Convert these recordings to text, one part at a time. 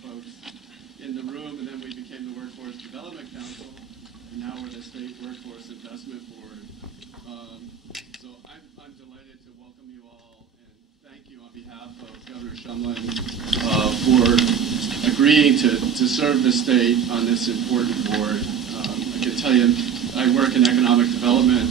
folks in the room, and then we became the Workforce Development Council, and now we're the State Workforce Investment Board. So I'm delighted to welcome you all, and thank you on behalf of Governor Shumlin for agreeing to serve the state on this important board. I can tell you, I work in economic development,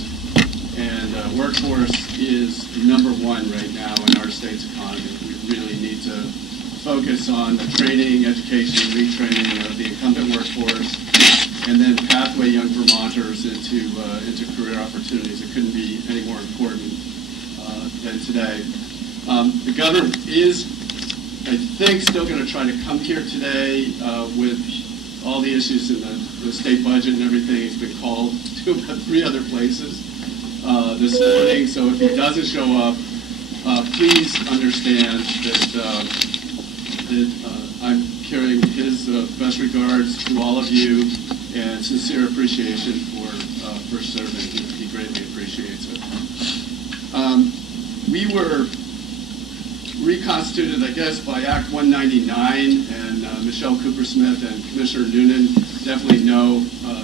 and workforce is number one right now in our state's economy. We really need to focus on the training, education, retraining of the incumbent workforce, and then pathway young Vermonters into career opportunities. It couldn't be any more important than today. The governor is, I think, still going to try to come here today with all the issues in the state budget and everything. He's been called to about 3 other places this morning, so if he doesn't show up, please understand that I'm carrying his best regards to all of you and sincere appreciation for serving. He greatly appreciates it. We were reconstituted, I guess, by Act 199, and Michelle Cooper-Smith and Commissioner Noonan definitely know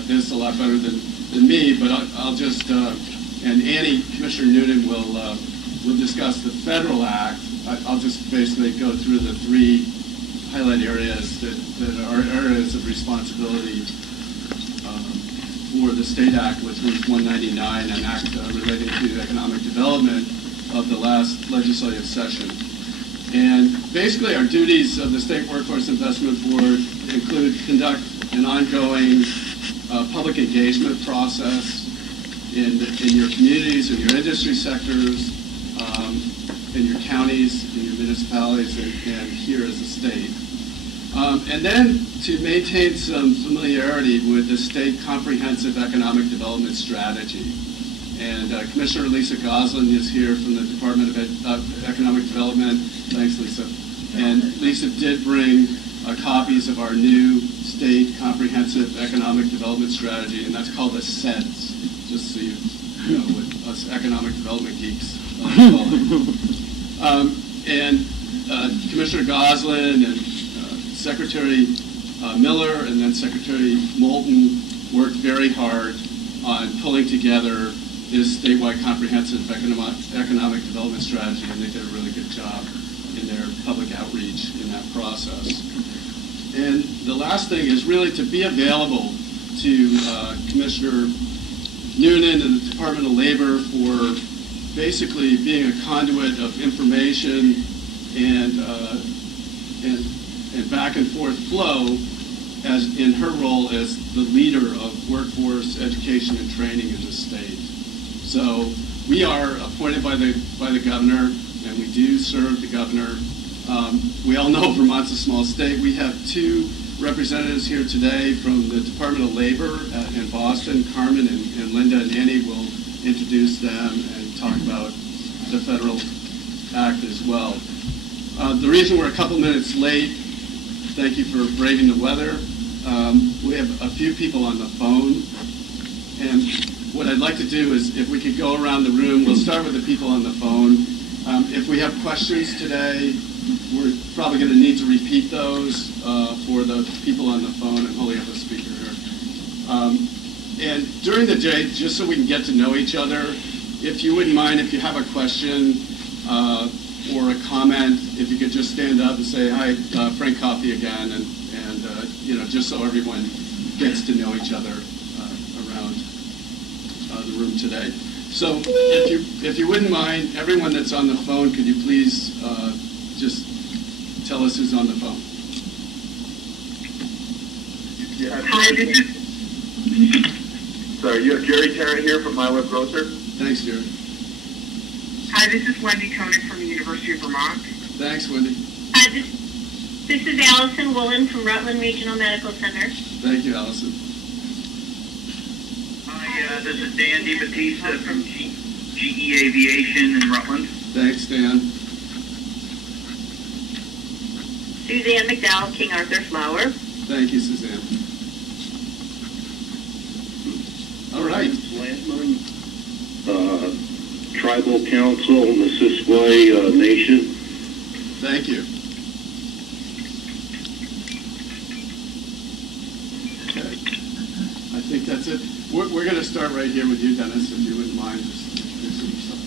this a lot better than me, but I'll just, and Annie, Commissioner Noonan will discuss the federal act. I'll just basically go through the 3 highlight areas that are areas of responsibility for the state act, which was 199, an act relating to economic development of the last legislative session. And basically our duties of the State Workforce Investment Board include conduct an ongoing public engagement process in your communities, in your industry sectors, in your counties, in your municipalities, and here as a state. And then to maintain some familiarity with the state comprehensive economic development strategy. And Commissioner Lisa Goslin is here from the Department of Economic Development. Thanks, Lisa. And Lisa did bring copies of our new state comprehensive economic development strategy, and that's called the SEDS, just so you know what us economic development geeks call it. And Commissioner Goslin and Secretary Miller and then Secretary Moulton worked very hard on pulling together this statewide comprehensive economic development strategy, and they did a really good job in their public outreach in that process. And the last thing is really to be available to Commissioner Noonan and the Department of Labor for basically being a conduit of information and back and forth flow as in her role as the leader of workforce education and training in the state. So we are appointed by the governor, and we do serve the governor. We all know Vermont's a small state. We have 2 representatives here today from the Department of Labor in Boston. Carmen and Linda and Annie will introduce them and talk about the federal act as well. The reason we're a couple minutes late, thank you for braving the weather. We have a few people on the phone, and what I'd like to do is if we could go around the room, we'll start with the people on the phone. If we have questions today, we're probably going to need to repeat those for the people on the phone and holding up a speaker here. And during the day, just so we can get to know each other, if you wouldn't mind, if you have a question or a comment, if you could just stand up and say, hi, Frank Coffey again, and you know, just so everyone gets to know each other around the room today. So if you wouldn't mind, everyone that's on the phone, could you please just tell us who's on the phone? Hi, this is... Sorry, you have Jerry Tarrant here from My Web Grocer. Thanks, Jerry. Hi, this is Wendy Koenig from the University of Vermont. Thanks, Wendy. This is Allison Woolen from Rutland Regional Medical Center. Thank you, Allison. Hi, this is Dan DiBattista from GE Aviation in Rutland. Thanks, Dan. Suzanne McDowell, King Arthur Flower. Thank you, Suzanne. All right. Landman, Tribal Council in the Nisqually Nation. Thank you. right here with you, Dennis, if you wouldn't mind just introducing yourself.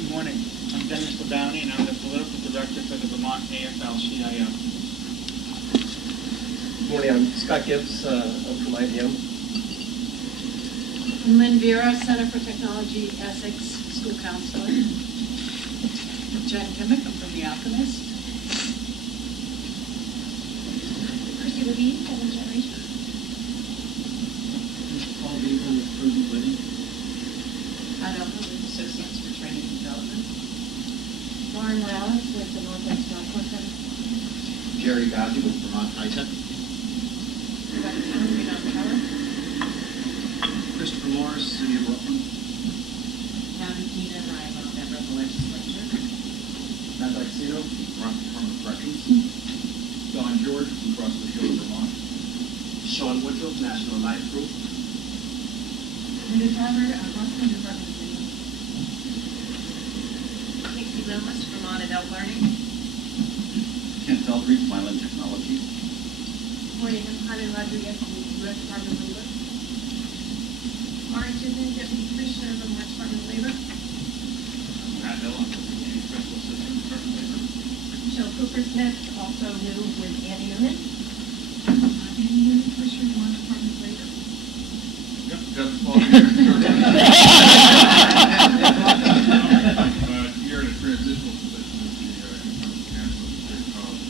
Good morning. I'm Dennis Ladowney, and I'm the political director for the Vermont AFL-CIO. Good morning, I'm Scott Gibbs. I'm from IBM. I'm Lynn Vera, Center for Technology, Essex School Counselor. Jen Kimmick, I'm from The Alchemist. Christy Levine, Seventh Generation. Paul Beaver with Prudent Living. I don't know, with Associates for Training and Development. Lauren Wells with the Northwest Rockport Center. Jerry Gozzi with Vermont High Tech. Rebecca Town, Renown Tower. Christopher Morris, City of Rutland. Abby Keenan, and I'm a member of the legislature. Matt Daxino, Vermont Department of Corrections. Don George from Cross the Hill, Vermont. Sean Woodruff, National Life Group. Linda Tavern, Boston Department of Legal. Casey Loomis, Vermont Adult Learning. Kent Eldridge, Milan Technologies. Morning, I'm Carmen Rodriguez from the U.S. Department of Labor. Lauren Chisholm, Deputy Commissioner of the Vermont Department of Labor. Matt Hill, I'm the Community Special Assistant, Department of Labor. Michelle Cooper Smith, also new with Andy Newman. Andy Newman, Commissioner of the Department of Labor. Yep, Doug Paul here. You're in a transitional position as the Council of State College.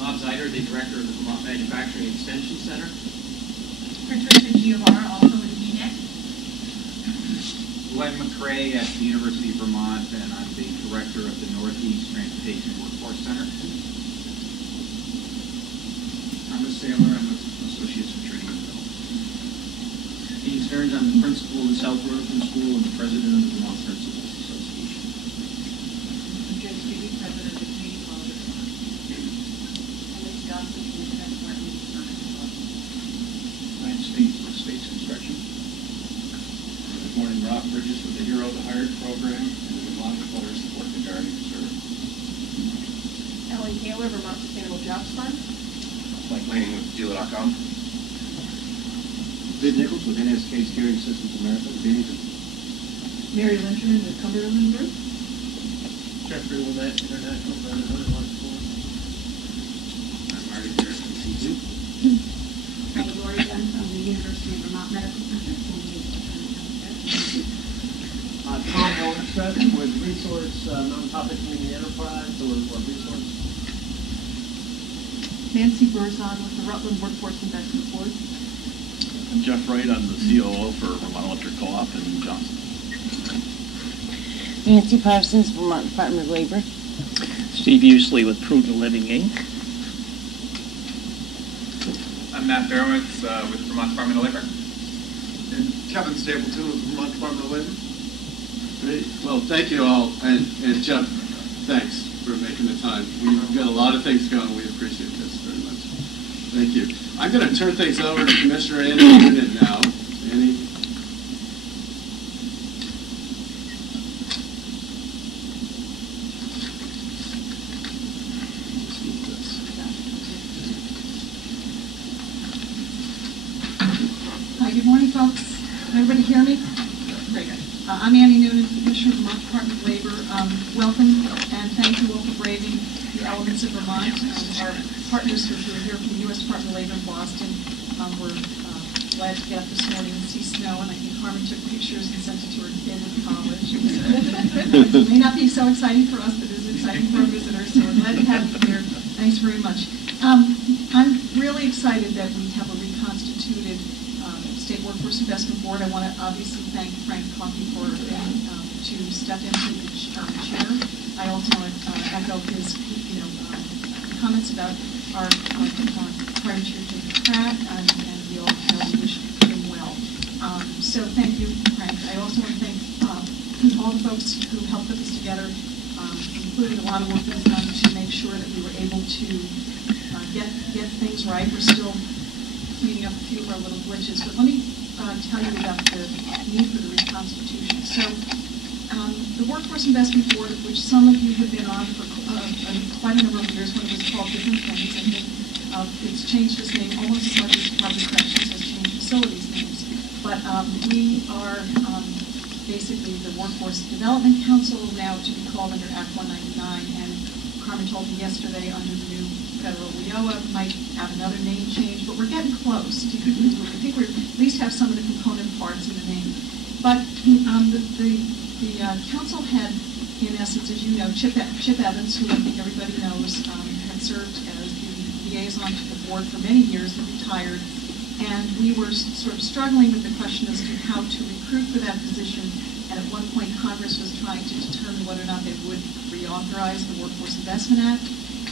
Bob Zeider, the Director of the Vermont Manufacturing Extension Center. Patricia Giovara, also with ENEC. Glenn McCrae at the University of Vermont, and I'm the Director of the Northeast Transportation Workforce Center. I'm a sailor. I'm with Associates for Training and Development. Dean Stearns, I'm the Principal of the South Burlington School and the President of the Vermont Principals Association. I'm Joe Stevie, President of the Community College of Vermont. And Liz Johnson, from the Defense Department of Vermont. Ryan States with States Construction. Good morning, Rob Bridges with the Hero to Hired program and the Vermont Employer Support the Guardian Reserve. Ellen Taylor, Vermont Sustainable Jobs Fund. Mike Lanning with Dealer.com. Bid Nichols with NSK Steering Systems America, Bennington. Mary Linderman with Cumberland Group. Jeffrey Wilmette, International Brotherhood of Entrepreneurs. I'm Marty Pierce from C2. I'm Lori Dunn from the University of Vermont Medical Center. Tom Wallenstedt with Resource Nonprofit Community Enterprise or Resource. Nancy Burzon with the Rutland Workforce Investment Board. I'm Jeff Wright. I'm the COO for Vermont Electric Co-op in Johnson. Nancy Parsons, Vermont Department of Labor. Steve Usley with Prudent Living, Inc. I'm Matt Barowitz with Vermont Department of Labor. And Kevin Stapleton with Vermont Department of Labor. Great. Well, thank you all. And Jeff, thanks for making the time. We've got a lot of things going. We appreciate this very much. Thank you. I'm going to turn things over to Commissioner Andy Newman now. Andy? Hi, good morning, folks. Can everybody hear me? Very good. I'm Annie Noonan, Commissioner of the Vermont Department of Labor. Welcome and thank you all for braving the elements of Vermont. Our partners who are here from the U.S. Department of Labor in Boston were glad to get up this morning and see snow, and I think Carmen took pictures and sent it to her kid at college. It may not be so exciting for us, but it is exciting for our visitors, so we're glad to have you here. Thanks very much. I'm really excited that we have a reconstituted State Workforce Investment Board. I want to obviously thank Frank Coffey for agreeing to step into the chair. I also want to echo his, comments about our prior chair, David Pratt, and we all wish him well. So thank you, Frank. I also want to thank all the folks who helped put this together, including a lot of work that was done to make sure that we were able to get things right. We're still cleaning up a few of our little glitches, but let me tell you about the need for the reconstitution. So the Workforce Investment Board, which some of you have been on for quite a number of years when it was called different things, and it's changed its name almost as much as Department of Corrections has changed facilities names. But we are basically the Workforce Development Council, now to be called under Act 199, and Carmen told me yesterday under the new federal WIOA might have another name change, but we're getting close. I think we at least have some of the component parts in the name. But the council had, in essence, as you know, Chip Evans, who I think everybody knows, had served as the liaison to the board for many years, and retired. And we were sort of struggling with the question as to how to recruit for that position. And at one point, Congress was trying to determine whether or not they would reauthorize the Workforce Investment Act.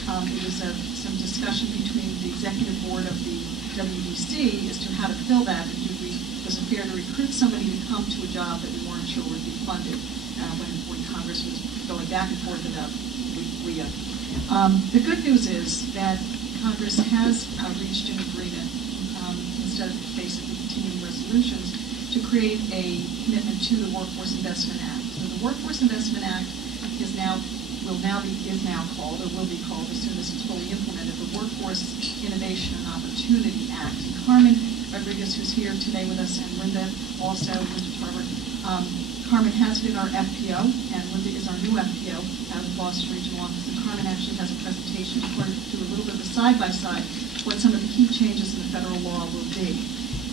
There was some discussion between the executive board of the WDC as to how to fill that, and was it fair to recruit somebody to come to a job that we weren't sure would be funded when Congress was going back and forth about WIA. The good news is that Congress has reached an agreement, instead of basically continuing resolutions, to create a commitment to the Workforce Investment Act. So the Workforce Investment Act is now called, or will be called as soon as it's fully implemented, the Workforce Innovation and Opportunity Act. And Carmen Rodriguez, who's here today with us, and Linda also, Linda Tarver. Carmen has been our FPO, and Linda is our new FPO out of the Boston Regional Office. And Carmen actually has a presentation to do a little bit of a side-by-side what some of the key changes in the federal law will be.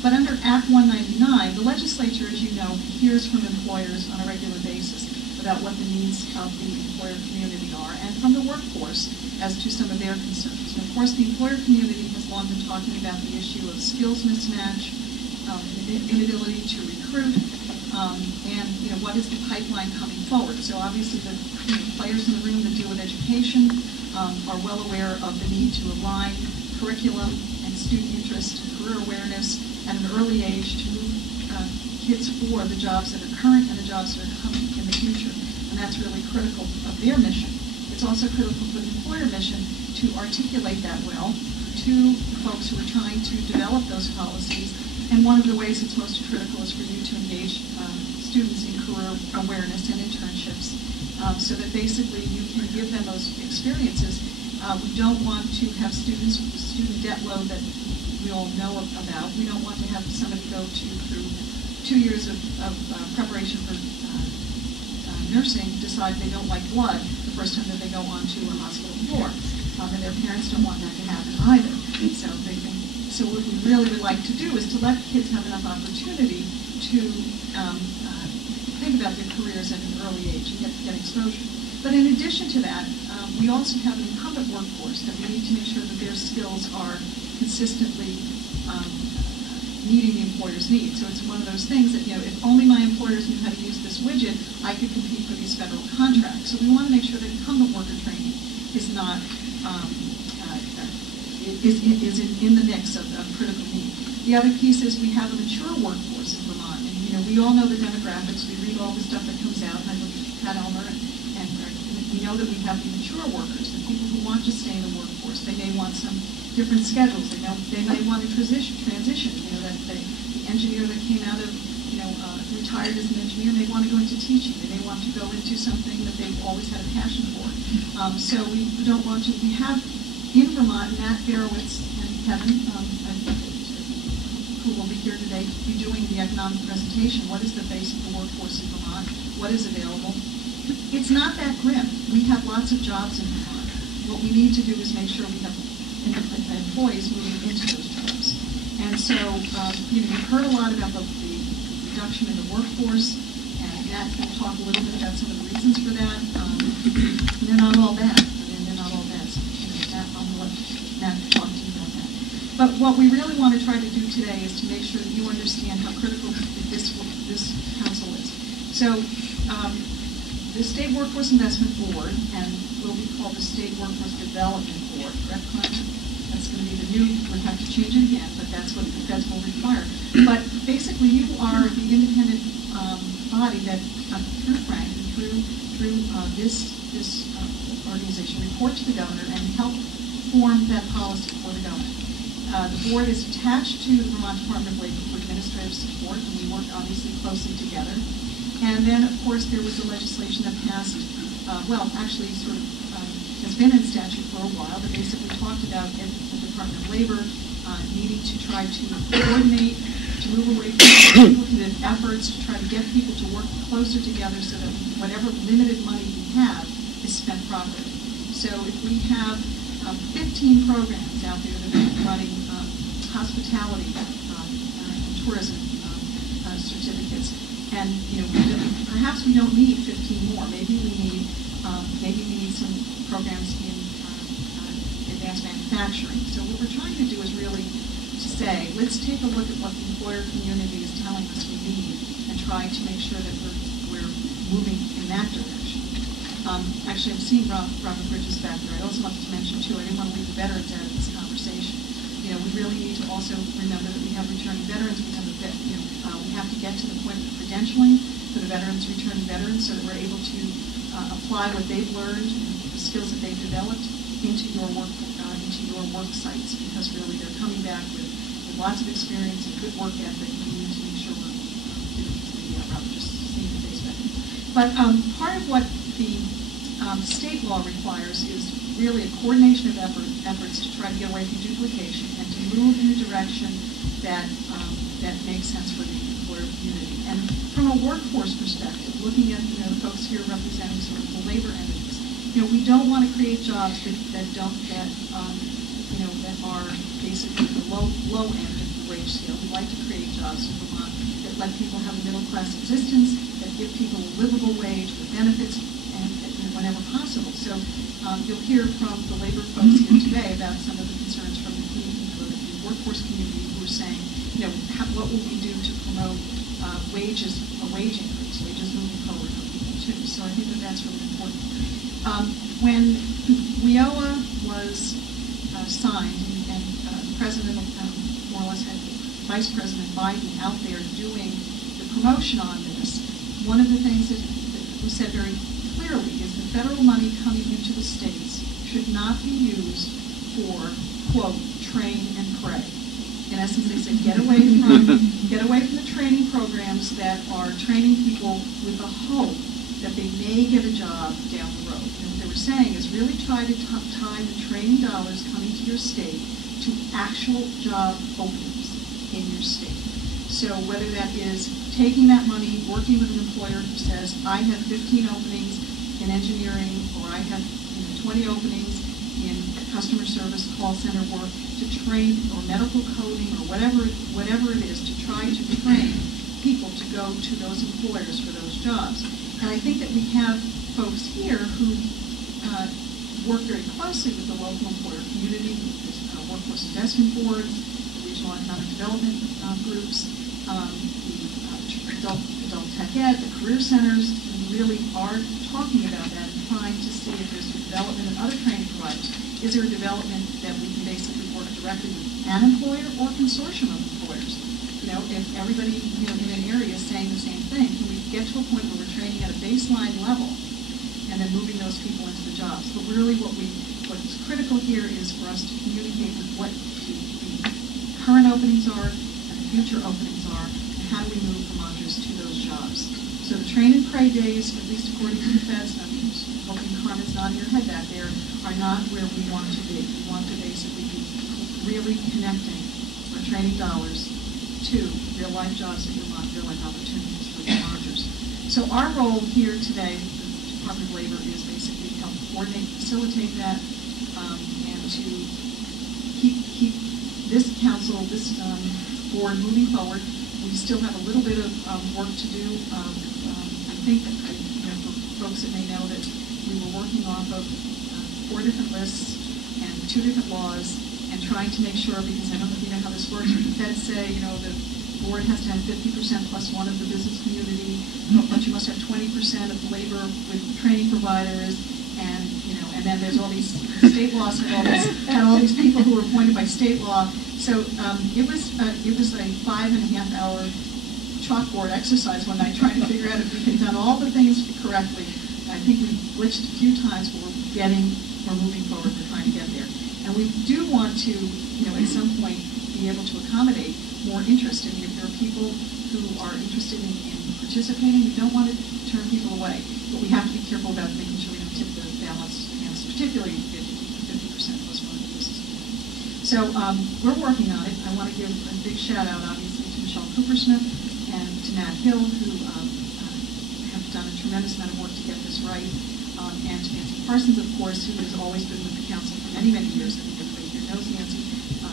But under Act 199, the legislature, as you know, hears from employers on a regular basis about what the needs of the employer community are, and from the workforce as to some of their concerns. And of course, the employer community has long been talking about the issue of skills mismatch, inability to recruit, and what is the pipeline coming forward. So obviously the players in the room that deal with education are well aware of the need to align curriculum and student interest, career awareness at an early age to move kids for the jobs that are current and the jobs that are coming in the future. And that's really critical of their mission. It's also critical for the employer mission to articulate that well to the folks who are trying to develop those policies. And one of the ways it's most critical is for you to engage students in career awareness and internships so that basically you can give them those experiences. We don't want to have student debt load that we all know about. We don't want to have somebody go through 2 years of preparation for nursing, decide they don't like blood the first time that they go onto a hospital floor. And their parents don't want that to happen either. So what we really would like to do is to let kids have enough opportunity to think about their careers at an early age and get exposure. But in addition to that, we also have an incumbent workforce that we need to make sure that their skills are consistently meeting the employer's needs. So it's one of those things that, if only my employers knew how to use this widget, I could compete for these federal contracts. So we want to make sure that incumbent worker training is not, is in the mix of critical need. The other piece is we have a mature workforce in Vermont. And, we all know the demographics. We read all the stuff that comes out. And I look at Pat Elmer, and we know that we have the mature workers, the people who want to stay in the workforce. They may want some different schedules. They may want to transition. That the engineer that came out of, retired as an engineer may want to go into teaching. They may want to go into something that they've always had a passion for. So we don't want to. We have in Vermont Matt Barowitz and Kevin, who will be here today, to be doing the economic presentation. What is the base of the workforce in Vermont? What is available? It's not that grim. We have lots of jobs in Vermont. What we need to do is make sure we have employees moving into those jobs. And so, you've heard a lot about the reduction in the workforce, and Matt will talk a little bit about some of the reasons for that. They're not all bad. They're not all bad. So, I'm going to let Matt talk to you about that. But what we really want to try to do today is to make sure that you understand how critical this council is. So, the State Workforce Investment Board, and will be called the State Workforce Development Board, correct, Carmen? That's going to be the new, we'll have to change it again, but that's what the feds will require. But basically, you are the independent body that, through Frank and through this organization, report to the governor and help form that policy for the governor. The board is attached to the Vermont Department of Labor for administrative support, and we work obviously closely together. And then, of course, there was the legislation that passed, actually sort of has been in statute for a while, that basically talked about the Department of Labor needing to try to coordinate, to move away from duplicative efforts, to try to get people to work closer together so that whatever limited money we have is spent properly. So if we have 15 programs out there that are running hospitality and tourism certificates, and perhaps we don't need 15 more. Maybe we need some programs in advanced manufacturing. So what we're trying to do is really to say, let's take a look at what the employer community is telling us we need and try to make sure that we're moving in that direction. Actually, I'm seeing Robert Bridges back there. I also wanted to mention, too, I didn't want to leave the veterans out of this conversation. We really need to also remember that we have returning veterans. We have to get to the point of credentialing for the returning veterans, so that we're able to apply what they've learned, the skills that they've developed, into your work sites, because really they're coming back with lots of experience and good work ethic, and we need to make sure we're doing just seeing the face back. But part of what the state law requires is really a coordination of efforts to try to get away from duplication and to move in a direction that makes sense for the employer community. And from a workforce perspective, looking at the folks here representing sort of the labor entities, we don't want to create jobs that are basically the low end of the wage scale. We like to create jobs in Vermont that let people have a middle class existence, that give people a livable wage with benefits, and whenever possible. So you'll hear from the labor folks here today about some of the concerns from the workforce community who are saying, what will we do to promote a wage increase, wages moving forward for people too. So I think that's really important. When WIOA was signed, and the president more or less had Vice President Biden out there doing the promotion on this, one of the things that was said very clearly is the federal money coming into the states should not be used for, quote, train and pray. In essence, they said get away from the training programs that are training people with the hope that they may get a job down the road. And what they were saying is really try to tie the training dollars coming to your state to actual job openings in your state. So whether that is taking that money, working with an employer who says, I have 15 openings in engineering, or I have 20 openings in customer service, call center work, to train, or medical coding, or whatever it is, to try to train people to go to those employers for those jobs. And I think that we have folks here who work very closely with the local employer community, the workforce investment boards, the regional economic development groups, the adult tech ed, the career centers, and really are talking about that and trying to see if there's development of other training providers. Is there a development that we can basically work directly with an employer or consortium of employers? If everybody in an area is saying the same thing, can we get to a point where we're training at a baseline level and then moving those people into the jobs? But really what's critical here is for us to communicate with what the current openings are and the future openings are, and how do we move Vermonters to those jobs. So the train and pray days, at least according to the feds, and I'm hoping Carmen's nodding her head back there, are not where we want to be. We want to basically be really connecting our training dollars to real-life jobs in Vermont, real-life opportunities for Vermonters. So our role here today with the Department of Labor is basically to help coordinate, facilitate that, and to keep this council, this board moving forward. We still have a little bit of work to do. I think that, for folks that may know, that we were working off of 4 different lists and 2 different laws, and trying to make sure, because I don't know if you know how this works, but the feds say, the board has to have 50% plus one of the business community, but you must have 20% of the labor with training providers, and then there's all these state laws and all these people who were appointed by state law. So it was a 5.5-hour chalkboard exercise one night trying to figure out if we had done all the things correctly. I think we glitched a few times, but we're moving forward. We're trying to get there. And we do want to, at some point, be able to accommodate more interest. I mean, if there are people who are interested in participating. We don't want to turn people away, but we have to be careful about making sure we don't tip the balance against, particularly 50% plus one uses. So we're working on it. I want to give a big shout out, obviously, to Michelle Coopersmith and to Matt Hill, who have done a tremendous amount of work to get this right, and to Nancy Parsons, of course, who has always been with the council for many, many years. I think everybody here knows Nancy.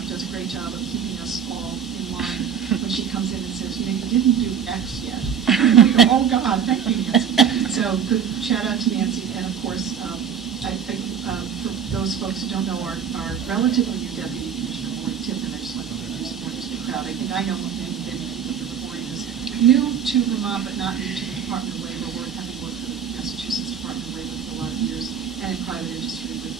Does a great job of keeping us all in line when she comes in and says, you didn't do X yet. And we go, oh God, thank you, Nancy. So good shout out to Nancy. And of course, for those folks who don't know, our relatively new deputy commissioner, Maureen Tiffin, I just want to introduce Maureen to the crowd. I think I know many people that Maureen is new to Vermont, but not new to the Department of Labor. Having worked for the Massachusetts Department of Labor for a lot of years, and in private industry with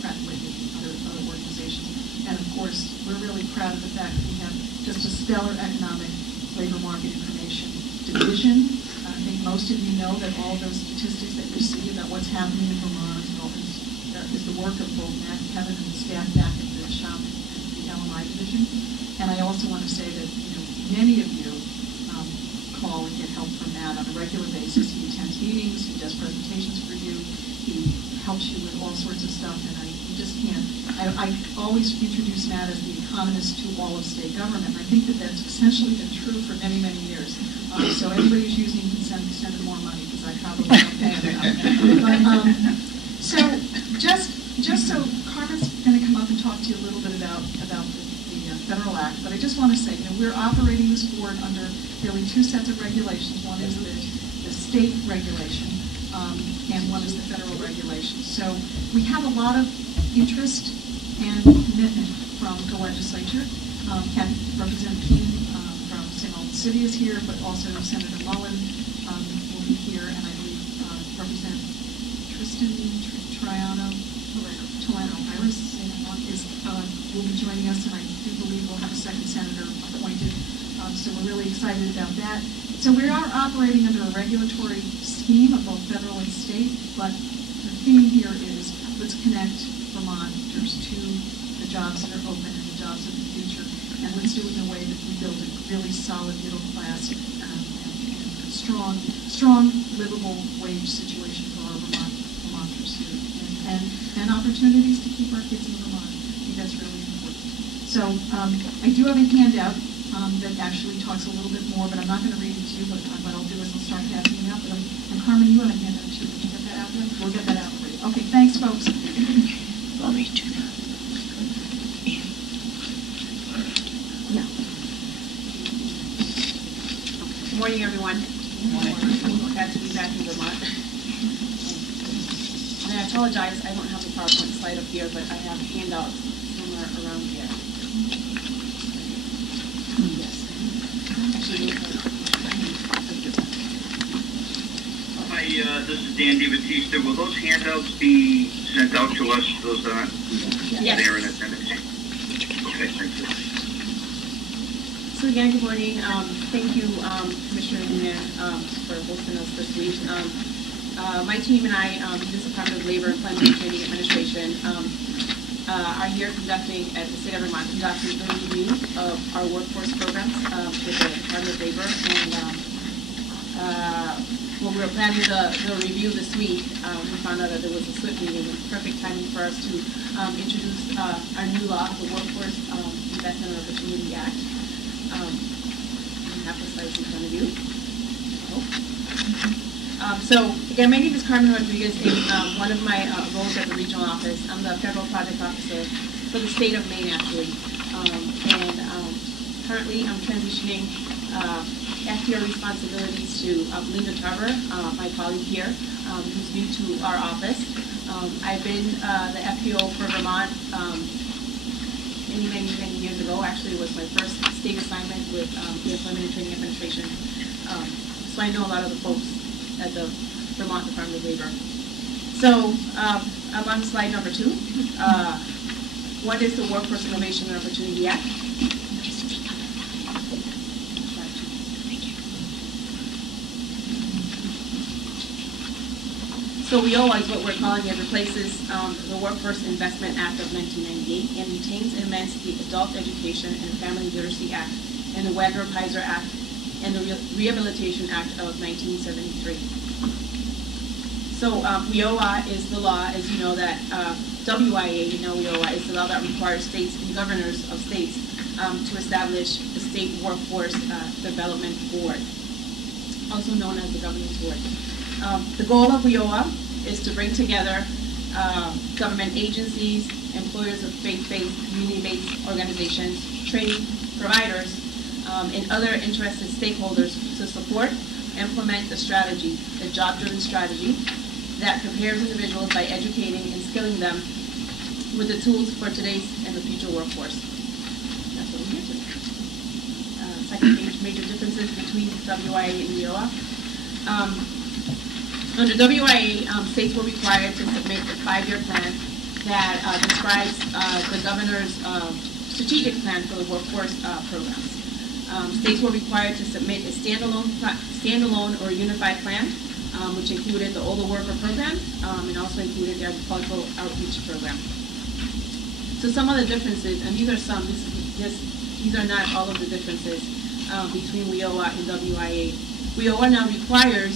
Pratt & Whitney and other organizations. And of course, we're really proud of the fact that we have just a stellar economic labor market information division. I think most of you know that all those statistics that you see about what's happening in Vermont is the work of both Matt and Kevin and the staff back at the shop at the LMI division. And I also want to say that many of you call and get help from Matt on a regular basis. He attends meetings, he does presentations for you, he helps you with all sorts of stuff, and I always introduce Matt as the economist to all of state government. I think that that's essentially been true for many, many years. So anybody who's using can send him more money, because I probably don't pay enough. But, so just so Carmen's going to come up and talk to you a little bit about the Federal Act, but I just want to say, we're operating this board under really two sets of regulations. One is the state regulation, and one is the federal regulation. So we have a lot of interest and commitment from the legislature. Representative Keene from St. Albans City is here, but also Senator Mullen will be here, and I believe Representative Tristan Triano, Iris will be joining us, and I do believe we'll have a second senator appointed. So we're really excited about that. So we are operating under a regulatory scheme of both federal and state, but the theme here is let's connect Vermonters to the jobs that are open and the jobs of the future, and let's do it in a way that we build a really solid middle class and strong livable wage situation for our Vermonters here, and opportunities to keep our kids in Vermont. I think that's really important. So I do have a handout that actually talks a little bit more, but I'm not going to read it to you, but what I'll do is I'll start passing it out. And Carmen, you have a handout too. Can you get that out there? We'll get that out for you. Okay, thanks, folks. Let me do that. Yeah. Good morning, everyone. Good morning. Glad to be back in Vermont. And I apologize, I don't have the PowerPoint slide up here, but I have a handout somewhere around here. Yes. Actually, Hi, this is Dan DiBattista. Will those handouts be sent out to us, those that aren't there in attendance? Okay, thank you. So again, good morning. Thank you, Commissioner Nunez, for hosting us this week. My team and I, this Department of Labor, Employment and Training Administration, are here conducting, at the State of Vermont, conducting a review of our workforce programs with the Department of Labor. And when we were planning the review this week, we found out that there was a SWIB meeting. It was perfect timing for us to introduce our new law, the Workforce Investment and Opportunity Act. You have the slides in front of you. So again, my name is Carmen Rodriguez. In one of my roles at the regional office, I'm the federal project officer for the state of Maine, actually. Currently, I'm transitioning FPO responsibilities to Linda Tarver, my colleague here, who's new to our office. I've been the FPO for Vermont many years ago. Actually, it was my first state assignment with the Employment and Training Administration. So I know a lot of the folks at the Vermont Department of Labor. So I'm on slide number 2. What is the Workforce Innovation and Opportunity Act? So we always, what we're calling it, replaces the Workforce Investment Act of 1998 and retains and amends the Adult Education and Family Literacy Act and the Wagner-Pfizer Act and the Rehabilitation Act of 1973. So WIOA is the law, as you know, that WIA, you know, WIOA is the law that requires states and governors of states to establish the State Workforce Development Board, also known as the Governance Board. The goal of WIOA is to bring together government agencies, employers of faith-based, community-based organizations, training providers, and other interested stakeholders to support, implement the strategy, the job-driven strategy, that prepares individuals by educating and skilling them with the tools for today's and the future workforce. That's what we're here today. Second page, major differences between WIA and WIOA. Under WIA, states were required to submit a 5-year plan that describes the governor's strategic plan for the workforce programs. States were required to submit a standalone or unified plan, which included the older worker program and also included the agricultural outreach program. So some of the differences, and these are some, these are not all of the differences between WIOA and WIA. WIOA now requires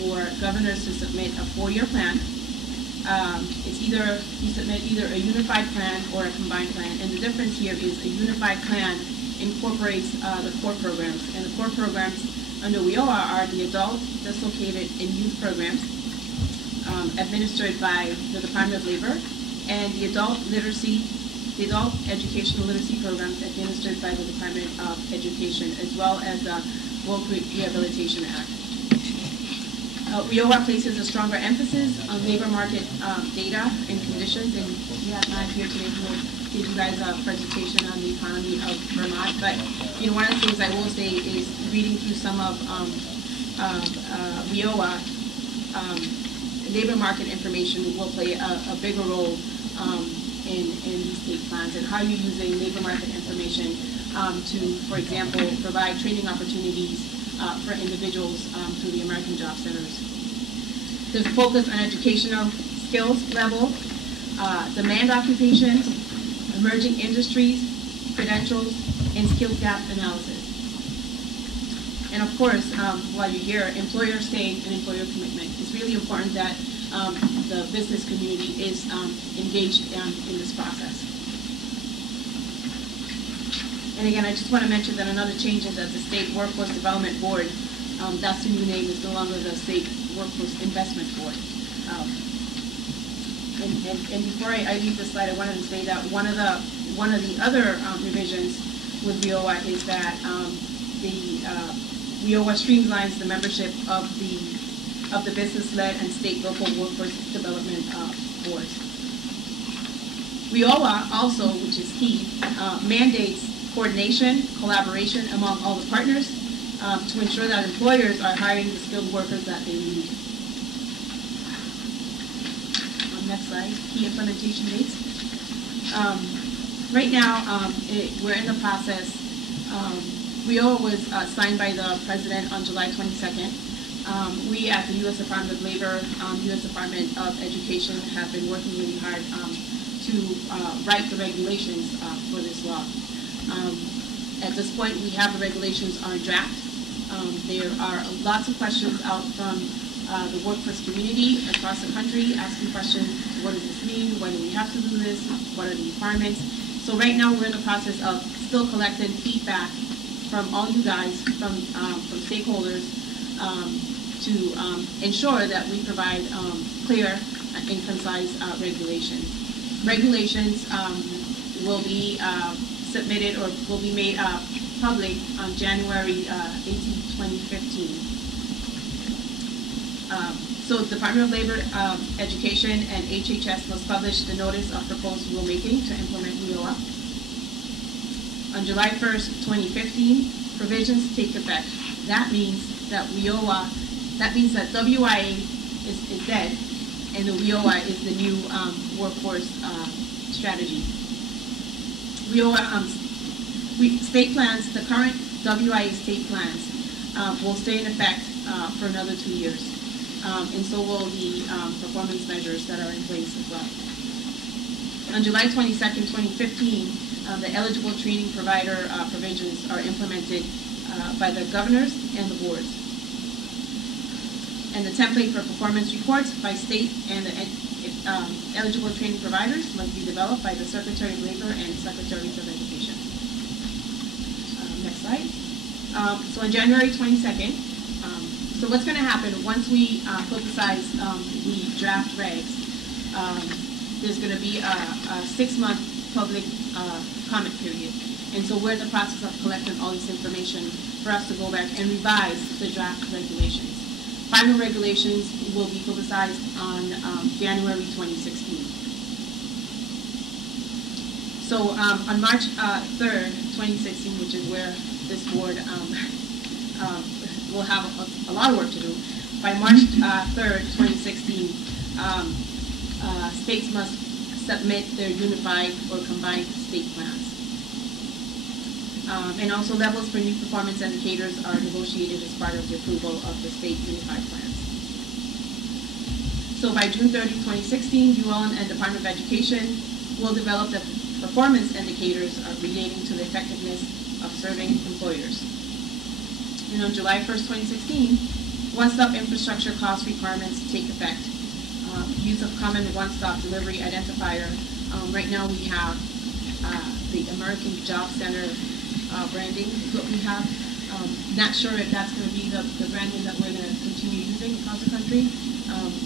for governors to submit a 4-year plan. It's either, you submit either a unified plan or a combined plan, and the difference here is a unified plan incorporates the core programs, and the core programs under WIOA are the adult, dislocated, and youth programs administered by the Department of Labor, and the adult educational literacy programs administered by the Department of Education, as well as the Work Rehabilitation Act. WIOA places a stronger emphasis on labor market data and conditions, and we have Matt here today who will give you guys a presentation on the economy of Vermont. But you know, one of the things I will say is reading through some of WIOA, labor market information will play a bigger role in these state plans, and how you're using labor market information to, for example, provide training opportunities for individuals through the American Job Centers. There's a focus on educational skills level, demand occupations, emerging industries, credentials, and skill gap analysis. And of course, while you're here, employer stay and employer commitment. It's really important that the business community is engaged in this process. And again, I just want to mention that another change is that the State Workforce Development Board, that's the new name, is no longer the State Workforce Investment Board. And before I leave this slide, I wanted to say that one of the other revisions with WIOA is that WIOA streamlines the membership of the business-led and state local workforce development boards. WIOA also, which is key, mandates coordination, collaboration among all the partners to ensure that employers are hiring the skilled workers that they need. Next slide, key implementation dates. Right now, we're in the process. WIOA was signed by the President on July 22nd. We at the U.S. Department of Labor, U.S. Department of Education have been working really hard to write the regulations for this law. At this point, we have the regulations on draft. There are lots of questions out from the workforce community across the country asking questions, what does this mean? Why do we have to do this? What are the requirements? So right now we're in the process of still collecting feedback from all you guys, from stakeholders, to ensure that we provide clear and concise regulations. Regulations will be submitted or will be made public on January 18, 2015. So the Department of Labor, Education, and HHS must publish the notice of proposed rulemaking to implement WIOA. On July 1st, 2015, provisions take effect. That means that WIOA, that means that WIA is dead, and the WIOA is the new workforce strategy. WIOA state plans, the current WIA state plans will stay in effect for another 2 years. And so will the performance measures that are in place as well. On July 22nd, 2015, the eligible training provider provisions are implemented by the governors and the boards. And the template for performance reports by state and the eligible training providers must be developed by the Secretary of Labor and Secretaries of Education. Next slide. So on January 22nd, so what's going to happen once we publicize the draft regs, there's going to be a 6-month public comment period. And so we're in the process of collecting all this information for us to go back and revise the draft regulations. Final regulations will be publicized on January 2016. So on March 3rd, 2016, which is where this board will have a lot of work to do, by March 3rd, 2016, states must submit their unified or combined state plans. And also levels for new performance indicators are negotiated as part of the approval of the state unified plans. So by June 30, 2016, UL and Department of Education will develop the performance indicators relating to the effectiveness of serving employers. And on July 1st, 2016, one-stop infrastructure cost requirements take effect. Use of common one-stop delivery identifier. Right now we have the American Job Center branding is what we have. Not sure if that's going to be the branding that we're going to continue using across the country.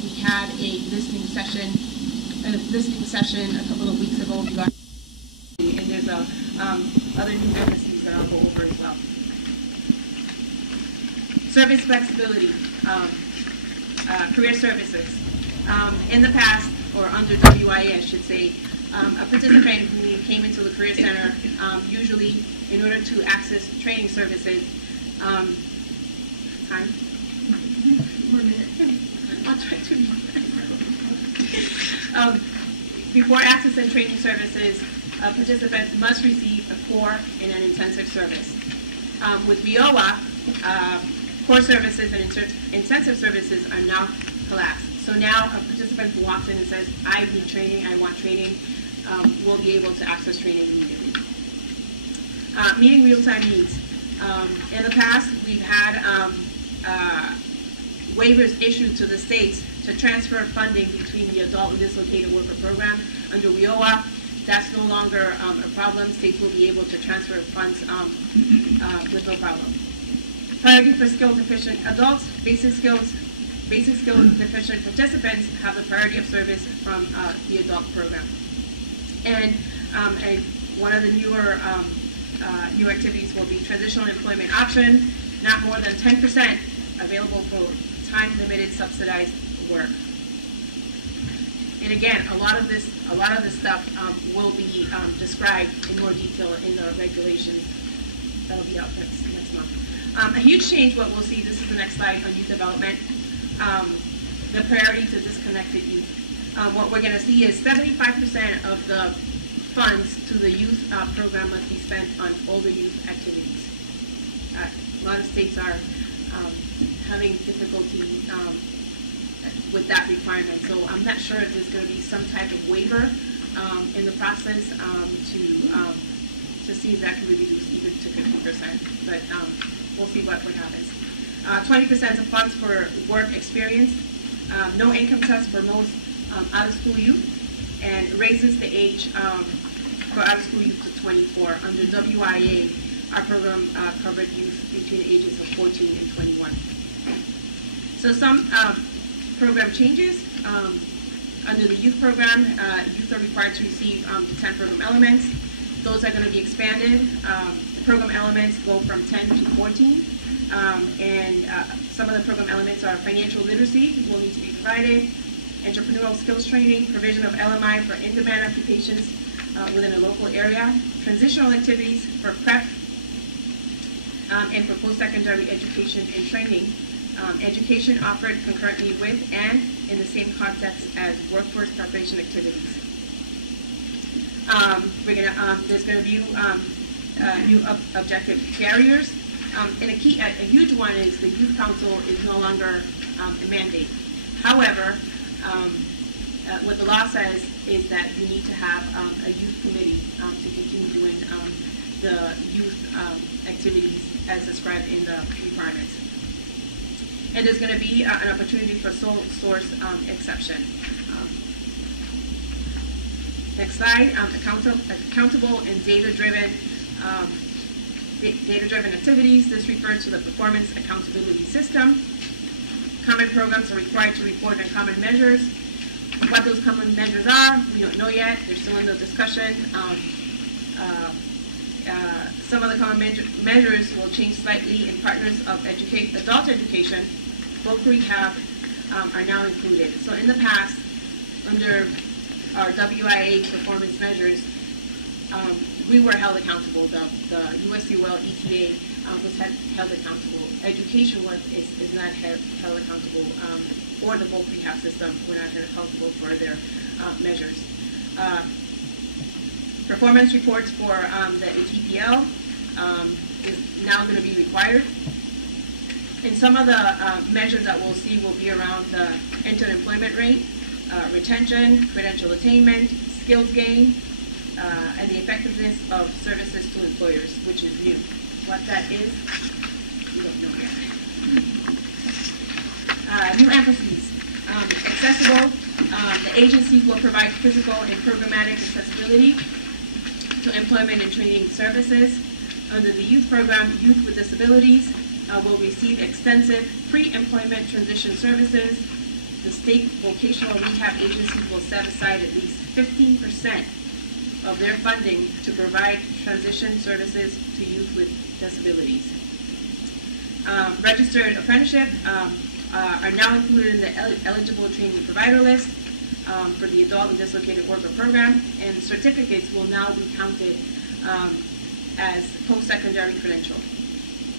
We had a listening session a couple of weeks ago regarding, and there's other new businesses that I'll go over as well. Service flexibility, career services. In the past, or under WIA, I should say, a participant who came into the Career Center, usually in order to access training services, time? 1 minute. I'll try to. Before accessing training services, a participant must receive a core and an intensive service. With WIOA, core services and intensive services are now collapsed. So now a participant who walks in and says, I need training, I want training, will be able to access training immediately. Meeting real-time needs. In the past, we've had waivers issued to the states to transfer funding between the adult and dislocated worker program. Under WIOA, that's no longer a problem. States will be able to transfer funds with no problem. Priority for skill deficient adults, basic skills deficient participants have the priority of service from the adult program. And one of the newer new activities will be transitional employment option, not more than 10% available for time-limited subsidized work. And again, a lot of this stuff will be described in more detail in the regulations that'll be out next month. A huge change, what we'll see, this is the next slide on youth development, the priority to disconnected youth. What we're going to see is 75% of the funds to the youth program must be spent on older youth activities. A lot of states are having difficulty with that requirement, so I'm not sure if there's going to be some type of waiver in the process to see if that can be reduced even to 50%, but we'll see what happens. 20% of funds for work experience, no income test for most out-of-school youth, and raises the age for out-of-school youth to 24. Under WIA, our program covered youth between the ages of 14 and 21. So some program changes. Under the youth program, youth are required to receive the 10 program elements. Those are going to be expanded. The program elements go from 10 to 14. And some of the program elements are financial literacy will need to be provided, entrepreneurial skills training, provision of LMI for in-demand occupations within a local area, transitional activities for prep and for post-secondary education and training, education offered concurrently with and in the same context as workforce preparation activities. There's going to be new objective barriers. And a huge one is the Youth Council is no longer a mandate. However, what the law says is that you need to have a youth committee to continue doing the youth activities as described in the requirements. And there's going to be an opportunity for sole source exception. Next slide, accountable and data-driven activities. This refers to the performance accountability system. Common programs are required to report on common measures. What those common measures are, we don't know yet. They're still in the discussion. Some of the common measures will change slightly in partners of adult education. Voc rehab are now included. So in the past, under our WIA performance measures, we were held accountable. The USUL ETA was held accountable. Education is not held accountable, or the Voc rehab system were not held accountable for their measures. Performance reports for the ATPL is now going to be required. And some of the measures that we'll see will be around the entered employment rate, retention, credential attainment, skills gain, and the effectiveness of services to employers, which is new. What that is, we don't know yet. New emphases. Accessible. The agency will provide physical and programmatic accessibility to employment and training services. Under the youth program, youth with disabilities will receive extensive pre-employment transition services. The state vocational rehab agency will set aside at least 15% of their funding to provide transition services to youth with disabilities. Registered apprenticeship are now included in the eligible training provider list for the adult and dislocated worker program, and certificates will now be counted as post-secondary credential.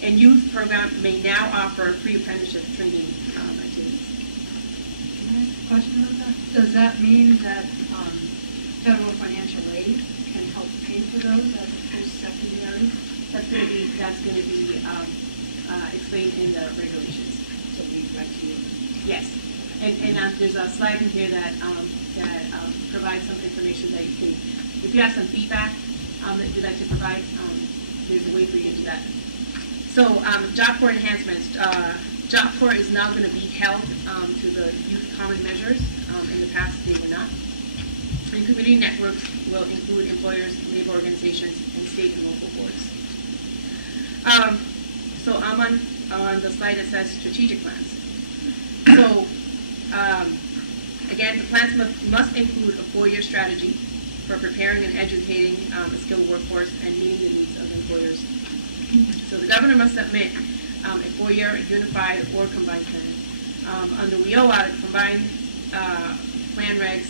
And youth program may now offer pre-apprenticeship training activities. Question on that? Does that mean that federal financial aid can help pay for those as a post-secondary? That's going to be explained in the regulations. So we direct you. Yes, and there's a slide in here that provides some information that you can. If you have some feedback that you'd like to provide, there's a way for you to do that. So Job Corps enhancements. Job Corps is now going to be held to the youth common measures. In the past, they were not. And community networks will include employers, labor organizations, and state and local boards. So I'm on the slide that says strategic plans. So again, the plans must include a 4-year strategy for preparing and educating a skilled workforce and meeting the needs of employers. So the governor must submit a 4-year unified or combined plan. Under WIOA, combined plan regs,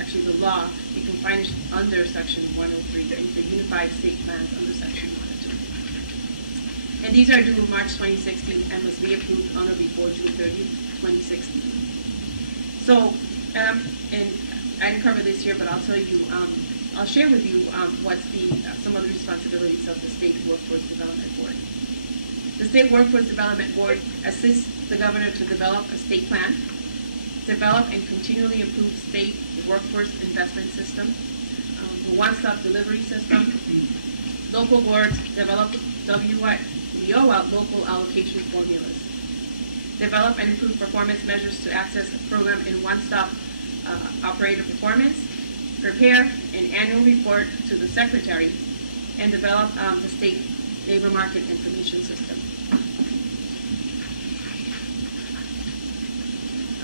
actually the law, you can find it under section 103, the unified state plans under section 102. And these are due March 2016 and must be approved on or before June 30, 2016. So, and I didn't cover this here, but I'll tell you, I'll share with you what's some of the responsibilities of the State Workforce Development Board. The State Workforce Development Board assists the governor to develop a state plan, develop and continually improve state workforce investment system, the one-stop delivery system. Local boards develop WIOA local allocation formulas. Develop and improve performance measures to access the program in one-stop operator performance. Prepare an annual report to the secretary and develop the state labor market information system.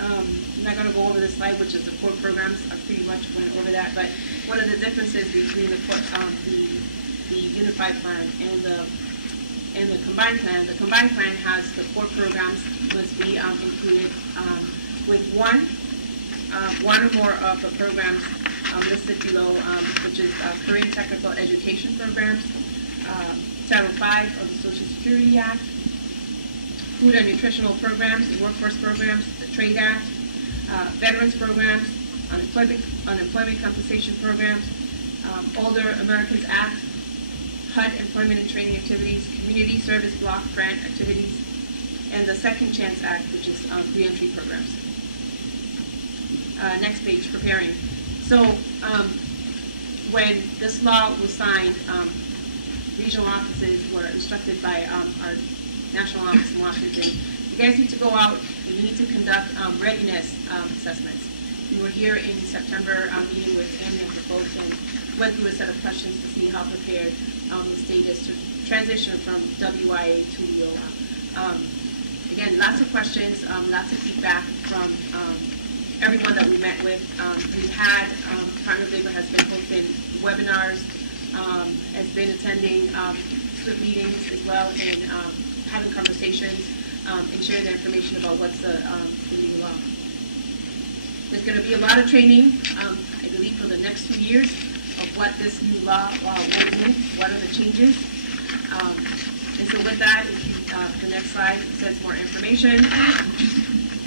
I'm not going to go over this slide, which is the core programs. I pretty much went over that, but one of the differences between the unified plan and the combined plan. The combined plan has the core programs must be included with one or more of the programs listed below, which is career and technical education programs, Title V of the Social Security Act, food and nutritional programs, workforce programs, the Trade Act, veterans programs, unemployment compensation programs, Older Americans Act, HUD employment and training activities, community service block grant activities, and the Second Chance Act, which is reentry programs. Next page, preparing. So when this law was signed, regional offices were instructed by our national office in Washington. You guys need to go out and you need to conduct readiness assessments. We were here in September meeting with Andy and the folks and went through a set of questions to see how prepared the state is to transition from WIA to WIOA. Again, lots of questions, lots of feedback from everyone that we met with. We've had, Department of Labor has been hosting webinars, has been attending SWIB meetings as well, and having conversations and sharing the information about what's the new law. There's going to be a lot of training, I believe, for the next 2 years of what this new law will do, what are the changes. And so with that, if you, the next slide says more information.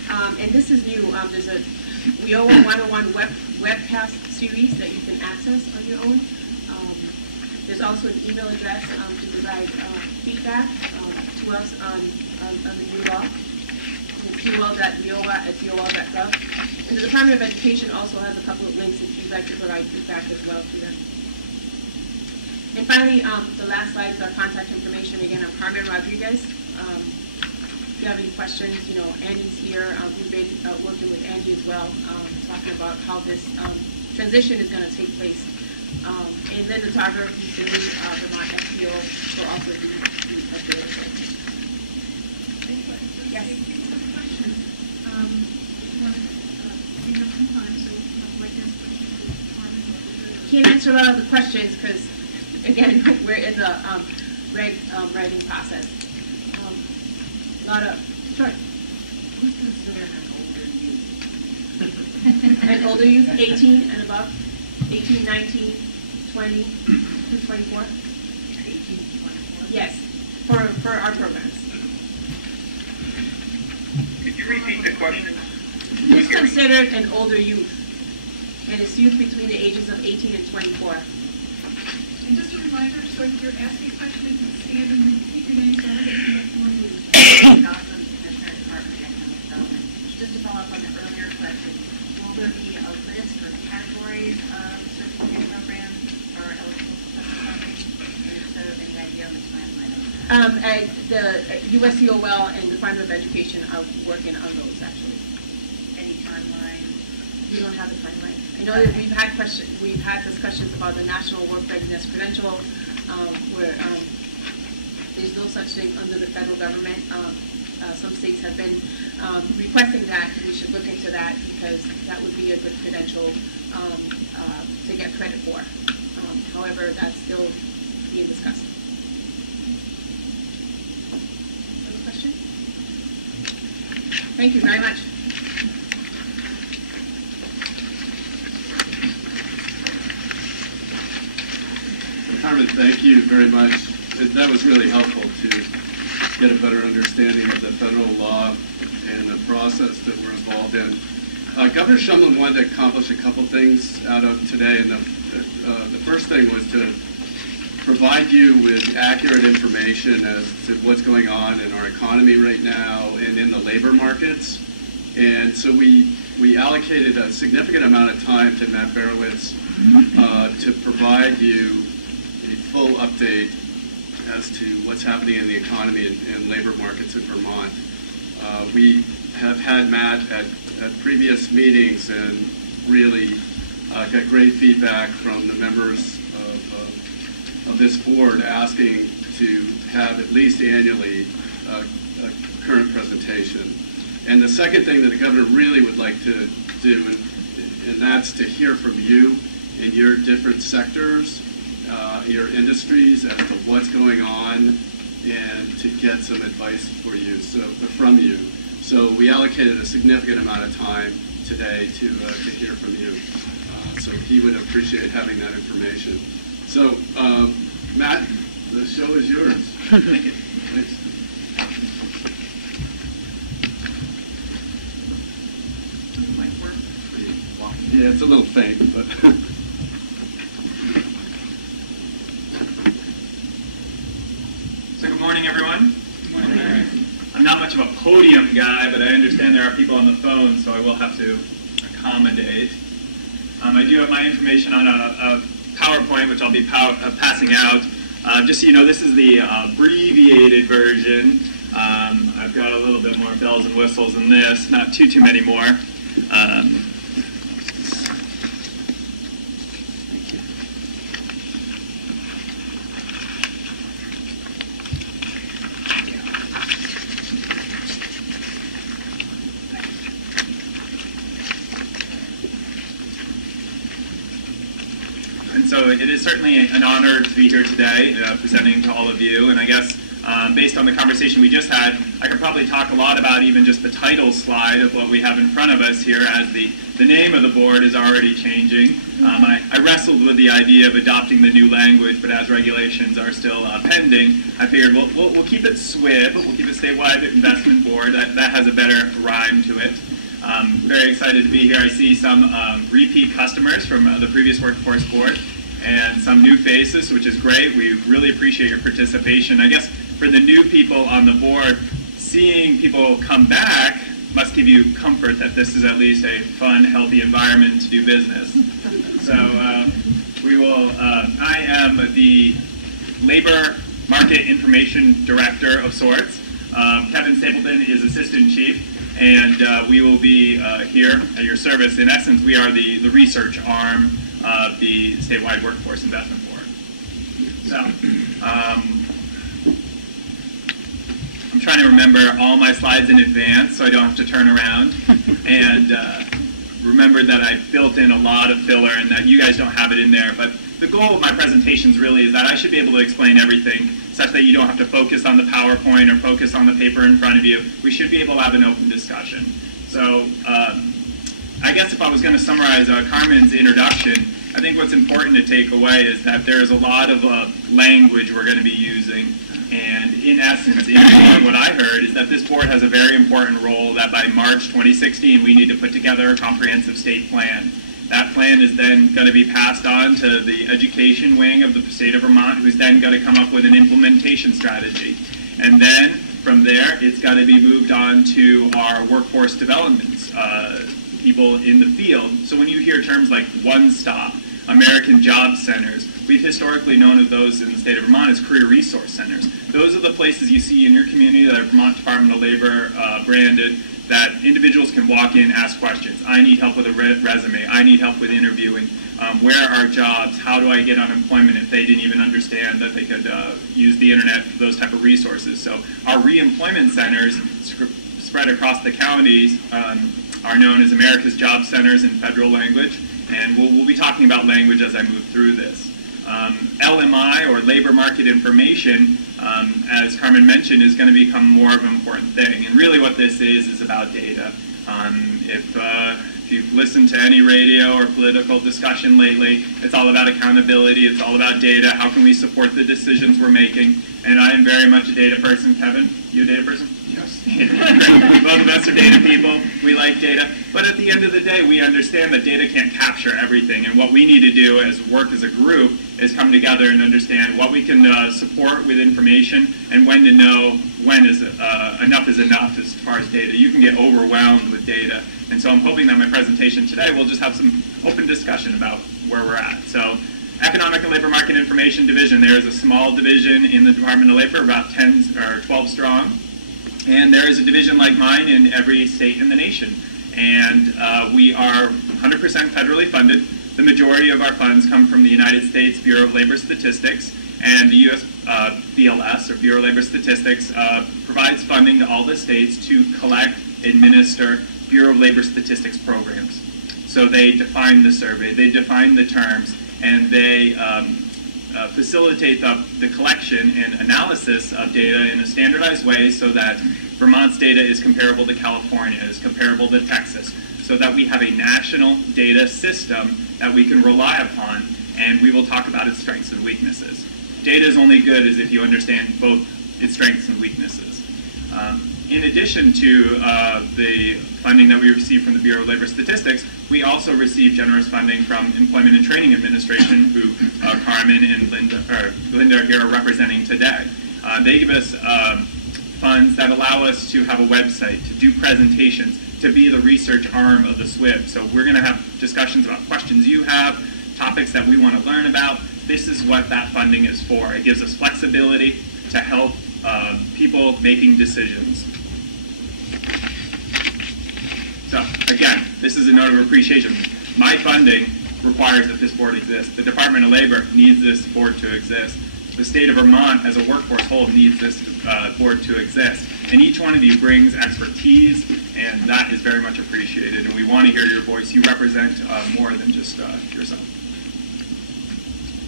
And this is new. There's a WIOA 101 webcast series that you can access on your own. There's also an email address to provide feedback to us on the new law. It's ul.wioa@wioa.gov. And the Department of Education also has a couple of links if you'd like to provide feedback as well to them. And finally, the last slide is our contact information. Again, I'm Carmen Rodriguez. If you have any questions, you know, Andy's here. We've been working with Andy as well, talking about how this transition is going to take place. And then the Tarver, Philly, Vermont FPO will also be available. Yes. Can't answer a lot of the questions because, again, we're in the writing process. A lot of, sure. Who's considered an older youth? An older youth, 18 and above, 18, 19, 20 through 24. 18 to 24? Yes, for our programs. Could you repeat the question? Who's considered an older youth? And it's youth between the ages of 18 and 24. And just a reminder, so if you're asking a question, you can stand and repeat your name so everybody can more news. Commissioner, Department of Economic Development. Just to follow up on the earlier question, will there be a list or categories of certificate programs or eligible for such funding? So any idea on the timeline on that? The USCOL and the Department of Education are working on those actually. Any timeline? We don't have a timeline. I know that we've had discussions about the National Work Readiness Credential, where there's no such thing under the federal government. Some states have been requesting that. We should look into that because that would be a good credential to get credit for. However, that's still being discussed. Any question? Thank you very much. Carmen, thank you very much. That was really helpful to get a better understanding of the federal law and the process that we're involved in. Governor Shumlin wanted to accomplish a couple things out of today, and the first thing was to provide you with accurate information as to what's going on in our economy right now and in the labor markets. And so we allocated a significant amount of time to Matt Barowitz to provide you a full update as to what's happening in the economy and labor markets in Vermont. We have had Matt at previous meetings and really got great feedback from the members of this board asking to have at least annually a current presentation. And the second thing that the governor really would like to do, and that's to hear from you in your different sectors, your industries as to what's going on, and to get some advice for you, from you. So we allocated a significant amount of time today to hear from you. So he would appreciate having that information. So Matt, the show is yours. Thank you. Thanks. Yeah, it's a little faint, but. So good morning, everyone. Good morning. I'm not much of a podium guy, but I understand there are people on the phone, so I will have to accommodate. I do have my information on a PowerPoint, which I'll be passing out. Just so you know, this is the abbreviated version. I've got a little bit more bells and whistles than this, not too many more. And so it is certainly an honor to be here today presenting to all of you. And I guess based on the conversation we just had, I could probably talk a lot about even just the title slide of what we have in front of us here, as the name of the board is already changing. I wrestled with the idea of adopting the new language, but as regulations are still pending, I figured we'll keep it SWIB, we'll keep it Statewide Investment Board. That has a better rhyme to it. Very excited to be here. I see some repeat customers from the previous Workforce Board and some new faces, which is great. We really appreciate your participation. I guess for the new people on the board, seeing people come back must give you comfort that this is at least a fun, healthy environment to do business. So we will, I am the Labor Market Information Director of sorts. Kevin Stapleton is Assistant Chief. And we will be here at your service. In essence, we are the research arm of the Statewide Workforce Investment Board. So, I'm trying to remember all my slides in advance so I don't have to turn around. And remember that I built in a lot of filler and that you guys don't have it in there. But the goal of my presentations really is that I should be able to explain everything such that you don't have to focus on the PowerPoint or focus on the paper in front of you. We should be able to have an open discussion. So I guess if I was going to summarize Carmen's introduction, I think what's important to take away is that there's a lot of language we're going to be using. And in essence, what I heard is that this board has a very important role, that by March 2016 we need to put together a comprehensive state plan. That plan is then going to be passed on to the education wing of the state of Vermont, who's then going to come up with an implementation strategy. And then from there, it's got to be moved on to our workforce developments, people in the field. So when you hear terms like one-stop, American Job Centers, we've historically known of those in the state of Vermont as career resource centers. Those are the places you see in your community that are Vermont Department of Labor branded, that individuals can walk in, ask questions. I need help with a resume. I need help with interviewing. Where are jobs? How do I get unemployment if they didn't even understand that they could use the internet for those type of resources? So our reemployment centers spread across the counties are known as America's Job Centers in federal language. And we'll be talking about language as I move through this. LMI, or labor market information, as Carmen mentioned, is going to become more of an important thing. And really what this is about data. If you've listened to any radio or political discussion lately, it's all about accountability, it's all about data. How can we support the decisions we're making? And I am very much a data person. Kevin, you a data person? Yes. Both of us are data people. We like data. But at the end of the day, we understand that data can't capture everything. And what we need to do as work as a group is come together and understand what we can support with information and when to know when is enough is enough as far as data. You can get overwhelmed with data. And so I'm hoping that my presentation today will just have some open discussion about where we're at. So Economic and Labor Market Information Division, there is a small division in the Department of Labor, about 10 or 12 strong. And there is a division like mine in every state in the nation. And we are 100% federally funded. The majority of our funds come from the United States Bureau of Labor Statistics, and the U.S. BLS, or Bureau of Labor Statistics, provides funding to all the states to collect, administer Bureau of Labor Statistics programs. So they define the survey, they define the terms, and they facilitate the collection and analysis of data in a standardized way so that Vermont's data is comparable to California, is comparable to Texas, so that we have a national data system that we can rely upon, and we will talk about its strengths and weaknesses. Data is only good as if you understand both its strengths and weaknesses. In addition to the funding that we receive from the Bureau of Labor Statistics, we also receive generous funding from Employment and Training Administration, who Carmen and Linda here are representing today. They give us funds that allow us to have a website, to do presentations, to be the research arm of the SWIB. So we're going to have discussions about questions you have, topics that we want to learn about. this is what that funding is for. It gives us flexibility to help people making decisions. So again, this is a note of appreciation. My funding requires that this board exist. The Department of Labor needs this board to exist. The state of Vermont as a workforce whole needs this board to exist. And each one of you brings expertise, and that is very much appreciated. And we want to hear your voice. You represent more than just yourself.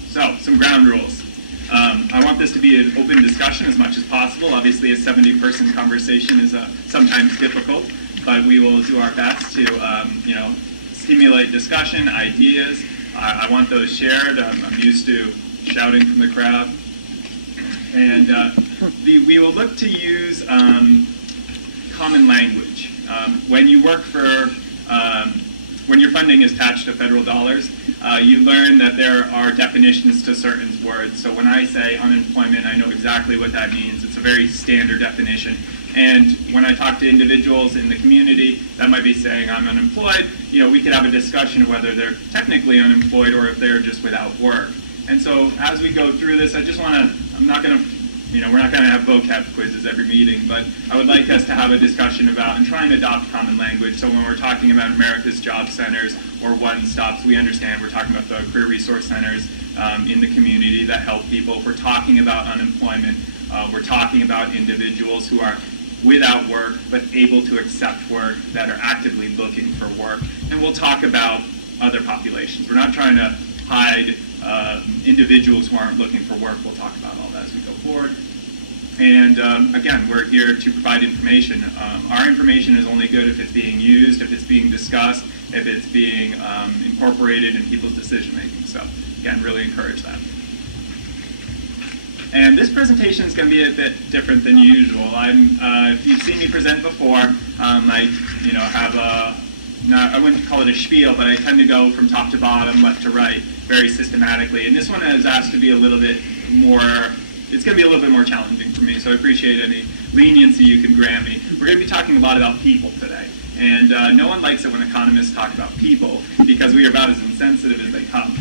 So, some ground rules. I want this to be an open discussion as much as possible. Obviously, a 70-person conversation is sometimes difficult, but we will do our best to, stimulate discussion, ideas. I want those shared. I'm used to shouting from the crowd. And we will look to use common language. When you work for, when your funding is attached to federal dollars, you learn that there are definitions to certain words. So when I say unemployment, I know exactly what that means. It's a very standard definition. And when I talk to individuals in the community that might be saying I'm unemployed, we could have a discussion of whether they're technically unemployed or if they're just without work. And so as we go through this, I just want to, I'm not going to, we're not going to have vocab quizzes every meeting, but I would like us to have a discussion about and try and adopt common language. So when we're talking about America's Job Centers or one-stops, we understand we're talking about the career resource centers in the community that help people. If we're talking about unemployment, we're talking about individuals who are without work but able to accept work, that are actively looking for work. And we'll talk about other populations. We're not trying to hide individuals who aren't looking for work. We'll talk about all that as we go forward. And again, we're here to provide information. Our information is only good if it's being used, if it's being discussed, if it's being incorporated in people's decision making. So again, really encourage that. And this presentation is going to be a bit different than usual. If you've seen me present before, I have I wouldn't call it a spiel, but I tend to go from top to bottom, left to right, very systematically. And this one is asked to be a little bit more, it's going to be a little bit more challenging for me, so I appreciate any leniency you can grant me. We're going to be talking a lot about people today. And no one likes it when economists talk about people, because we are about as insensitive as they come.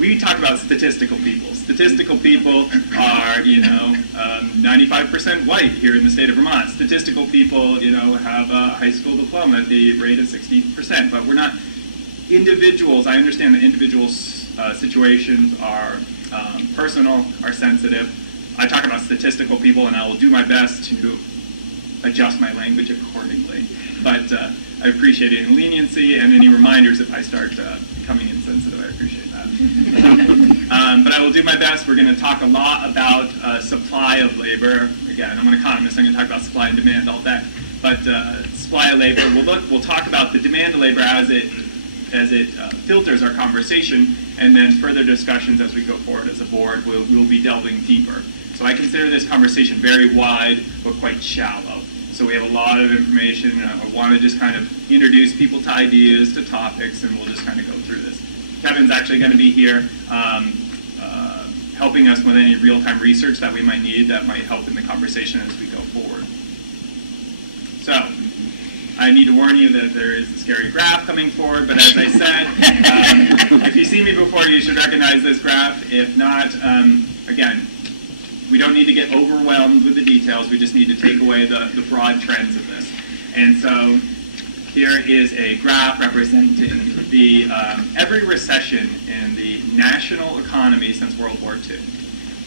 We talk about statistical people. Statistical people are, 95% white here in the state of Vermont. Statistical people, have a high school diploma at the rate of 60%. But we're not individuals. I understand that individuals' situations are personal, are sensitive. I talk about statistical people, and I will do my best to adjust my language accordingly. But I appreciate any leniency and any reminders if I start becoming insensitive. I appreciate that. But I will do my best. We're going to talk a lot about supply of labor. Again, I'm an economist. I'm going to talk about supply and demand all day. But supply of labor, we'll talk about the demand of labor as it filters our conversation, and then further discussions as we go forward as a board. We'll be delving deeper. So I consider this conversation very wide but quite shallow. So we have a lot of information. I want to just kind of introduce people to ideas, to topics, and we'll just kind of go through this. Kevin's actually going to be here helping us with any real-time research that we might need that might help in the conversation as we go forward. So I need to warn you that there is a scary graph coming forward, but as I said, if you see me before, you should recognize this graph. If not, again, we don't need to get overwhelmed with the details. We just need to take away the broad trends of this. And so here is a graph representing the every recession in the national economy since World War II.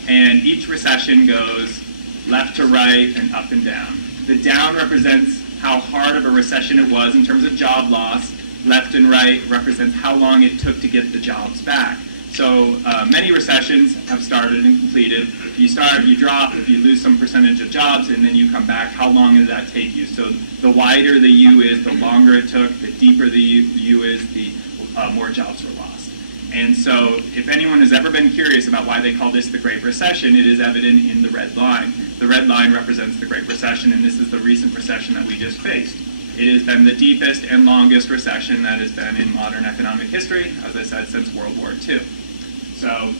And each recession goes left to right and up and down. The down represents how hard of a recession it was in terms of job loss. Left and right represents how long it took to get the jobs back. So many recessions have started and completed. You start, you drop, if you lose some percentage of jobs, and then you come back, how long does that take you? So the wider the U is, the longer it took, the deeper the U is, the more jobs were lost. And so if anyone has ever been curious about why they call this the Great Recession, it is evident in the red line. The red line represents the Great Recession, and this is the recent recession that we just faced. It has been the deepest and longest recession that has been in modern economic history, as I said, since World War II. So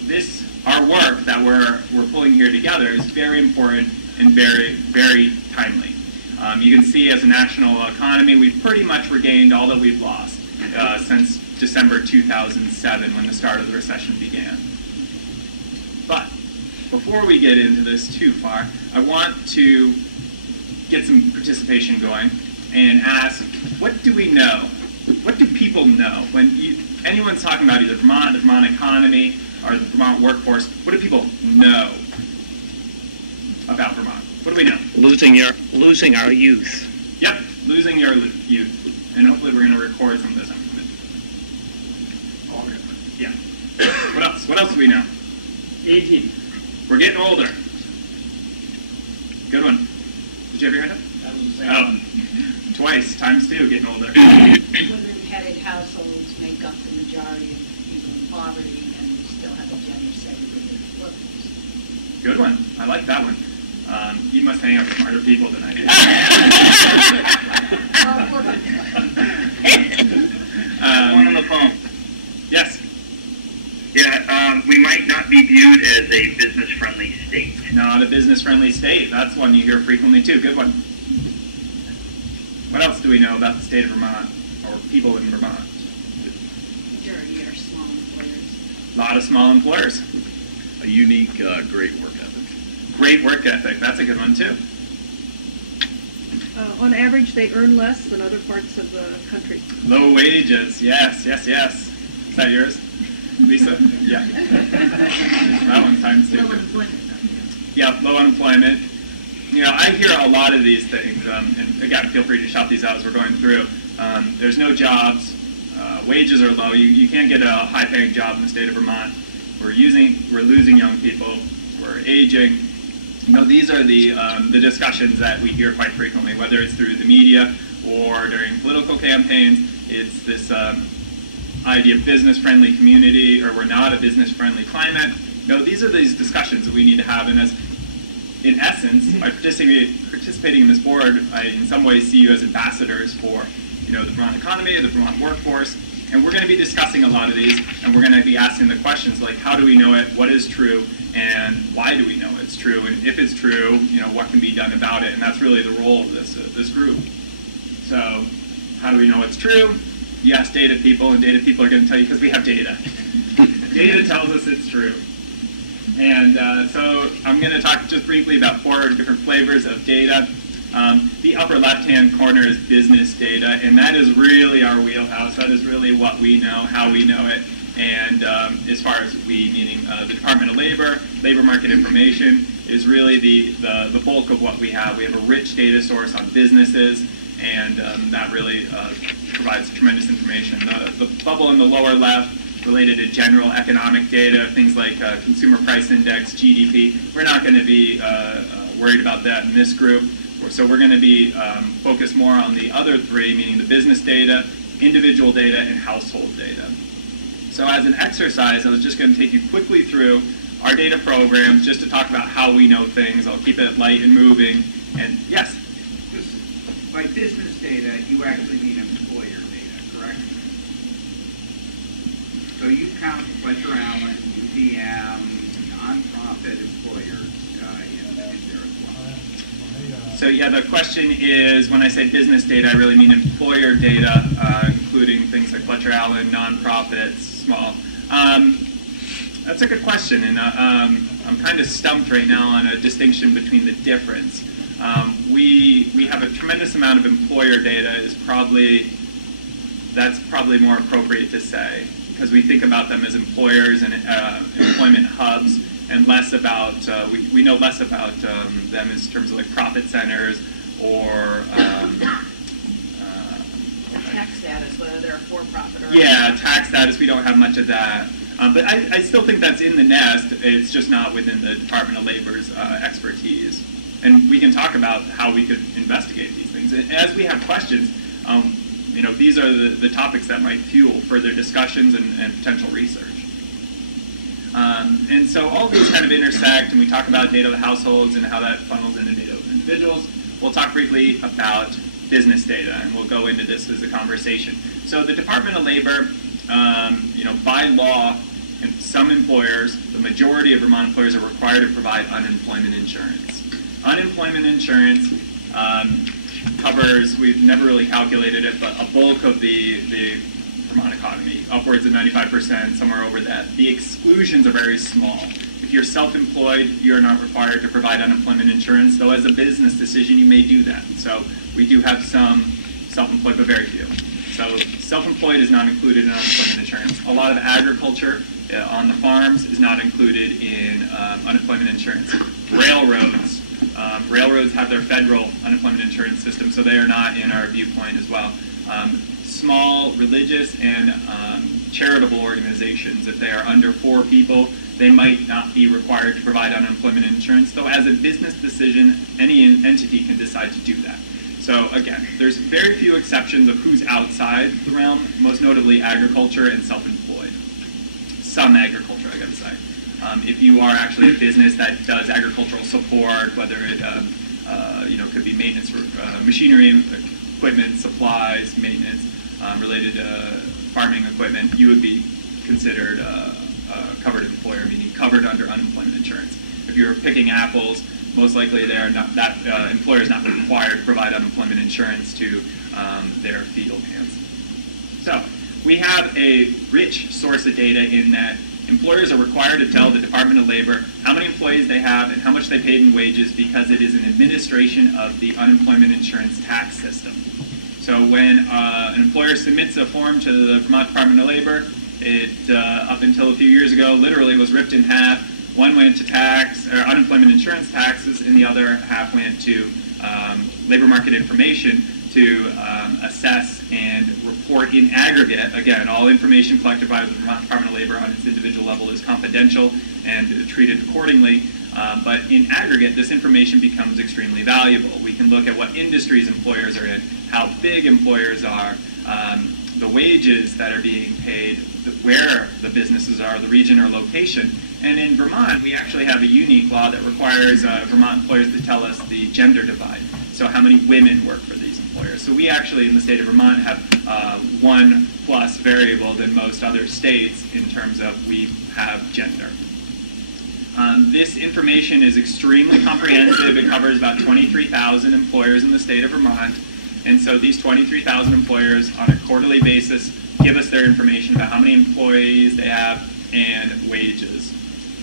our work that we're pulling here together is very important and very, very timely. You can see as a national economy, we've pretty much regained all that we've lost since December 2007 when the start of the recession began. But before we get into this too far, I want to get some participation going and ask, what do we know? What do people know? When anyone's talking about either Vermont, the Vermont economy, or the Vermont workforce, what do people know about Vermont? What do we know? Losing our youth. Yep, losing your youth. And hopefully we're going to record some of this. Yeah. What else? What else do we know? Aging. We're getting older. Good one. Did you have your hand up? That was the same Oh, one. twice, times two, getting older. Women-headed households make up the majority of people in poverty, and we still have a gender-segregated workforce. Good one. I like that one. You must hang out with smarter people than I do. One on the phone. Yes. Yeah, we might not be viewed as a business-friendly state. Not a business-friendly state. That's one you hear frequently too. Good one. What else do we know about the state of Vermont, or people in Vermont? Majority are small employers. A lot of small employers. A unique, great work ethic. Great work ethic. That's a good one too. On average, they earn less than other parts of the country. Low wages. Yes, yes, yes. Is that yours, Lisa? Yeah. That one's times two. Low unemployment. Yeah, low unemployment. You know, I hear a lot of these things, and again, feel free to shout these out as we're going through. There's no jobs, wages are low. You can't get a high-paying job in the state of Vermont. We're losing young people. We're aging. You know, these are the discussions that we hear quite frequently, whether it's through the media or during political campaigns. It's this idea of business-friendly community, or we're not a business-friendly climate. You know, these are these discussions that we need to have, and as in essence, by participating in this board, I in some ways see you as ambassadors for, you know, the Vermont economy, the Vermont workforce, and we're going to be discussing a lot of these, and we're going to be asking the questions like, how do we know it, what is true, and why do we know it's true, and if it's true, you know, what can be done about it, and that's really the role of this group. So, how do we know it's true? You ask data people, and data people are going to tell you because we have data. Data tells us it's true. And so I'm going to talk just briefly about 4 different flavors of data. The upper left-hand corner is business data, and that is really our wheelhouse. That is really what we know, how we know it, and as far as we, meaning the Department of Labor market information, is really the bulk of what we have. We have a rich data source on businesses, and that really provides tremendous information. The bubble in the lower left related to general economic data, things like consumer price index, GDP. We're not going to be worried about that in this group. So we're going to be focused more on the other 3, meaning the business data, individual data, and household data. So as an exercise, I was just going to take you quickly through our data programs just to talk about how we know things. I'll keep it light and moving. And yes? By business data, you actually mean employer data, correct? So you count Fletcher Allen, UVM, nonprofit employers in there as well. So yeah, the question is, when I say business data, I really mean employer data, including things like Fletcher Allen, nonprofits, small. That's a good question, and I'm kind of stumped right now on a distinction between the difference. We have a tremendous amount of employer data. That's probably more appropriate to say, because we think about them as employers and employment hubs, and less about, we know less about them in terms of like profit centers or tax status, whether they're a for-profit or tax status. We don't have much of that. But I still think that's in the nest. It's just not within the Department of Labor's expertise. And we can talk about how we could investigate these things. As we have questions, you know, these are the topics that might fuel further discussions and potential research. And so all these kind of intersect, and we talk about data of the households and how that funnels into data of individuals. We'll talk briefly about business data, and we'll go into this as a conversation. So the Department of Labor, you know, by law, and some employers, the majority of Vermont employers are required to provide unemployment insurance. Unemployment insurance covers, we've never really calculated it, but a bulk of the Vermont economy, upwards of 95%, somewhere over that. The exclusions are very small. If you're self-employed, you're not required to provide unemployment insurance, though as a business decision, you may do that. So we do have some self-employed, but very few. So self-employed is not included in unemployment insurance. A lot of agriculture on the farms is not included in unemployment insurance. Railroads have their federal unemployment insurance system, so they are not in our viewpoint as well. Small religious and charitable organizations, if they are under 4 people, they might not be required to provide unemployment insurance, though as a business decision, any entity can decide to do that. So again, there's very few exceptions of who's outside the realm, most notably agriculture and self-employed. Some agriculture, I gotta say. If you are actually a business that does agricultural support, whether it could be maintenance for machinery, equipment, supplies, maintenance, related farming equipment, you would be considered a covered employer, meaning covered under unemployment insurance. If you're picking apples, most likely that employer is not required to provide unemployment insurance to their field hands. So we have a rich source of data in that employers are required to tell the Department of Labor how many employees they have and how much they paid in wages, because it is an administration of the unemployment insurance tax system. So when an employer submits a form to the Vermont Department of Labor, it, up until a few years ago, literally was ripped in half. One went to unemployment insurance taxes, and the other half went to labor market information to assess and report in aggregate. Again, all information collected by the Vermont Department of Labor on its individual level is confidential and treated accordingly. But in aggregate, this information becomes extremely valuable. We can look at what industries employers are in, how big employers are, the wages that are being paid, where the businesses are, the region or location. And in Vermont, we actually have a unique law that requires Vermont employers to tell us the gender divide. So how many women work for these employers. So we actually, in the state of Vermont, have 1+ variable than most other states in terms of we have gender. This information is extremely comprehensive. It covers about 23,000 employers in the state of Vermont. And so these 23,000 employers on a quarterly basis give us their information about how many employees they have and wages.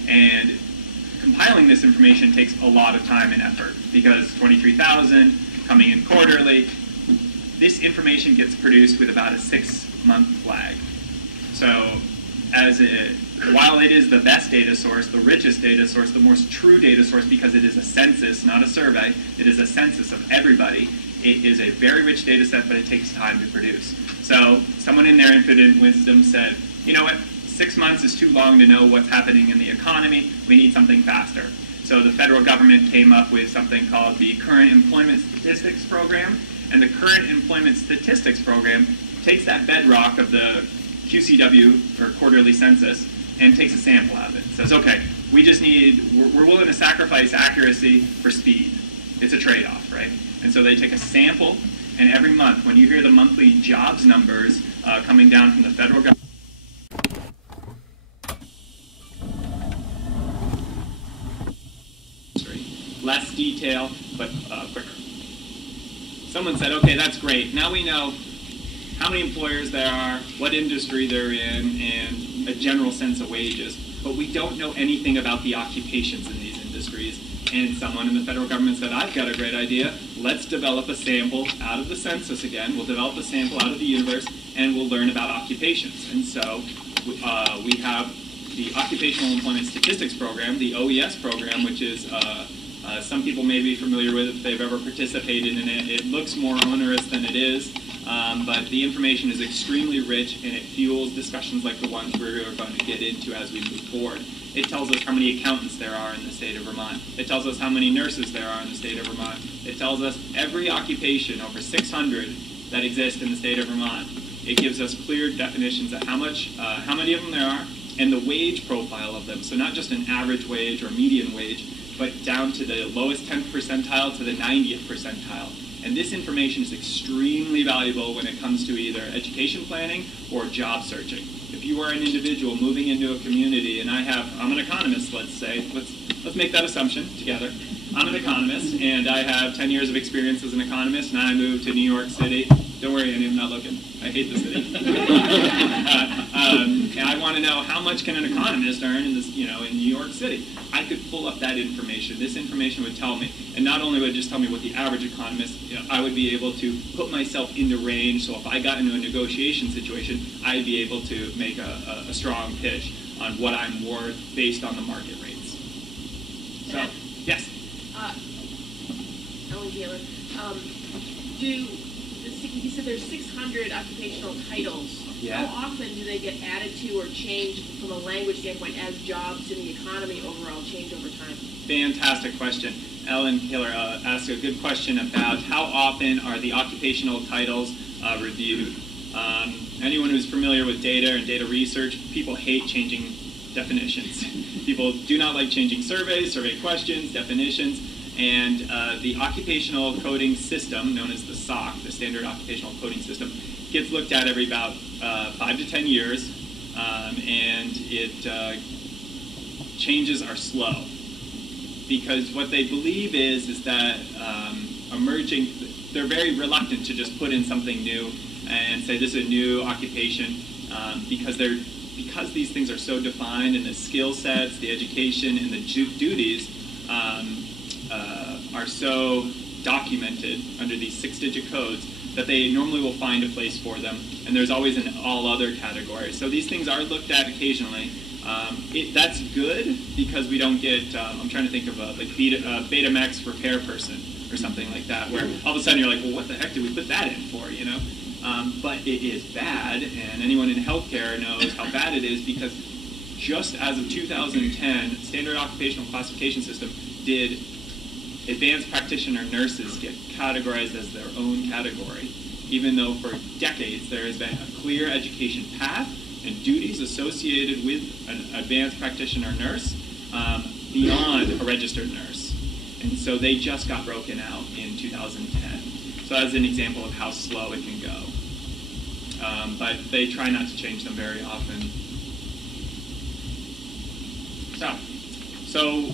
And compiling this information takes a lot of time and effort, because 23,000 coming in quarterly, this information gets produced with about a 6-month lag. So while it is the best data source, the richest data source, the most true data source, because it is a census, not a survey, it is a census of everybody, it is a very rich data set, but it takes time to produce. So someone in their infinite wisdom said, you know what, 6 months is too long to know what's happening in the economy, we need something faster. So the federal government came up with something called the Current Employment Statistics Program, and the Current Employment Statistics Program takes that bedrock of the QCW, or quarterly census, and takes a sample out of it. It says, okay, we're willing to sacrifice accuracy for speed. It's a trade-off, right? And so they take a sample, and every month, when you hear the monthly jobs numbers coming down from the federal government, less detail, but quicker. Someone said, okay, that's great. Now we know how many employers there are, what industry they're in, and a general sense of wages. But we don't know anything about the occupations in these industries. And someone in the federal government said, I've got a great idea. Let's develop a sample out of the census again. We'll develop a sample out of the universe, and we'll learn about occupations. And so we have the Occupational Employment Statistics Program, the OES program, which is some people may be familiar with if they've ever participated in it. It looks more onerous than it is, but the information is extremely rich, and it fuels discussions like the ones we're going to get into as we move forward. It tells us how many accountants there are in the state of Vermont. It tells us how many nurses there are in the state of Vermont. It tells us every occupation, over 600, that exist in the state of Vermont. It gives us clear definitions of how many of them there are, and the wage profile of them. So not just an average wage or median wage, but down to the lowest 10th percentile to the 90th percentile. And this information is extremely valuable when it comes to either education planning or job searching. If you are an individual moving into a community, and I'm an economist, let's say, let's make that assumption together. I'm an economist, and I have 10 years of experience as an economist, and I moved to New York City. Don't worry, Andy, I'm not looking. I hate the city. And I want to know how much can an economist earn in this, in New York City. I could pull up that information. This information would tell me, and not only would it just tell me what the average economist, I would be able to put myself into range. So if I got into a negotiation situation, I'd be able to make a strong pitch on what I'm worth based on the market rates. So, yes. Ellen Taylor. You said there's 600 occupational titles. Yeah. How often do they get added to or changed from a language standpoint as jobs in the economy overall change over time? Fantastic question. Ellen Taylor asked a good question about how often are the occupational titles reviewed. Anyone who's familiar with data and data research, people hate changing definitions. People do not like changing surveys, survey questions, definitions, and the occupational coding system, known as the SOC, the Standard Occupational Coding System, gets looked at every about 5 to 10 years, and it changes are slow. Because what they believe is that they're very reluctant to just put in something new and say this is a new occupation, because these things are so defined, and the skill sets, the education, and the duties are so documented under these 6-digit codes that they normally will find a place for them, and there's always an all other category. So these things are looked at occasionally. That's good because we don't get, I'm trying to think of like Betamax repair person or something like that, where all of a sudden you're like, well, what the heck did we put that in for, But it is bad, and anyone in healthcare knows how bad it is, because just as of 2010, Standard Occupational Classification System did advanced practitioner nurses get categorized as their own category, even though for decades there has been a clear education path and duties associated with an advanced practitioner nurse beyond a registered nurse. And so they just got broken out in 2010. So that's an example of how slow it can go. But they try not to change them very often. So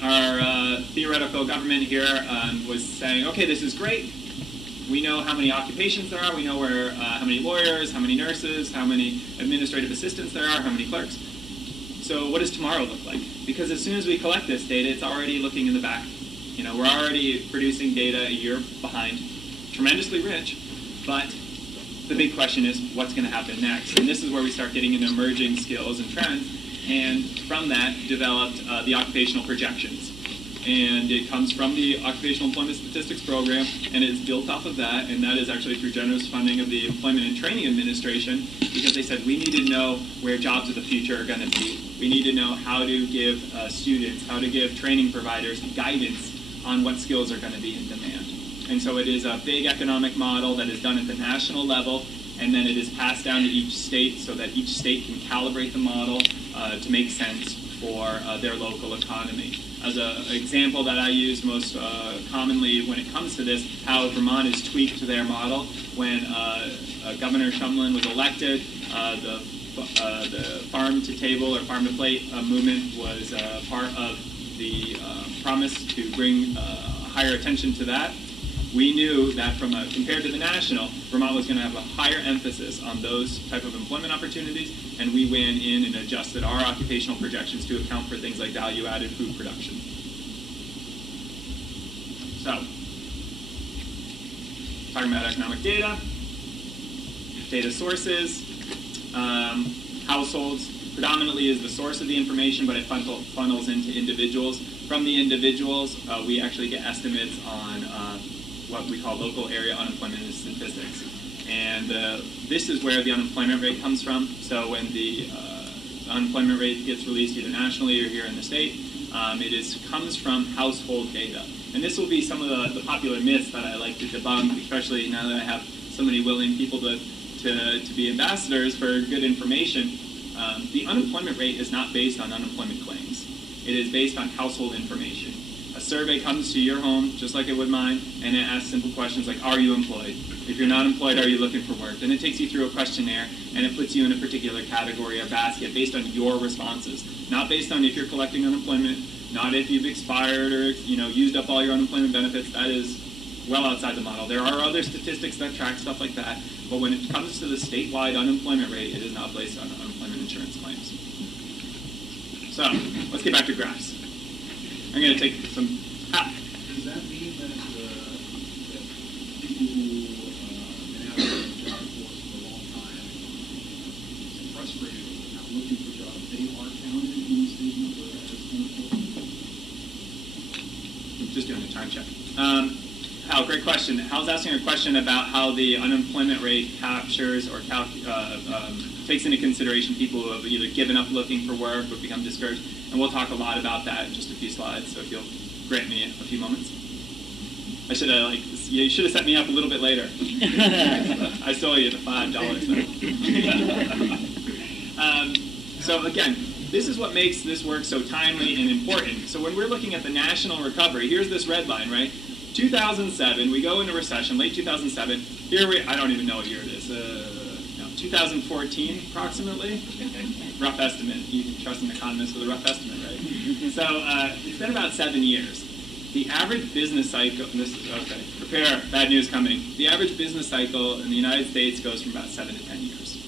our theoretical government here was saying, okay, this is great. We know how many occupations there are. We know how many lawyers, how many nurses, how many administrative assistants there are, how many clerks. So what does tomorrow look like? Because as soon as we collect this data, it's already looking in the back. We're already producing data a year behind, tremendously rich, but the big question is what's going to happen next? And this is where we start getting into emerging skills and trends, and from that developed the occupational projections. And it comes from the Occupational Employment Statistics Program, and it's built off of that, and that is actually through generous funding of the Employment and Training Administration, because they said we need to know where jobs of the future are going to be. We need to know how to give students, how to give training providers guidance on what skills are going to be in demand. And so it is a big economic model that is done at the national level, and then it is passed down to each state so that each state can calibrate the model to make sense for their local economy. As an example that I use most commonly when it comes to this, how Vermont has tweaked their model. When Governor Shumlin was elected, the farm to table or farm to plate movement was part of the promise to bring higher attention to that. We knew that compared to the national, Vermont was going to have a higher emphasis on those type of employment opportunities, and we went in and adjusted our occupational projections to account for things like value-added food production. So, talking about economic data, data sources, households predominantly is the source of the information, but it funnels into individuals. From the individuals, we actually get estimates on what we call local area unemployment statistics. And this is where the unemployment rate comes from. So when the unemployment rate gets released either nationally or here in the state, it comes from household data. And this will be some of the popular myths that I like to debunk, especially now that I have so many willing people to be ambassadors for good information. The unemployment rate is not based on unemployment claims. It is based on household information. A survey comes to your home, just like it would mine, and it asks simple questions like, are you employed? If you're not employed, are you looking for work? Then it takes you through a questionnaire, and it puts you in a particular category or basket based on your responses, not based on if you're collecting unemployment, not if you've expired or used up all your unemployment benefits. That is well outside the model. There are other statistics that track stuff like that, but when it comes to the statewide unemployment rate, it is not based on unemployment insurance claims. So let's get back to graphs. I'm going to take some. Does that mean that people who have been out of the job force for a long time, frustrated, not looking for jobs, they are counted in the state number as unemployed? Just doing a time check. Hal, great question. Hal's asking a question about how the unemployment rate captures or takes into consideration people who have either given up looking for work or become discouraged. And we'll talk a lot about that in just a few slides, so if you'll grant me a few moments. I should have, you should have set me up a little bit later. I still owe you the $5 though. So again, this is what makes this work so timely and important. So when we're looking at the national recovery, here's this red line, right? 2007, we go into recession, late 2007. Here I don't even know what year it is. 2014, approximately. Rough estimate. You can trust an economist with a rough estimate, right? So it's been about 7 years. The average business cycle, prepare, bad news coming. The average business cycle in the United States goes from about 7 to 10 years.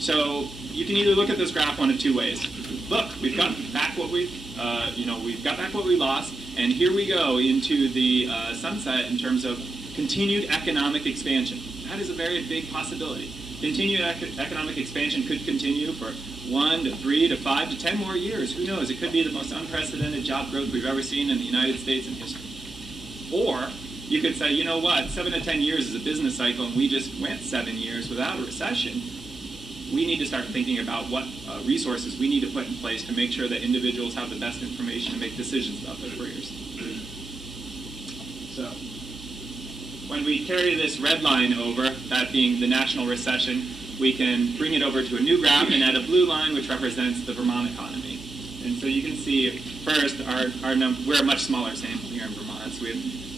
So you can either look at this graph one of two ways. Look, we've got back what we've got back what we lost, and here we go into the sunset in terms of continued economic expansion. That is a very big possibility. Continued economic expansion could continue for 1 to 3 to 5 to 10 more years. Who knows? It could be the most unprecedented job growth we've ever seen in the United States in history. Or you could say, you know what, 7 to 10 years is a business cycle, and we just went 7 years without a recession. We need to start thinking about what resources we need to put in place to make sure that individuals have the best information to make decisions about their careers. So when we carry this red line over, that being the national recession, we can bring it over to a new graph and add a blue line, which represents the Vermont economy. And so you can see, first, we're a much smaller sample here in Vermont, so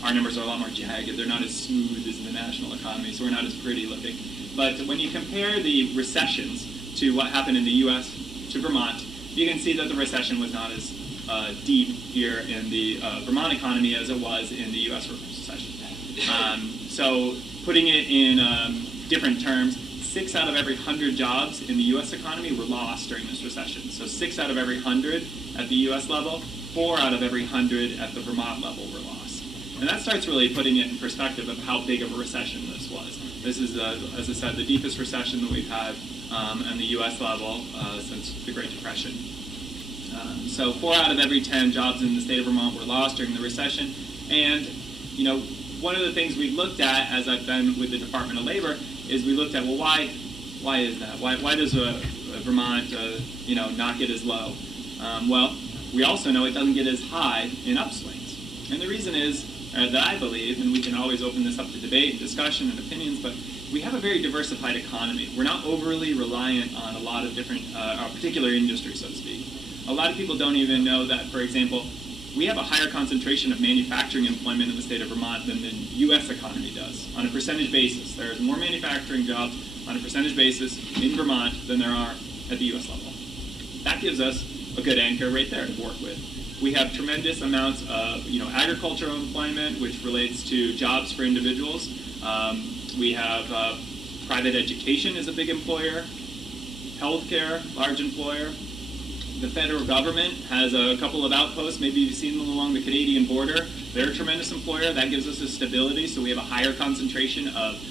our numbers are a lot more jagged. They're not as smooth as the national economy, so we're not as pretty looking. But when you compare the recessions to what happened in the U.S. to Vermont, you can see that the recession was not as deep here in the Vermont economy as it was in the U.S. recession. So putting it in different terms, 6 out of every 100 jobs in the U.S. economy were lost during this recession. So 6 out of every 100 at the U.S. level, 4 out of every 100 at the Vermont level were lost. And that starts really putting it in perspective of how big of a recession this was. This is, as I said, the deepest recession that we've had on the U.S. level since the Great Depression. So 4 out of every 10 jobs in the state of Vermont were lost during the recession. And, you know, one of the things we looked at, as I've been with the Department of Labor, is we looked at, well, why is that? Why does Vermont, not get as low? Well, we also know it doesn't get as high in upswings. And the reason is that I believe, and we can always open this up to debate, discussion, and opinions, but we have a very diversified economy. We're not overly reliant on a lot of different, particular industries, so to speak. A lot of people don't even know that, for example, we have a higher concentration of manufacturing employment in the state of Vermont than the U.S. economy does. On a percentage basis, there's more manufacturing jobs on a percentage basis in Vermont than there are at the U.S. level. That gives us a good anchor right there to work with. We have tremendous amounts of agricultural employment, which relates to jobs for individuals. We have private education is a big employer, healthcare, large employer. The federal government has a couple of outposts. Maybe you've seen them along the Canadian border. They're a tremendous employer. That gives us a stability, so we have a higher concentration of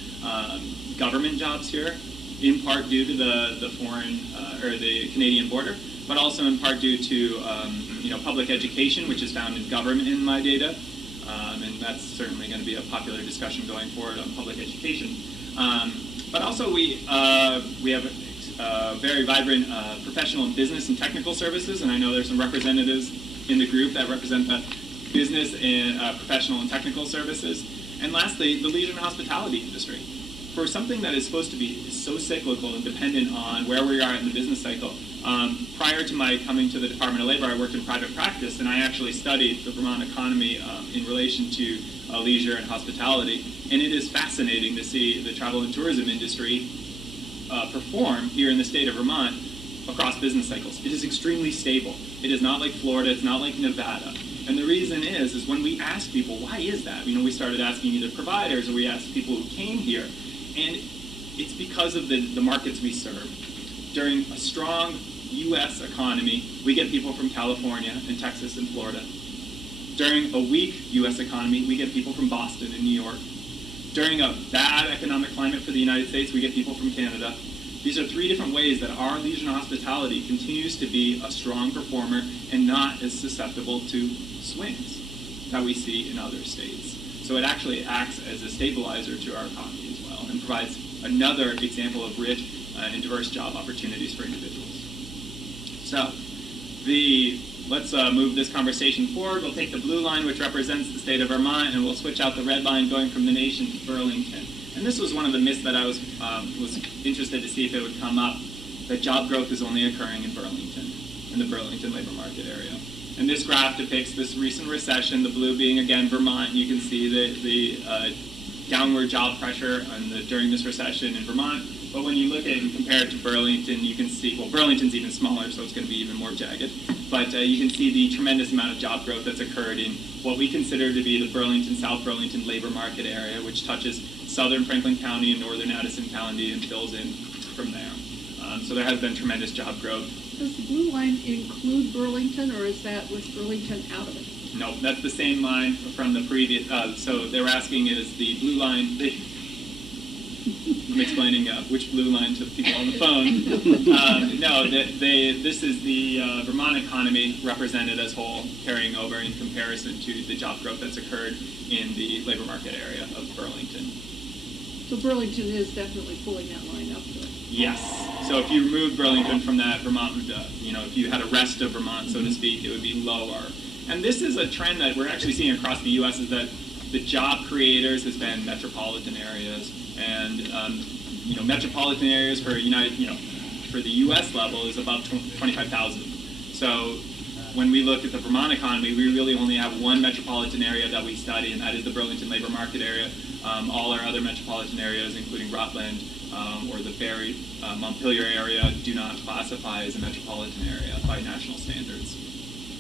government jobs here, in part due to the foreign or the Canadian border, but also in part due to public education, which is found in government in my data, and that's certainly going to be a popular discussion going forward on public education. But also we have very vibrant professional and business and technical services, and I know there's some representatives in the group that represent the business and professional and technical services. And lastly, the leisure and hospitality industry. For something that is supposed to be so cyclical and dependent on where we are in the business cycle, prior to my coming to the Department of Labor, I worked in private practice, and I actually studied the Vermont economy in relation to leisure and hospitality. And it is fascinating to see the travel and tourism industry perform here in the state of Vermont across business cycles. It is extremely stable. It is not like Florida. It's not like Nevada. And the reason is when we ask people, why is that? We started asking either providers or we asked people who came here. And it's because of the markets we serve. During a strong U.S. economy, we get people from California and Texas and Florida. During a weak U.S. economy, we get people from Boston and New York. During a bad economic climate for the United States, we get people from Canada. These are three different ways that our Legion Hospitality continues to be a strong performer and not as susceptible to swings that we see in other states. So it actually acts as a stabilizer to our economy as well and provides another example of rich and diverse job opportunities for individuals. So let's move this conversation forward. We'll take the blue line, which represents the state of Vermont, and we'll switch out the red line going from the nation to Burlington. And this was one of the myths that I was interested to see if it would come up, that job growth is only occurring in Burlington, in the Burlington labor market area. And this graph depicts this recent recession, the blue being, again, Vermont. You can see the downward job pressure during this recession in Vermont. But when you look at it and compare it to Burlington, you can see, well, Burlington's even smaller, so it's going to be even more jagged. But you can see the tremendous amount of job growth that's occurred in what we consider to be the Burlington, South Burlington labor market area, which touches southern Franklin County and northern Addison County and fills in from there. So there has been tremendous job growth. Does the blue line include Burlington, or is that with Burlington out of it? No, that's the same line from the previous. So they were asking, is the blue line, I'm explaining which blue line to the people on the phone. No, this is the Vermont economy represented as whole, carrying over in comparison to the job growth that's occurred in the labor market area of Burlington. So Burlington is definitely pulling that line up, though. Yes. So if you removed Burlington from that, Vermont would, if you had a rest of Vermont, so to speak, it would be lower. And this is a trend that we're actually seeing across the U.S. is that the job creators has been metropolitan areas. And, metropolitan areas for for the U.S. level is about 25,000. So when we look at the Vermont economy, we really only have one metropolitan area that we study, and that is the Burlington labor market area. All our other metropolitan areas, including Rutland or the Barrie, Montpelier area, do not classify as a metropolitan area by national standards.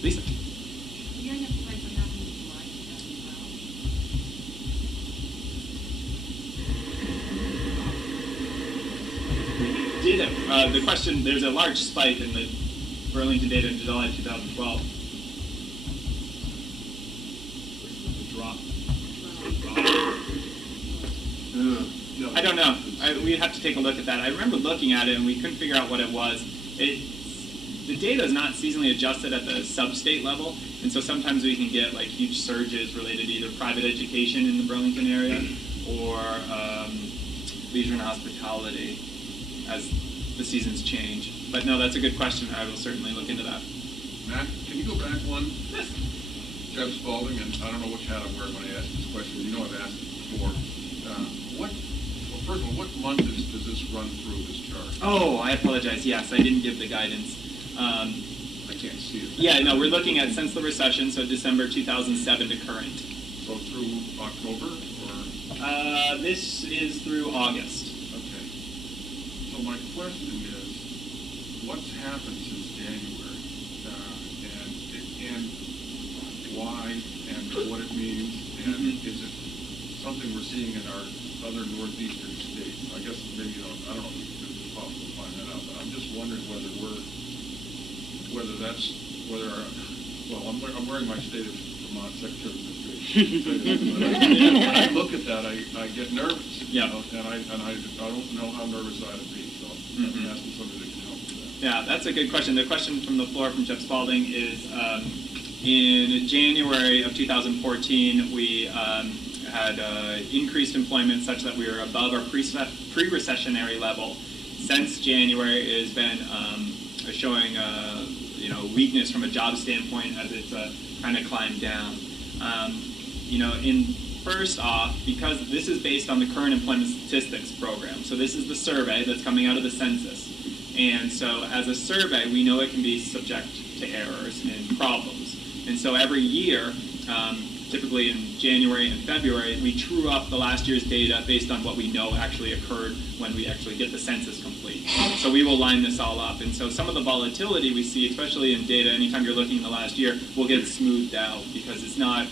Lisa? Did it. The question, there's a large spike in the Burlington data in July 2012. The drop. I don't know. We'd have to take a look at that. I remember looking at it and we couldn't figure out what it was. The data is not seasonally adjusted at the sub-state level, and so sometimes we can get like huge surges related to either private education in the Burlington area or leisure and hospitality as the seasons change. But no, that's a good question. I will certainly look into that. Matt, can you go back one? Jeff Spalding, and I don't know which hat I'm wearing when I ask this question. You know I've asked it before. First of all, what month does this run through, this chart? Oh, I apologize. Yes, I didn't give the guidance. I can't see it. Yeah, no, we're looking at since the recession, so December 2007 to current. So through October, or? This is through August. Okay. So my question is, what's happened since January, and why, and what it means, and is it something we're seeing in our other northeastern states? I guess maybe I don't know if it's possible to find that out, but I'm just wondering whether I'm wearing my state of Vermont Secretary of Administration. When I look at that, I get nervous. Yeah. And I don't know how nervous I would be, so I'm asking somebody that can help with that. Yeah, that's a good question. The question from the floor from Jeff Spalding is, in January of 2014, we had increased employment such that we were above our pre-recessionary level. Since January, it has been showing weakness from a job standpoint as it's kind of climbed down. First off, because this is based on the current employment statistics program, so this is the survey that's coming out of the census. And so as a survey, we know it can be subject to errors and problems. And so every year, typically in January and February, we true up the last year's data based on what we know actually occurred when we actually get the census complete. So we will line this all up. And so some of the volatility we see, especially in data, anytime you're looking in the last year, will get smoothed out because it's not,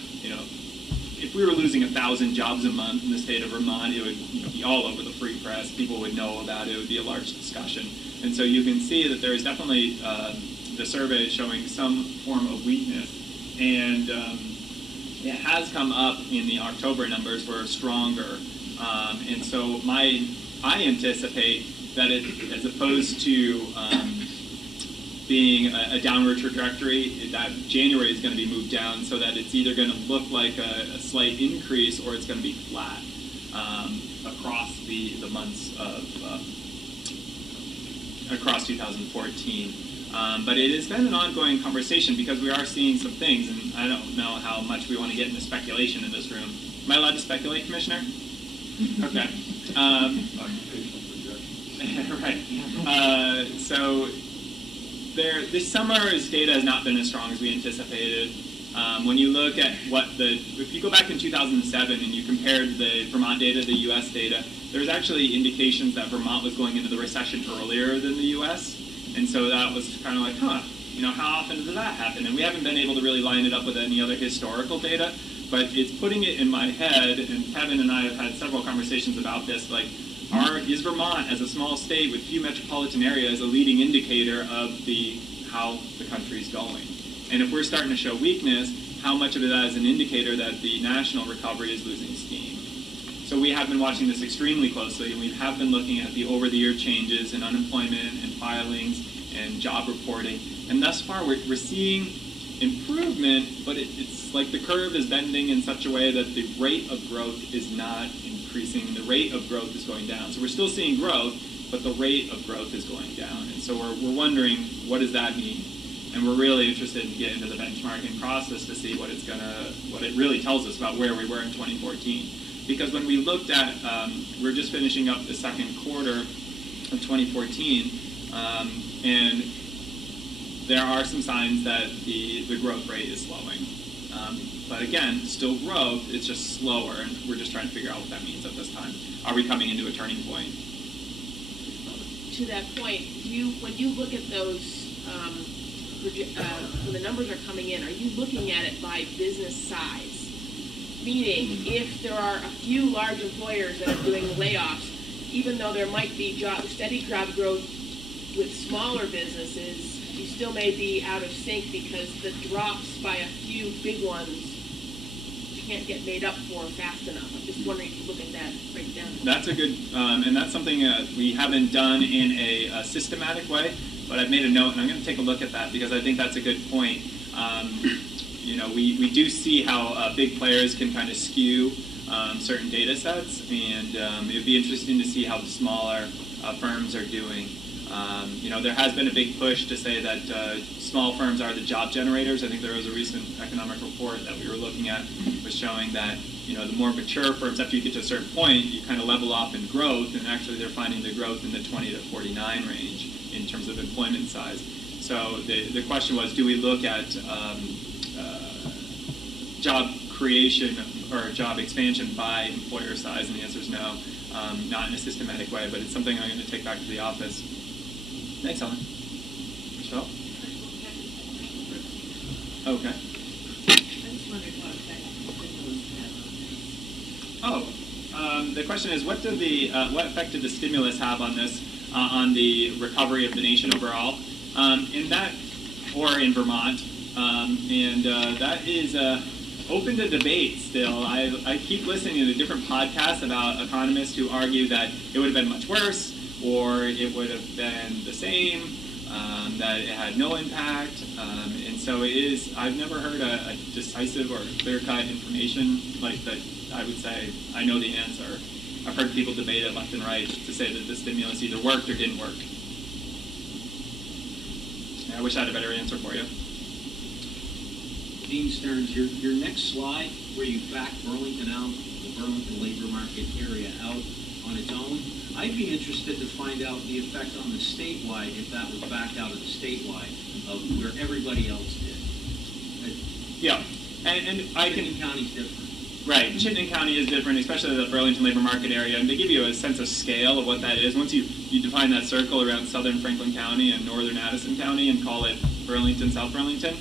if we were losing 1,000 jobs a month in the state of Vermont, it would be all over the free press. People would know about it. It would be a large discussion. And so you can see that there is definitely the survey is showing some form of weakness. And it has come up in the October numbers were stronger. And so I anticipate that as opposed to being a downward trajectory, that January is going to be moved down so that it's either going to look like a slight increase or it's going to be flat across the months of across 2014. But it has been an ongoing conversation because we are seeing some things, and I don't know how much we want to get into speculation in this room. Am I allowed to speculate, Commissioner? Okay. Right. So this summer's data has not been as strong as we anticipated. When you look at if you go back in 2007 and you compared the Vermont data to the U.S. data, there's actually indications that Vermont was going into the recession earlier than the U.S. And so that was kind of like, how often does that happen? And we haven't been able to really line it up with any other historical data, but it's putting it in my head, and Kevin and I have had several conversations about this, like, is Vermont, as a small state with few metropolitan areas, a leading indicator of how the country's going? And if we're starting to show weakness, how much of it is an indicator that the national recovery is losing steam? So we have been watching this extremely closely, and we have been looking at the over-the-year changes in unemployment and filings and job reporting. And thus far, we're seeing improvement, but it's like the curve is bending in such a way that the rate of growth is not increasing. The rate of growth is going down. So we're still seeing growth, but the rate of growth is going down. And so we're wondering, what does that mean? And we're really interested in getting into the benchmarking process to see what it really tells us about where we were in 2014. Because when we looked at, we're just finishing up the second quarter of 2014, and there are some signs that the growth rate is slowing. But again, still growth, it's just slower, and we're just trying to figure out what that means at this time. Are we coming into a turning point? To that point, when you look at those, when the numbers are coming in, are you looking at it by business size? Meaning, if there are a few large employers that are doing layoffs, even though there might be steady job growth with smaller businesses, you still may be out of sync because the drops by a few big ones can't get made up for fast enough. I'm just wondering if you look at that breakdown. That's a good, and that's something we haven't done in a systematic way, but I've made a note, and I'm going to take a look at that because I think that's a good point. We do see how big players can kind of skew certain data sets, and it would be interesting to see how the smaller firms are doing. There has been a big push to say that small firms are the job generators. I think there was a recent economic report that we were looking at was showing that, the more mature firms, after you get to a certain point, you kind of level off in growth, and actually they're finding the growth in the 20 to 49 range in terms of employment size. So the question was, do we look at job creation or job expansion by employer size? And the answer is no, not in a systematic way, but it's something I'm going to take back to the office. Thanks, Ellen. Michelle? Okay. The question is, what effect did the stimulus have on this, on the recovery of the nation overall? Or in Vermont, and that is open to debate still. I keep listening to different podcasts about economists who argue that it would have been much worse, or it would have been the same, that it had no impact, and so it is. I've never heard a decisive or clear-cut information like that. I would say I know the answer. I've heard people debate it left and right to say that the stimulus either worked or didn't work. I wish I had a better answer for you. Dean Stearns, your next slide, where you back Burlington out, the Burlington labor market area out on its own, I'd be interested to find out the effect on the statewide, if that was backed out of the statewide, of where everybody else did. Yeah. And I can... Chittenden County's different. Right, Chittenden County is different, especially the Burlington labor market area. And to give you a sense of scale of what that is, once you define that circle around southern Franklin County and northern Addison County and call it Burlington, South Burlington,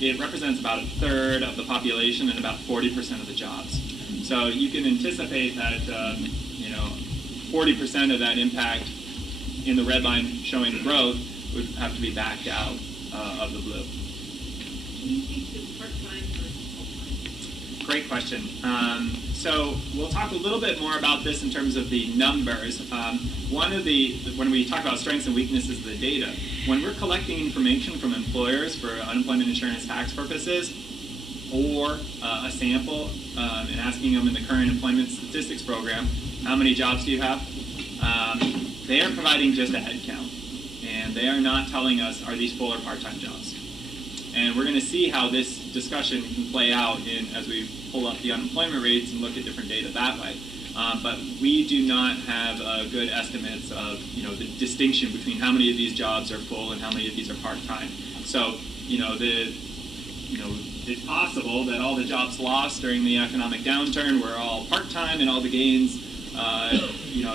it represents about 1/3 of the population and about 40% of the jobs. So you can anticipate that, 40% of that impact in the red line showing growth would have to be backed out of the blue. Can you speak to part-time versus full-time? Great question. So we'll talk a little bit more about this in terms of the numbers. When we talk about strengths and weaknesses of the data, when we're collecting information from employers for unemployment insurance tax purposes, or a sample and asking them in the current employment statistics program, how many jobs do you have? They are providing just a head count. And they are not telling us, are these full or part-time jobs? And we're going to see how this discussion can play out as we pull up the unemployment rates and look at different data that way. But we do not have good estimates of the distinction between how many of these jobs are full and how many of these are part-time. So it's possible that all the jobs lost during the economic downturn were all part-time and all the gains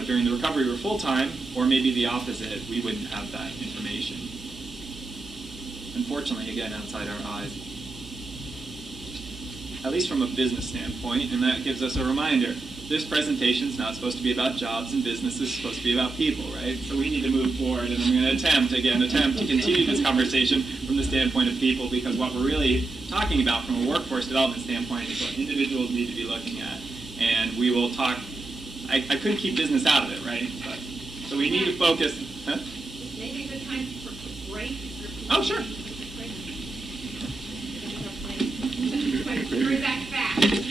during the recovery were full-time, or maybe the opposite. We wouldn't have that information. Unfortunately, again, outside our eyes. At least from a business standpoint, and that gives us a reminder. This presentation is not supposed to be about jobs and businesses, it's supposed to be about people, right? So we need to move forward, and I'm going to attempt to continue this conversation from the standpoint of people, because what we're really talking about from a workforce development standpoint is what individuals need to be looking at. And we will talk, I couldn't keep business out of it, right? So we need to focus. Huh? Maybe a good time for a break. Oh, sure. Hurry back fast.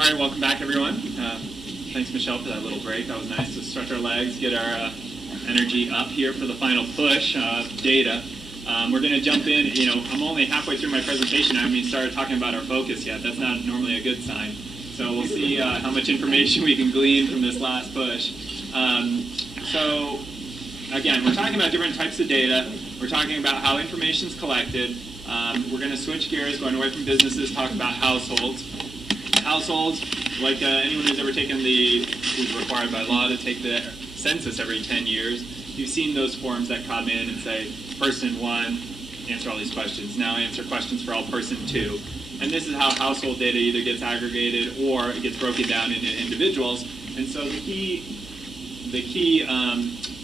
All right, welcome back, everyone. Thanks, Michelle, for that little break. That was nice to stretch our legs, get our energy up here for the final push of data. We're going to jump in. I'm only halfway through my presentation. I haven't even started talking about our focus yet. That's not normally a good sign. So we'll see how much information we can glean from this last push. So, again, we're talking about different types of data. We're talking about how information is collected. We're going to switch gears, going away from businesses, talk about households. Households, like anyone who's ever taken who's required by law to take the census every 10 years, you've seen those forms that come in and say, person 1, answer all these questions. Now answer questions for all person 2. And this is how household data either gets aggregated or it gets broken down into individuals. And so the key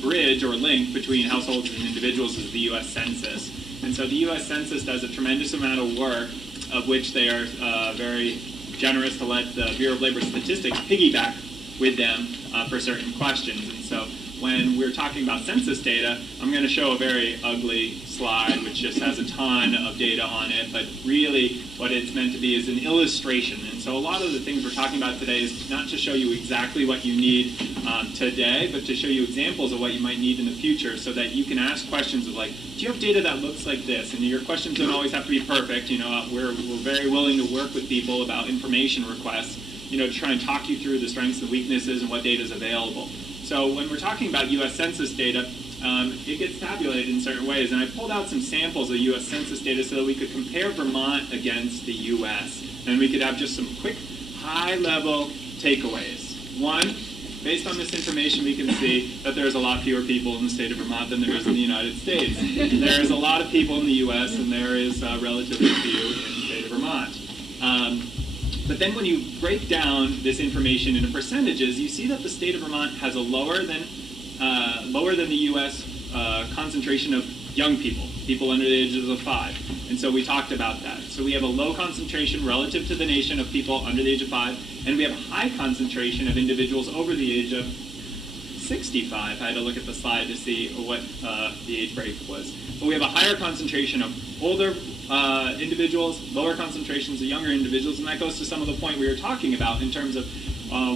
bridge or link between households and individuals is the U.S. Census. And so the U.S. Census does a tremendous amount of work, of which they are very generous to let the Bureau of Labor Statistics piggyback with them for certain questions. And so when we're talking about census data, I'm going to show a very ugly slide which just has a ton of data on it, but really what it's meant to be is an illustration. And so a lot of the things we're talking about today is not to show you exactly what you need today, but to show you examples of what you might need in the future so that you can ask questions of like, do you have data that looks like this? And your questions don't always have to be perfect. We're very willing to work with people about information requests, to try and talk you through the strengths and weaknesses and what data is available. So when we're talking about U.S. Census data, it gets tabulated in certain ways. And I pulled out some samples of U.S. Census data so that we could compare Vermont against the U.S. And we could have just some quick, high-level takeaways. One, based on this information, we can see that there's a lot fewer people in the state of Vermont than there is in the United States. There's a lot of people in the U.S., and there is relatively few in the state of Vermont. But then when you break down this information into percentages, you see that the state of Vermont has a lower than the U.S. Concentration of young people under the ages of 5. And so we talked about that. So we have a low concentration relative to the nation of people under the age of 5, and we have a high concentration of individuals over the age of 65. I had to look at the slide to see what the age break was. But we have a higher concentration of older individuals, lower concentrations of younger individuals, and that goes to some of the point we were talking about in terms of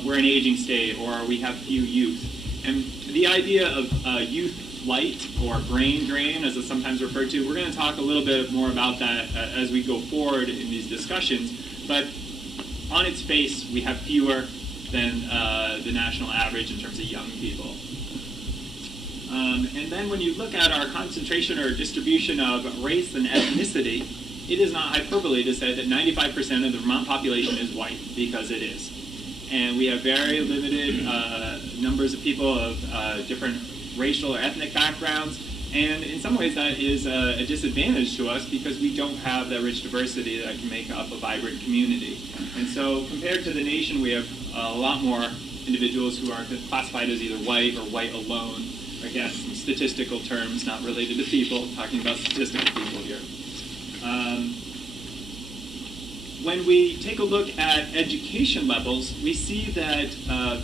we're an aging state or we have few youth. And the idea of youth flight or brain drain, as it's sometimes referred to, we're going to talk a little bit more about that as we go forward in these discussions. But on its face, we have fewer than the national average in terms of young people. And then when you look at our concentration or distribution of race and ethnicity, it is not hyperbole to say that 95% of the Vermont population is white, because it is. And we have very limited numbers of people of different racial or ethnic backgrounds. And in some ways that is a disadvantage to us because we don't have that rich diversity that can make up a vibrant community. And so compared to the nation, we have a lot more individuals who are classified as either white or white alone. Again, some statistical terms not related to people, talking about statistical people here. When we take a look at education levels, we see that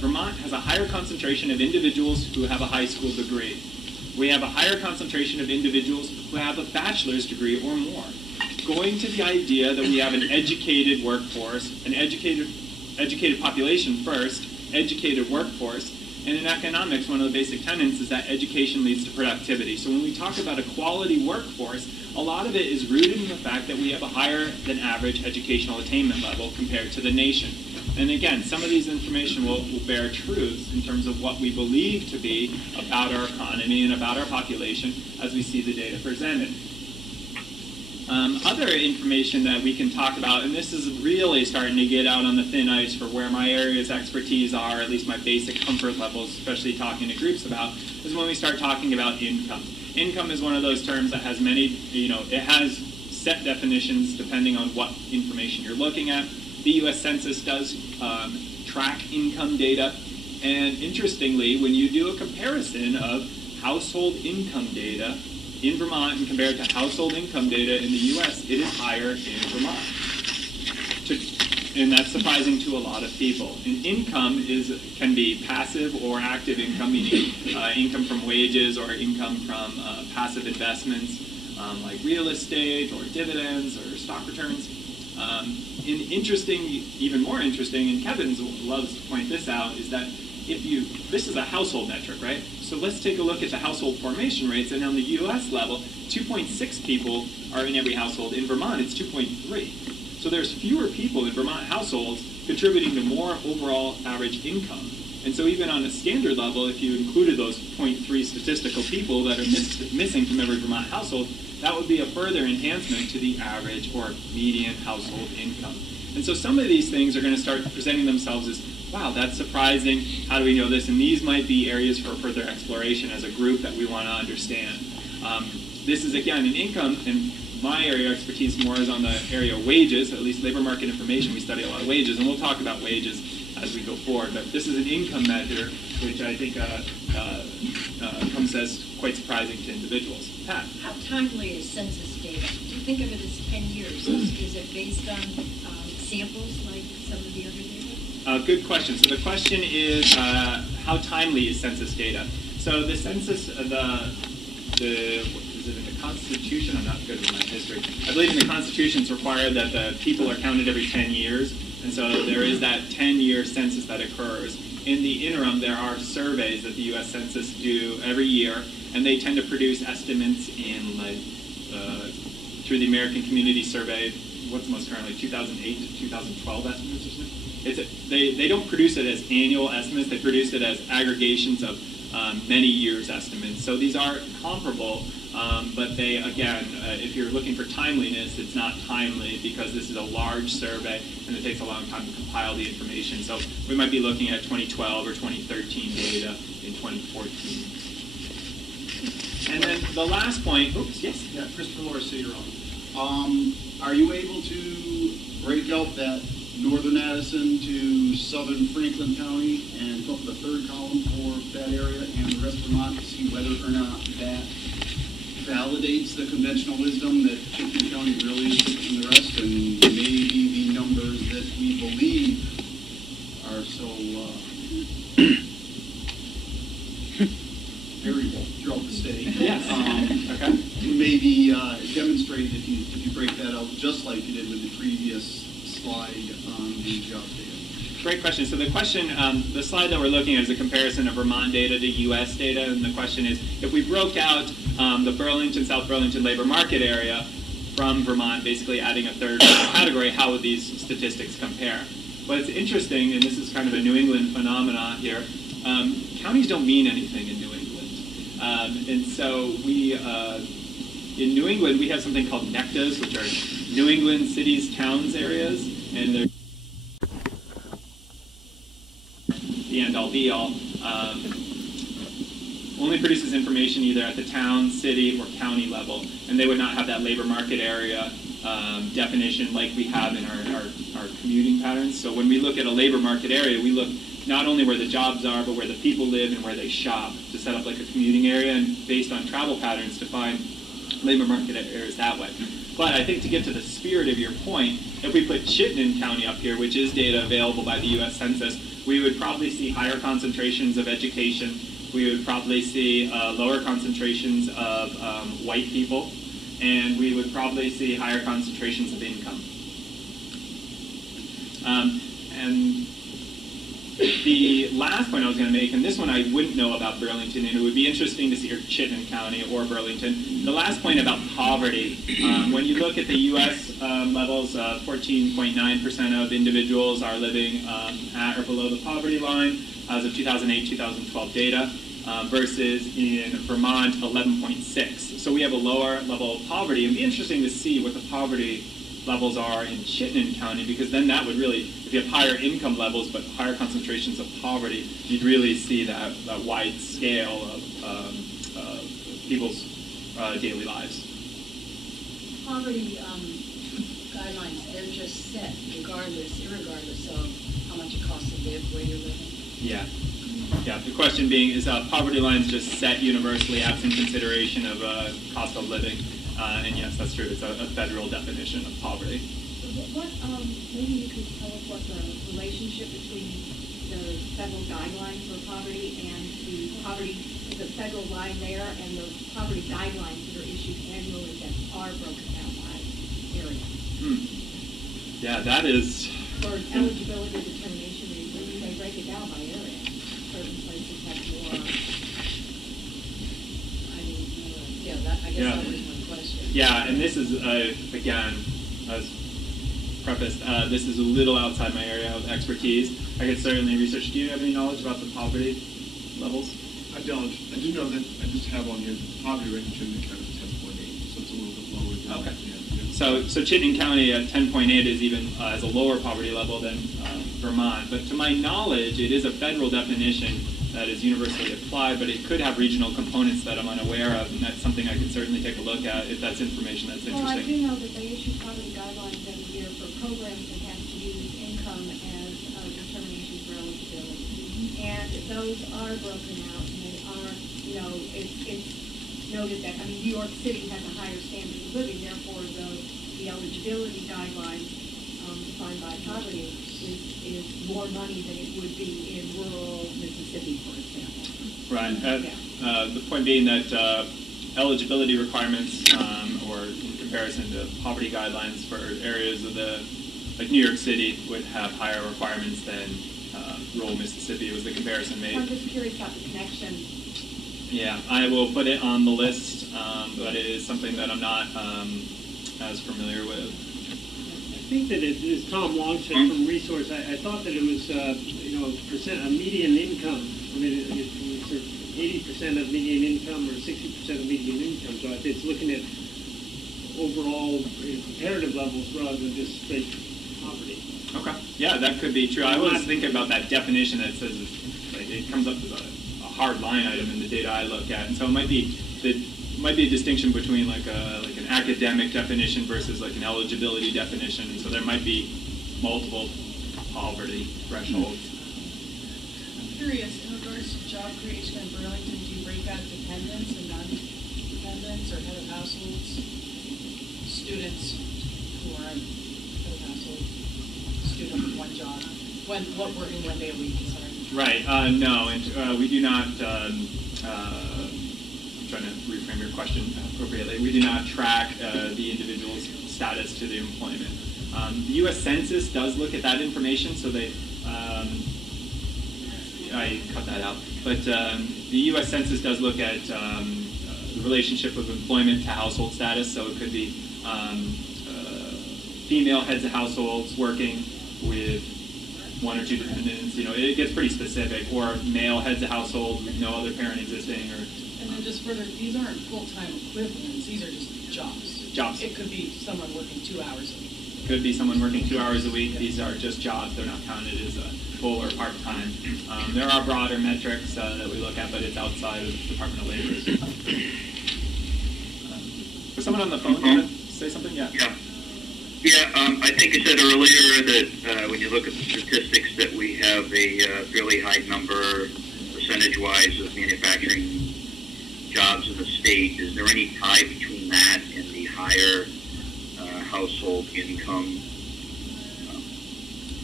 Vermont has a higher concentration of individuals who have a high school degree. We have a higher concentration of individuals who have a bachelor's degree or more. Going to the idea that we have an educated workforce, an educated population first, educated workforce, and in economics, one of the basic tenets is that education leads to productivity. So when we talk about a quality workforce, a lot of it is rooted in the fact that we have a higher than average educational attainment level compared to the nation. And again, some of these information will bear truth in terms of what we believe to be about our economy and about our population as we see the data presented. Other information that we can talk about, and this is really starting to get out on the thin ice for where my area's expertise are, at least my basic comfort levels, especially talking to groups about, is when we start talking about income. Income is one of those terms that has many, it has set definitions depending on what information you're looking at. The U.S. Census does track income data, and interestingly, when you do a comparison of household income data in Vermont and compared to household income data in the U.S., it is higher in Vermont. And that's surprising to a lot of people. And income can be passive or active income, meaning income from wages or income from passive investments like real estate or dividends or stock returns. And interesting, even more interesting, and Kevin loves to point this out, is that this is a household metric, right? So let's take a look at the household formation rates, and on the U.S. level, 2.6 people are in every household. In Vermont, it's 2.3. So there's fewer people in Vermont households contributing to more overall average income. And so even on a standard level, if you included those 0.3 statistical people that are missing from every Vermont household, that would be a further enhancement to the average or median household income. And so some of these things are going to start presenting themselves as, wow, that's surprising. How do we know this? And these might be areas for further exploration as a group that we want to understand. This is, again, an income, and my area of expertise more is on the area of wages, at least labor market information. We study a lot of wages, and we'll talk about wages as we go forward. But this is an income measure, which I think comes as quite surprising to individuals. Pat? How timely is census data? Do you think of it as 10 years? Is it based on samples like some of the other data? Good question. So the question is, how timely is census data? So the census, is it in the Constitution? I'm not good with my history. I believe in the Constitution it's required that the people are counted every 10 years. And so there is that 10-year census that occurs. In the interim, there are surveys that the U.S. Census do every year, and they tend to produce estimates in through the American Community Survey, what's most currently, 2008 to 2012 estimates or something? They don't produce it as annual estimates, they produce it as aggregations of many years estimates. So these are comparable, but they, again, if you're looking for timeliness, it's not timely because this is a large survey and it takes a long time to compile the information. So we might be looking at 2012 or 2013 data in 2014. And then the last point, oops, yes? Yeah, Christopher Lorsi, you're on. Are you able to break out that northern Addison to southern Franklin County and go up the third column for that area and the rest of Vermont to see whether or not that validates the conventional wisdom that Chittenden County really is different from the rest, and maybe the numbers that we believe are so variable throughout the state. Yes. Okay. Maybe demonstrate if you break that out just like you did with the previous slide on the job data. Great question. So the question, the slide that we're looking at is a comparison of Vermont data to U.S. data, and the question is, if we broke out the Burlington, South Burlington labor market area from Vermont, basically adding a third category, how would these statistics compare? What's interesting, and this is kind of a New England phenomenon here, counties don't mean anything in New England. And so we, in New England, we have something called NECTAs, which are New England cities, towns areas, and they're the end-all be-all. Only produces information either at the town, city, or county level, and they would not have that labor market area definition like we have in our commuting patterns. So when we look at a labor market area, we look not only where the jobs are, but where the people live and where they shop to set up like a commuting area, and based on travel patterns define labor market areas that way. But I think to get to the spirit of your point, if we put Chittenden County up here, which is data available by the U.S. Census, we would probably see higher concentrations of education. We would probably see lower concentrations of white people, and we would probably see higher concentrations of income. And the last point I was going to make, and this one I wouldn't know about Burlington, and it would be interesting to see, or Chittenden County or Burlington. The last point about poverty, when you look at the U.S. Levels, 14.9% of individuals are living at or below the poverty line as of 2008-2012 data, versus in Vermont, 11.6. So we have a lower level of poverty. It'd be interesting to see what the poverty levels are in Chittenden County, because then that would really, if you have higher income levels but higher concentrations of poverty, you'd really see that wide scale of people's daily lives. Poverty guidelines, they're just set irregardless of how much it costs to live where you're living. Yeah. Yeah, the question being, is poverty lines just set universally absent consideration of cost of living? And yes, that's true. It's a federal definition of poverty. What, maybe you could tell us what the relationship between the federal guidelines for poverty and the federal line there, and the poverty guidelines that are issued annually that are broken down by area? Yeah, that is... For eligibility determination, they break it down by area. Certain places have more, I guess that was my question. Yeah, and this is, again, as prefaced, this is a little outside my area of expertise. I could certainly research. Do you have any knowledge about the poverty levels? I don't. I do know that I just have on here the poverty rate in Chittenden County is 10.8, so it's a little bit lower than okay. So Chittenden County at 10.8 is even has a lower poverty level than Vermont. But to my knowledge, it is a federal definition that is universally applied, but it could have regional components that I'm unaware of, and that's something I could certainly take a look at if that's information that's interesting. Well, I do know that they issue poverty guidelines every year for programs that have to use income as a determination for eligibility. And those are broken out, and they are, it's noted that, New York City has a higher standard of living, therefore the eligibility guidelines defined by poverty is more money than it would be in rural Mississippi, for example. Right. The point being that eligibility requirements, or in comparison to poverty guidelines for areas of like New York City, would have higher requirements than rural Mississippi was the comparison made. I'm just curious about the connection. Yeah, I will put it on the list, but it is something that I'm not as familiar with. I think that it is Tom Long said from Resource. I thought that it was, a median income. I mean, it's 80% of median income or 60% of median income. So it's looking at overall comparative levels rather than just straight poverty. Okay. Yeah, that could be true. I was thinking about that definition that says it comes up as a hard line item in the data I look at, and so it might be a distinction between like an academic definition versus like an eligibility definition, and so there might be multiple poverty thresholds. I'm curious, in regards to job creation in Burlington, do you break out dependents and non-dependents, or head of households, students who are head of household, student with one job, working 1 day a week, sorry? Right. No, and we do not question appropriately. We do not track the individual's status to the employment. The U.S. Census does look at that information, so they, I cut that out, but the U.S. Census does look at the relationship of employment to household status, so it could be female heads of households working with one or two dependents, it gets pretty specific, or male heads of household with no other parent existing, or... And then just further, these aren't full-time equivalents, these are just jobs. Jobs. It could be someone working 2 hours a week. Could be someone working 2 hours a week. These are just jobs. They're not counted as full or part-time. There are broader metrics that we look at, but it's outside of the Department of Labor. Was someone on the phone want to say something? Yeah. Yeah, I think you said earlier that when you look at the statistics that we have a fairly high number, percentage-wise, of manufacturing jobs in the state. Is there any tie between that and the higher household income?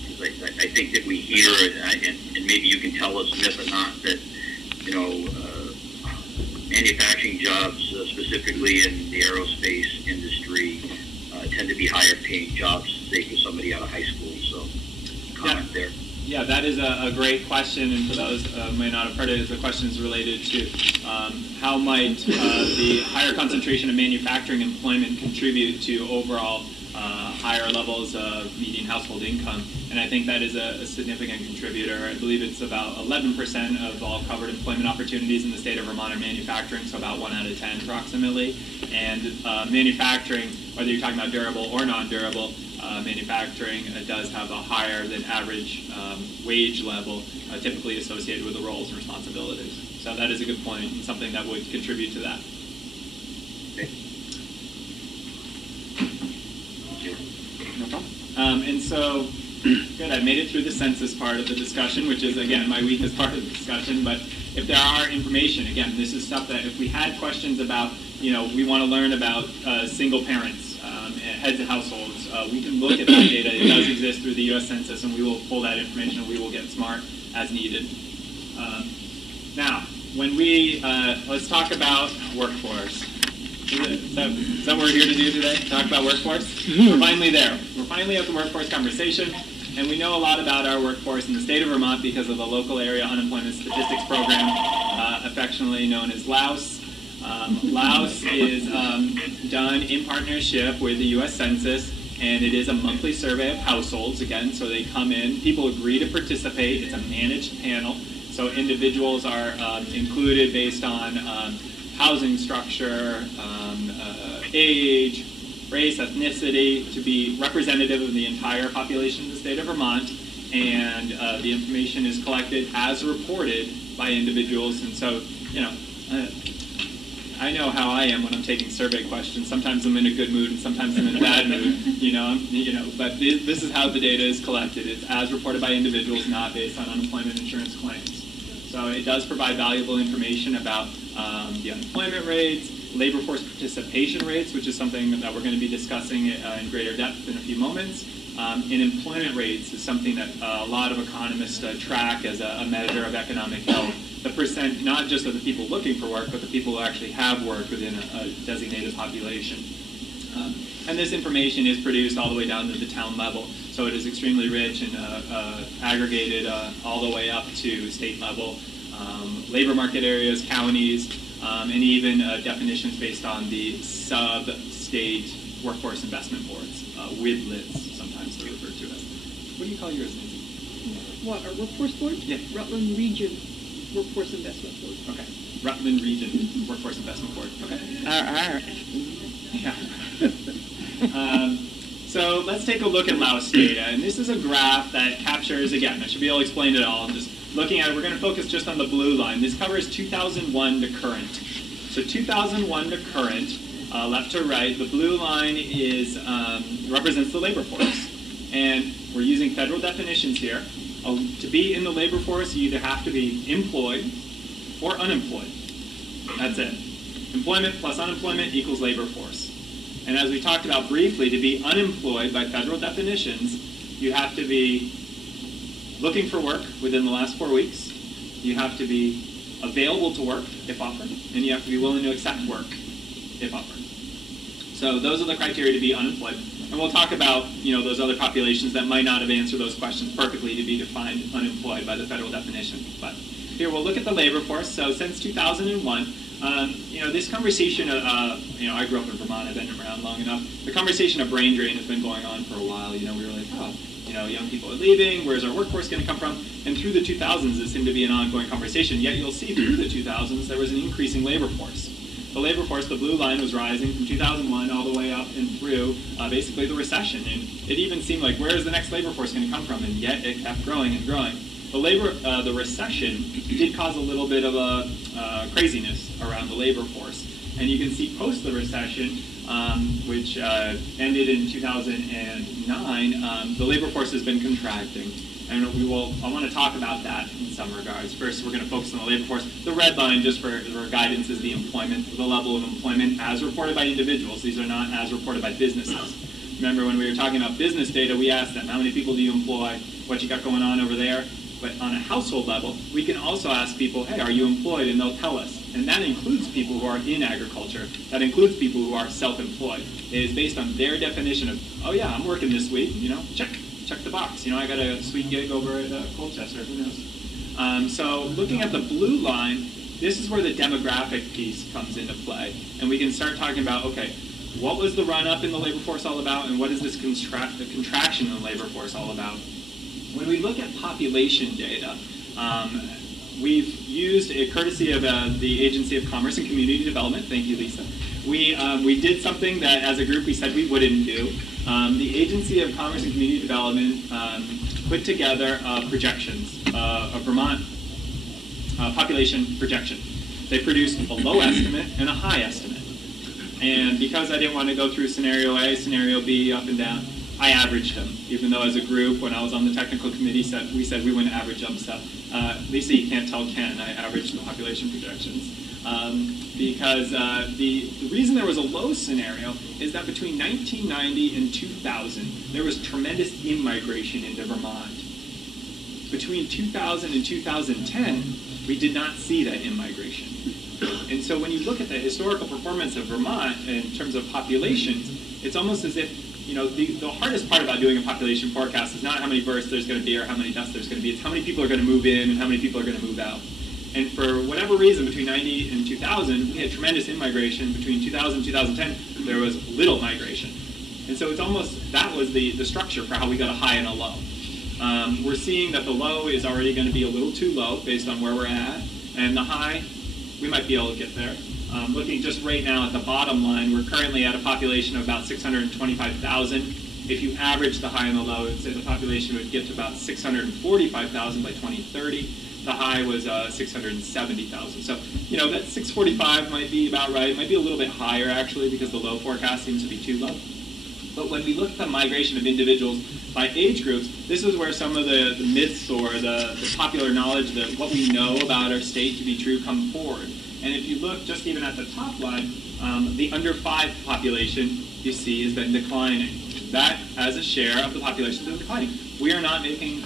Because I think that we hear, and maybe you can tell us myth or not, that, manufacturing jobs, specifically in the aerospace industry, tend to be higher paying jobs, say, for somebody out of high school. So, comment there. Yeah, that is a great question, and for those who may not have heard it, the question is related to how might the higher concentration of manufacturing employment contribute to overall higher levels of median household income, and I think that is a significant contributor. I believe it's about 11% of all covered employment opportunities in the state of Vermont are manufacturing, so about 1 out of 10 approximately. And manufacturing, whether you're talking about durable or non-durable, manufacturing does have a higher than average wage level typically associated with the roles and responsibilities. So that is a good point and something that would contribute to that. No problem. And so, good, I made it through the census part of the discussion, which is, again, my weakest part of the discussion. But if there are information, again, this is stuff that if we had questions about, we want to learn about single parents, heads of households, we can look at that data. It does exist through the U.S. Census, and we will pull that information and we will get smart as needed. Now, when we, let's talk about workforce. Is that what we're here to do today? Talk about workforce? We're finally there. We're finally at the workforce conversation, and we know a lot about our workforce in the state of Vermont because of the local area unemployment statistics program, affectionately known as LAUS. LAUS is done in partnership with the U.S. Census, and it is a monthly survey of households, again, so they come in, people agree to participate, it's a managed panel, so individuals are included based on housing structure, age, race, ethnicity, to be representative of the entire population of the state of Vermont, and the information is collected as reported by individuals, and so, I know how I am when I'm taking survey questions. Sometimes I'm in a good mood and sometimes I'm in a bad mood, but this is how the data is collected. It's as reported by individuals, not based on unemployment insurance claims. So it does provide valuable information about the unemployment rates, labor force participation rates, which is something that we're going to be discussing in greater depth in a few moments. And employment rates is something that a lot of economists track as a measure of economic health. The percent, not just of the people looking for work, but the people who actually have work within a designated population. And this information is produced all the way down to the town level. So it is extremely rich and aggregated all the way up to state level, labor market areas, counties, and even definitions based on the sub-state workforce investment boards, WIDLITs, sometimes they're referred to as. What do you call yours, Nancy? What, our workforce board? Yeah. Rutland Region Workforce Investment Board. Okay. Rutland Region Workforce Investment Board. Okay. Yeah. So let's take a look at LAUS data. And this is a graph that captures, again, I should be able to explain it all. I'm just looking at it. We're going to focus just on the blue line. This covers 2001 to current. So 2001 to current, left to right. The blue line is represents the labor force. And we're using federal definitions here. To be in the labor force, you either have to be employed or unemployed. That's it. Employment plus unemployment equals labor force. And as we talked about briefly, to be unemployed by federal definitions, you have to be looking for work within the last 4 weeks. You have to be available to work if offered, and you have to be willing to accept work. if upward. So those are the criteria to be unemployed. And we'll talk about, those other populations that might not have answered those questions perfectly to be defined unemployed by the federal definition. But here we'll look at the labor force. So since 2001, this conversation, I grew up in Vermont, I've been around long enough. The conversation of brain drain has been going on for a while. We were like, young people are leaving, where's our workforce going to come from? And through the 2000s, it seemed to be an ongoing conversation. Yet you'll see through the 2000s, there was an increasing labor force. The labor force, the blue line, was rising from 2001 all the way up and through basically the recession. And it even seemed like, where is the next labor force going to come from? And yet it kept growing and growing. The recession did cause a little bit of a craziness around the labor force. And you can see post the recession, which ended in 2009, the labor force has been contracting. And I want to talk about that in some regards. First, we're going to focus on the labor force. The red line, just for guidance, is the level of employment as reported by individuals. These are not as reported by businesses. Remember, when we were talking about business data, we asked them, how many people do you employ? What you got going on over there? But on a household level, we can also ask people, hey, are you employed? And they'll tell us. And that includes people who are in agriculture. That includes people who are self-employed. It is based on their definition of, oh yeah, I'm working this week, check the box. I got a sweet gig over at Colchester, who knows? So looking at the blue line, this is where the demographic piece comes into play. And we can start talking about, okay, what was the run-up in the labor force all about, and what is this contraction in the labor force all about? When we look at population data, we've used a courtesy of the Agency of Commerce and Community Development. Thank you, Lisa. We did something that, as a group, we said we wouldn't do. The Agency of Commerce and Community Development put together projections, a Vermont population projection. They produced a low estimate and a high estimate. And because I didn't want to go through scenario A, scenario B, up and down, I averaged them, even though as a group, when I was on the technical committee, we said we wouldn't average them stuff. Lisa, you can't tell Ken, I averaged the population projections. Because the reason there was a low scenario is that between 1990 and 2000, there was tremendous in-migration into Vermont. Between 2000 and 2010, we did not see that in-migration. And so when you look at the historical performance of Vermont in terms of populations, it's almost as if, the hardest part about doing a population forecast is not how many births there's going to be or how many deaths there's going to be. It's how many people are going to move in and how many people are going to move out. And for whatever reason, between 90 and 2000, we had tremendous in-migration. Between 2000 and 2010, there was little migration. And so it's almost, that was the structure for how we got a high and a low. We're seeing that the low is already going to be a little too low based on where we're at. And the high, we might be able to get there. Looking just right now at the bottom line, we're currently at a population of about 625,000. If you average the high and the low, say the population would get to about 645,000 by 2030. The high was 670,000. So, that 645 might be about right. It might be a little bit higher, actually, because the low forecast seems to be too low. But when we look at the migration of individuals by age groups, this is where some of the myths or the popular knowledge, what we know about our state to be true, come forward. And if you look just even at the top line, the under 5 population, you see, has been declining. That, as a share of the population, has been declining. We are not making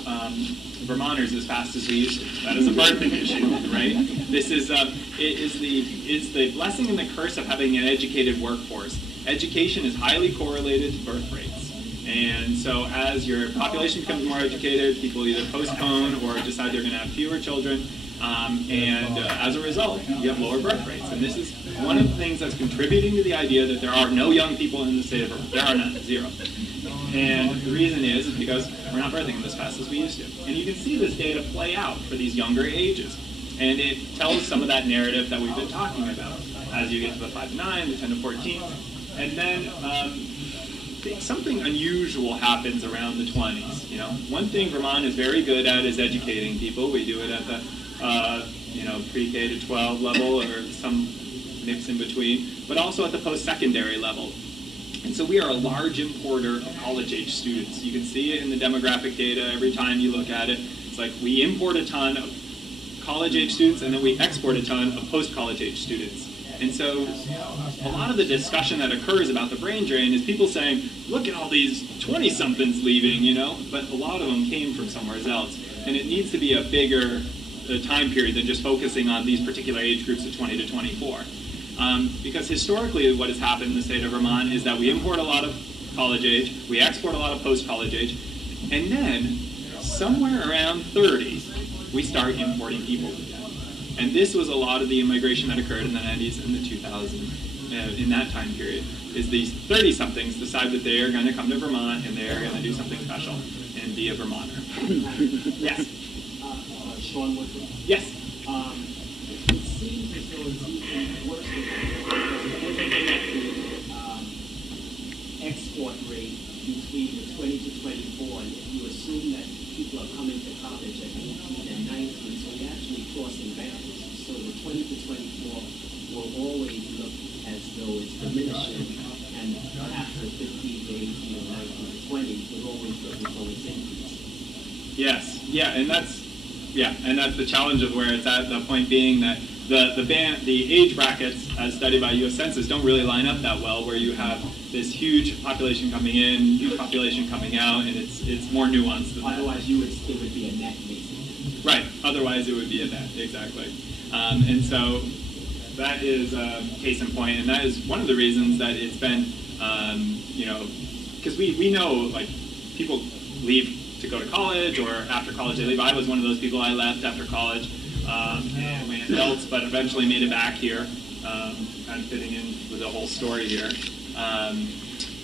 Vermonters as fast as we used to. That is a birthing issue, right? This is it's the blessing and the curse of having an educated workforce. Education is highly correlated to birth rates. And so as your population becomes more educated, people either postpone or decide they're going to have fewer children. As a result, you have lower birth rates. And this is one of the things that's contributing to the idea that there are no young people in the state of Vermont. There are none, 0. And the reason is because we're not birthing them as fast as we used to. And you can see this data play out for these younger ages. And it tells some of that narrative that we've been talking about as you get to the 5 to 9, the 10 to 14. And then something unusual happens around the 20s. One thing Vermont is very good at is educating people. We do it at the pre-K to 12 level or some mix in between, but also at the post-secondary level. And so we are a large importer of college-age students. You can see it in the demographic data every time you look at it. It's like we import a ton of college-age students and then we export a ton of post-college-age students. And so a lot of the discussion that occurs about the brain drain is people saying, look at all these 20-somethings leaving, but a lot of them came from somewhere else. And it needs to be a bigger time period than just focusing on these particular age groups of 20 to 24. Because historically what has happened in the state of Vermont is that we import a lot of college age, we export a lot of post-college age, and then somewhere around 30, we start importing people again. And this was a lot of the immigration that occurred in the 90s and the 2000s, in that time period, is these 30-somethings decide that they are going to come to Vermont and they are going to do something special and be a Vermonter. Yes? Sean Woodruff. Yes? It seems as though it's even worse than that. If you look at the export rate between the 20 to 24, and if you assume that people are coming to college at 18 and 19, so we're actually crossing bounds. So the 20 to 24 will always look as though it's diminishing, and after 15 to 18 or 19 to 20 will always look as though it's increasing. Yes, and that's the challenge of where it's at. The point being that the age brackets, as studied by U.S. Census, don't really line up that well. Where you have this huge population coming in, huge population coming out, and it's more nuanced than that. Otherwise, it would be a net, basically. Right. Otherwise, it would be a net. Exactly. And so that is case in point, and that is one of the reasons that it's been, because we know like people leave to go to college, or after college they leave. I was one of those people. I left after college and went adults, but eventually made it back here, kind of fitting in with the whole story here.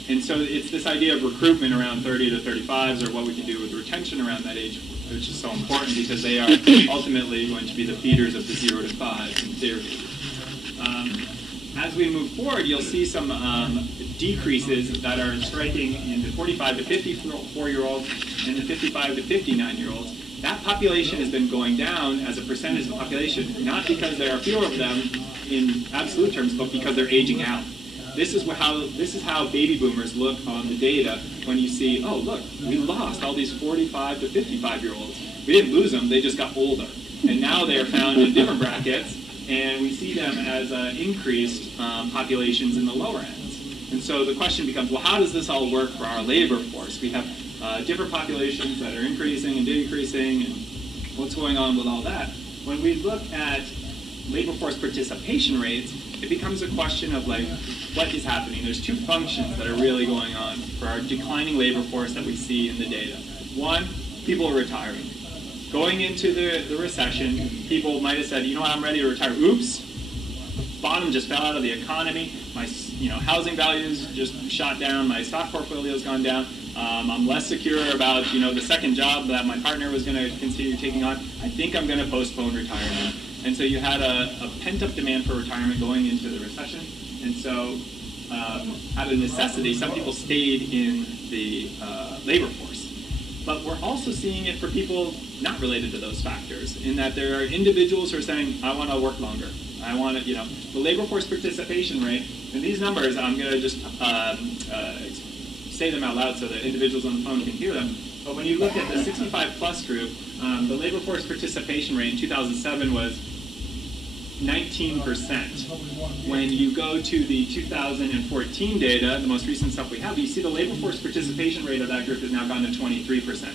And so it's this idea of recruitment around 30 to 35s, or what we can do with retention around that age, which is so important because they are ultimately going to be the feeders of the 0 to 5s in theory. As we move forward, you'll see some decreases that are striking in the 45 to 54-year-olds and the 55 to 59-year-olds. That population has been going down as a percentage of the population, not because there are fewer of them in absolute terms, but because they're aging out. This is how baby boomers look on the data when you see, oh, look, we lost all these 45 to 55-year-olds. We didn't lose them, they just got older. And now they're found in different brackets, and we see them as increased populations in the lower ends. And so the question becomes, well, how does this all work for our labor force? We have different populations that are increasing and decreasing, and what's going on with all that? When we look at labor force participation rates, it becomes a question of like, what is happening? There's two functions that are really going on for our declining labor force that we see in the data. One, people are retiring. Going into the recession, people might have said, you know what, I'm ready to retire. Oops, bottom just fell out of the economy. My housing values just shot down. My stock portfolio's gone down. I'm less secure about the second job that my partner was going to consider taking on. I think I'm going to postpone retirement. And so you had a pent-up demand for retirement going into the recession. And so out of necessity, some people stayed in the labor force. But we're also seeing it for people not related to those factors, in that there are individuals who are saying, I want to work longer. I want to, the labor force participation rate, and these numbers, I'm going to just say them out loud so that individuals on the phone can hear them. But when you look at the 65 plus group, the labor force participation rate in 2007 was 19%. When you go to the 2014 data, the most recent stuff we have, you see the labor force participation rate of that group has now gone to 23%.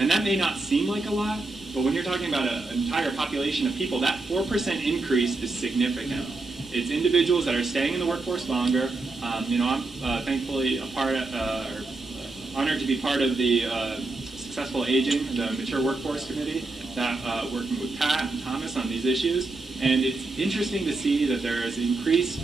And that may not seem like a lot, but when you're talking about an entire population of people, that 4% increase is significant. It's individuals that are staying in the workforce longer. I'm thankfully honored to be part of the Successful Aging, the Mature Workforce Committee, that working with Pat and Thomas on these issues. And it's interesting to see that there is an increased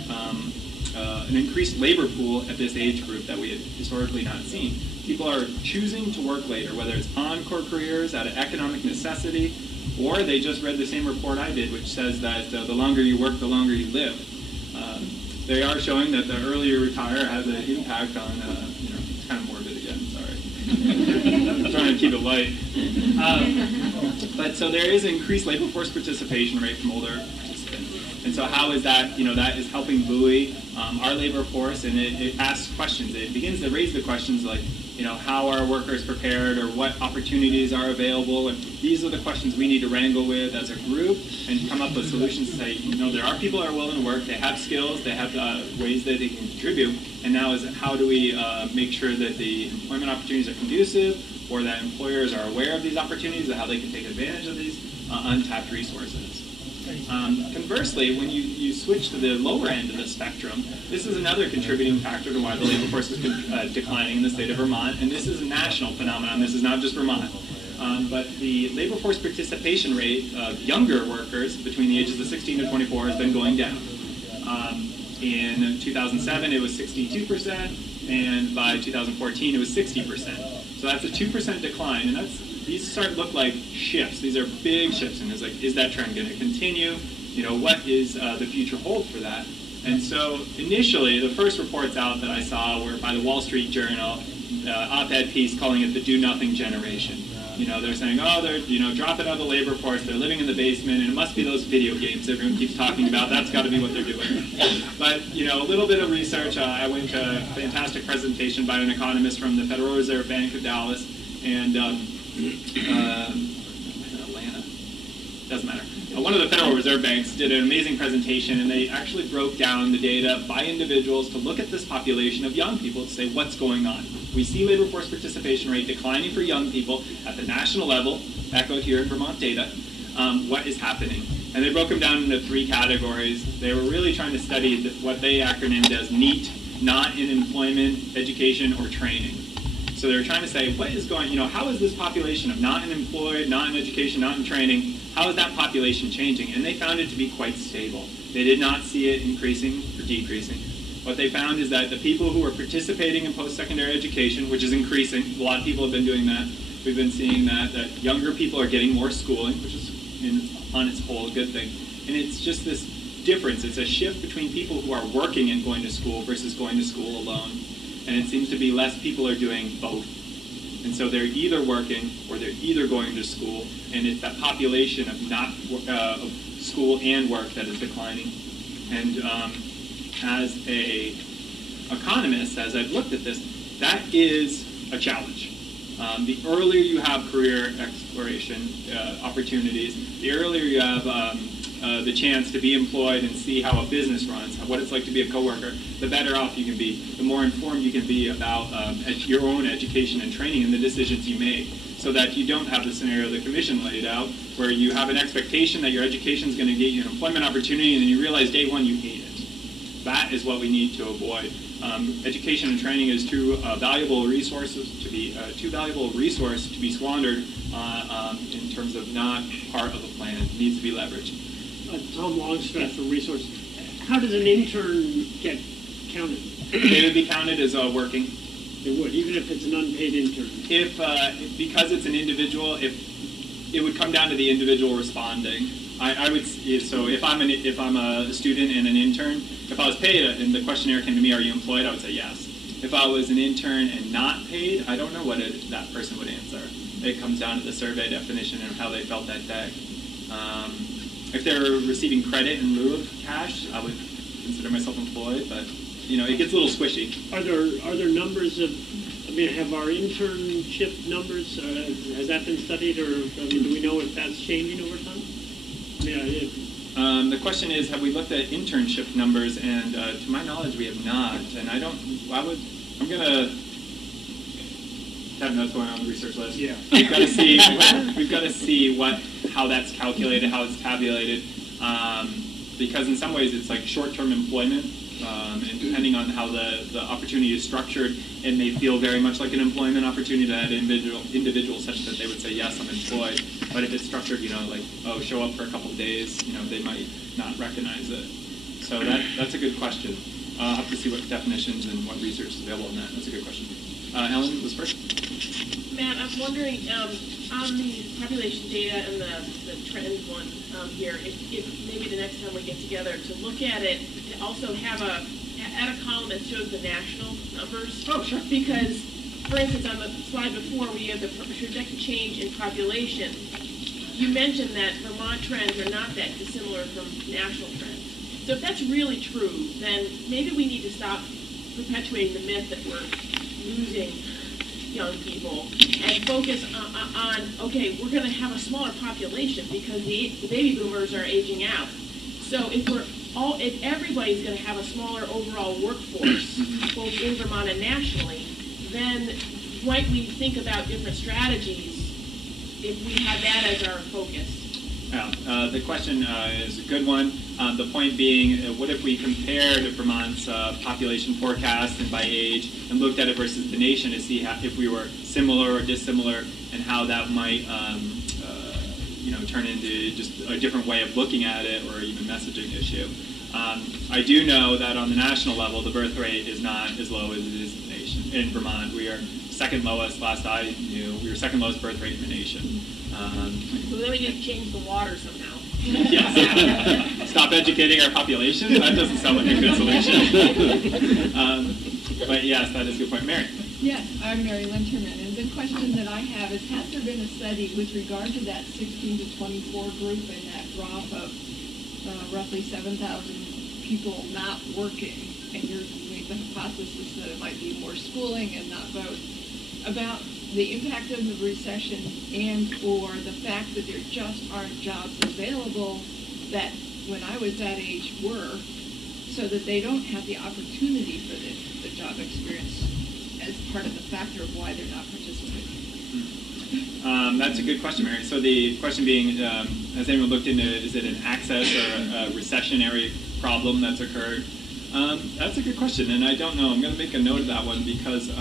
labor pool at this age group that we had historically not seen. People are choosing to work later, whether it's encore careers out of economic necessity, or they just read the same report I did, which says that the longer you work, the longer you live. They are showing that the earlier you retire has an impact on, it's kind of morbid again, sorry. I'm trying to keep it light. But so there is increased labor force participation rate from older participants. And so how is that, that is helping buoy our labor force, and it asks questions. It begins to raise the questions like, how are workers prepared, or what opportunities are available? And these are the questions we need to wrangle with as a group and come up with solutions to say, there are people that are willing to work, they have skills, they have ways that they can contribute, and now is how do we make sure that the employment opportunities are conducive, or that employers are aware of these opportunities and how they can take advantage of these untapped resources. Conversely, when you switch to the lower end of the spectrum, this is another contributing factor to why the labor force is declining in the state of Vermont, and this is a national phenomenon. This is not just Vermont. But the labor force participation rate of younger workers between the ages of 16 to 24 has been going down. In 2007, it was 62%, and by 2014, it was 60%. So that's a 2% decline, and these start to look like shifts. These are big shifts, and it's like, is that trend going to continue? You know, what is the future hold for that? And so initially, the first reports out that I saw were by the Wall Street Journal, op-ed piece calling it the do-nothing generation. You know, they're saying, oh, they're, dropping out of the labor force, they're living in the basement, and it must be those video games everyone keeps talking about. That's got to be what they're doing. But, a little bit of research. I went to a fantastic presentation by an economist from the Federal Reserve Bank of Dallas, and Atlanta. Doesn't matter. One of the Federal Reserve Banks did an amazing presentation, and they actually broke down the data by individuals to look at this population of young people to say what's going on. We see labor force participation rate declining for young people at the national level, echoed here in Vermont data. What is happening? And they broke them down into 3 categories. They were really trying to study what they acronymed as NEAT, not in employment, education, or training. So they were trying to say, what is going, how is this population of not in employed, not in education, not in training, how is that population changing? And they found it to be quite stable. They did not see it increasing or decreasing. What they found is that the people who are participating in post-secondary education, which is increasing, a lot of people have been doing that. We've been seeing that younger people are getting more schooling, which is on its whole a good thing. And it's just this difference. It's a shift between people who are working and going to school versus going to school alone. And it seems to be less people are doing both. And so they're either working or they're either going to school, and it's that population of not of school and work that is declining. And as a economist, as I've looked at this, that is a challenge. The earlier you have career exploration opportunities, the earlier you have the chance to be employed and see how a business runs, what it's like to be a coworker, the better off you can be, the more informed you can be about your own education and training and the decisions you make, so that you don't have the scenario the commission laid out, where you have an expectation that your education is going to get you an employment opportunity, and then you realize day one you hate it. That is what we need to avoid. Education and training is too valuable resources to be squandered in terms of not part of a plan. It needs to be leveraged. Tom Longstreth from Resource. How does an intern get counted? They would be counted as working. They would, even if it's an unpaid intern. If because it's an individual, if it would come down to the individual responding. I would so if I'm a student and an intern, if I was paid and the questionnaire came to me, are you employed? I would say yes. If I was an intern and not paid, I don't know what that person would answer. It comes down to the survey definition and how they felt that day. If they're receiving credit in lieu of cash, I would consider myself employed, but it gets a little squishy. Are there numbers of, have our internship numbers, has that been studied, or do we know if that's changing over time? The question is, have we looked at internship numbers? And to my knowledge, we have not. And I'm going to have notes going on the research list. Yeah. We've got to see how that's calculated, how it's tabulated, because in some ways it's like short-term employment, and depending on how the opportunity is structured, it may feel very much like an employment opportunity to that individual, such that they would say, yes, I'm employed. But if it's structured, show up for a couple of days, they might not recognize it. So that's a good question. I'll have to see what definitions and what research is available on that. That's a good question. Ellen was first. Matt, I'm wondering, on the population data and the trend one here, if maybe the next time we get together to look at it, to also have add a column that shows the national numbers. Oh, sure. Because, for instance, on the slide before, we have the projected change in population. You mentioned that Vermont trends are not that dissimilar from national trends. So if that's really true, then maybe we need to stop perpetuating the myth that we're losing young people and focus on okay, we're going to have a smaller population because the baby boomers are aging out. So if everybody's going to have a smaller overall workforce, both in Vermont and nationally, then might we think about different strategies if we had that as our focus? The question is a good one. The point being, what if we compared Vermont's population forecast and by age and looked at it versus the nation to see if we were similar or dissimilar, and how that might turn into just a different way of looking at it or even messaging issue. I do know that on the national level, the birth rate is not as low as it is in the nation. In Vermont, we are second lowest. Last I knew, we were second lowest birth rate in the nation. So then we need to change the water somehow. Yes. Stop educating our population? That doesn't sound like a good solution. But yes, that is a good point. Mary? Yes, I'm Mary Linterman, and the question that I have is, has there been a study with regard to that 16 to 24 group and that drop of roughly 7,000 people not working, and you made the hypothesis that it might be more schooling and not both, about the impact of the recession and or the fact that there just aren't jobs available that when I was that age were, so that they don't have the opportunity for the job experience as part of the factor of why they're not participating? That's a good question, Mary. So the question being, has anyone looked into, is it an access or a recessionary problem that's occurred? That's a good question, and I don't know. I'm going to make a note of that one because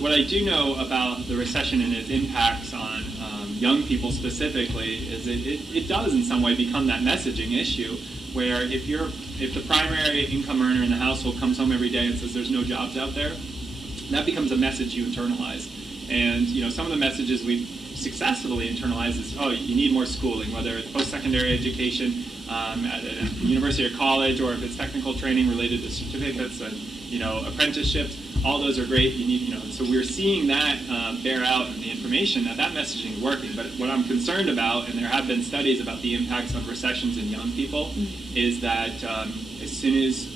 what I do know about the recession and its impacts on young people specifically is it does in some way become that messaging issue where if the primary income earner in the household comes home every day and says there's no jobs out there, that becomes a message you internalize. And some of the messages we've successfully internalized is, oh, you need more schooling, whether it's post-secondary education at a university or college, or if it's technical training related to certificates and apprenticeships. All those are great. You need, so we're seeing that bear out in the information that messaging is working. But what I'm concerned about, and there have been studies about the impacts of recessions in young people, is that as soon as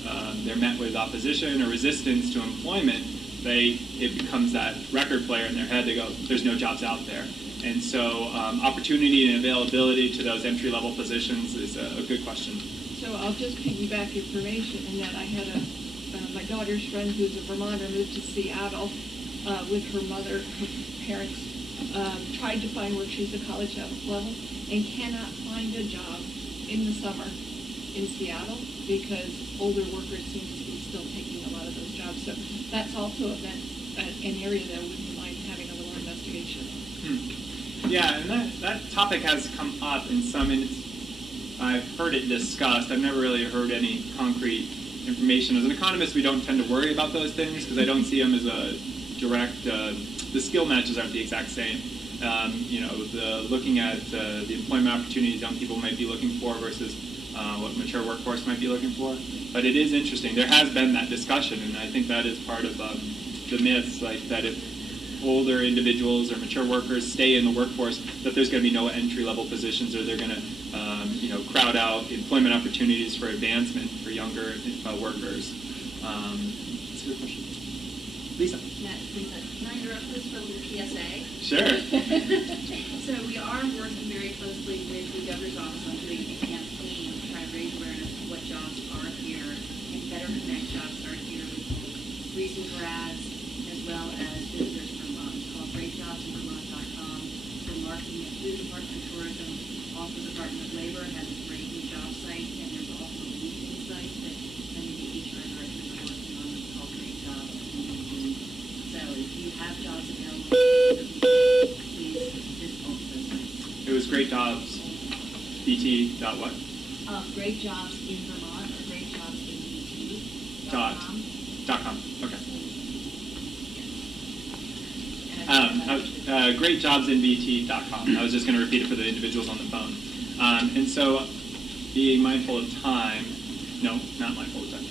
they're met with opposition or resistance to employment, it becomes that record player in their head. They go, there's no jobs out there. And so opportunity and availability to those entry-level positions is a good question. So I'll just piggyback information in that I had my daughter's friend who's a Vermonter moved to Seattle with her mother, her parents, tried to find work. She's a college level and cannot find a job in the summer in Seattle because older workers seem to be still taking a lot of those jobs. So that's also an area that I wouldn't mind having a little investigation on. Yeah, and that topic has come up in some, and I've heard it discussed. I've never really heard any concrete information. As an economist, we don't tend to worry about those things because I don't see them as a direct, the skill matches aren't the exact same. Looking at the employment opportunities young people might be looking for versus what mature workforce might be looking for. But it is interesting. There has been that discussion, and I think that is part of the myths, like that if older individuals or mature workers stay in the workforce, that there's going to be no entry-level positions, or they're going to crowd out employment opportunities for advancement for younger workers. That's a good question. Lisa. Yes, Lisa. Can I interrupt this from the PSA? Sure. So we are working very closely with the governor's office on doing a campaign to try to raise awareness of what jobs are here and better connect jobs that are here with recent grads as well as visitors from Vermont. It's called greatjobsinvermont.com. We're marketing it through the Department of Tourism, also the Department of Labor has a great new job site, and there's also a LinkedIn site that many of the HR directors are working on. It's called Great Jobs. So if you have jobs available, please visit both of those sites. It was Great Jobs, BT. What? Great Jobs in Vermont or Great Jobs in BT. .com. Okay. Greatjobsinbt.com. I was just going to repeat it for the individuals on the phone. And so, being mindful of time, no, not mindful of time.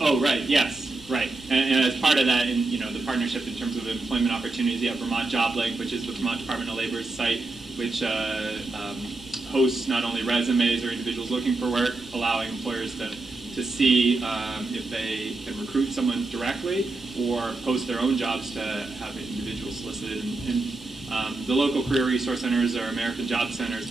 Oh, right, yes, right. And as part of that, in the partnership in terms of employment opportunities, you have Vermont Job Link, which is the Vermont Department of Labor's site, which hosts not only resumes or individuals looking for work, allowing employers to see if they can recruit someone directly or post their own jobs to have individuals solicited. And The local career resource centers or American Job Centers,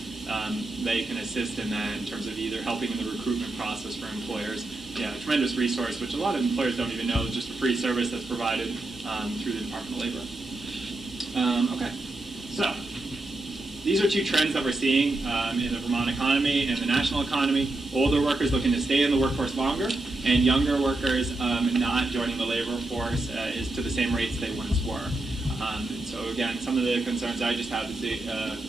they can assist in that in terms of either helping in the recruitment process for employers. Yeah, a tremendous resource, which a lot of employers don't even know, is just a free service that's provided through the Department of Labor. Okay, so these are two trends that we're seeing in the Vermont economy and the national economy. Older workers looking to stay in the workforce longer, and younger workers not joining the labor force is to the same rates they once were. And so again, some of the concerns I just have is the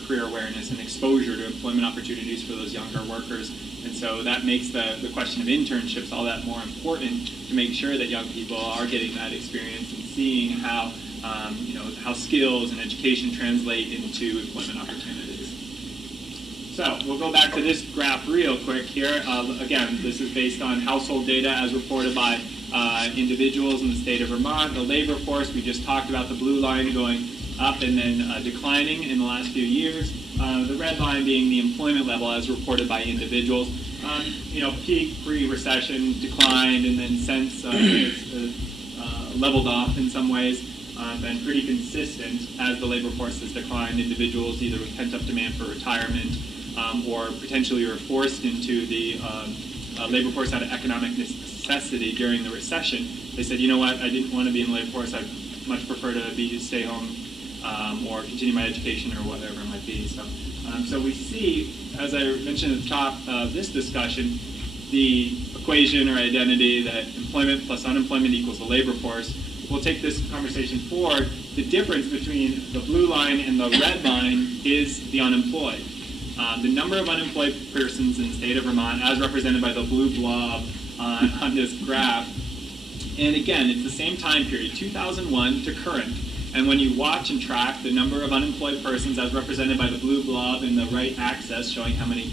career awareness and exposure to employment opportunities for those younger workers. And so that makes the question of internships all that more important to make sure that young people are getting that experience and seeing how how skills and education translate into employment opportunities. So we'll go back to this graph real quick here. Again, this is based on household data as reported by individuals in the state of Vermont. The labor force, we just talked about the blue line going up and then declining in the last few years. The red line being the employment level as reported by individuals. Peak pre-recession, declined, and then since it's leveled off in some ways. Been pretty consistent as the labor force has declined. Individuals either with pent-up demand for retirement or potentially were forced into the labor force out of economic necessity during the recession. They said, you know what, I didn't want to be in the labor force. I'd much prefer to stay home or continue my education or whatever it might be. So we see, as I mentioned at the top of this discussion, the equation or identity that employment plus unemployment equals the labor force. We'll take this conversation forward. The difference between the blue line and the red line is the unemployed. The number of unemployed persons in the state of Vermont, as represented by the blue blob on this graph. And again, it's the same time period, 2001 to current. And when you watch and track the number of unemployed persons as represented by the blue blob in the right axis, showing how many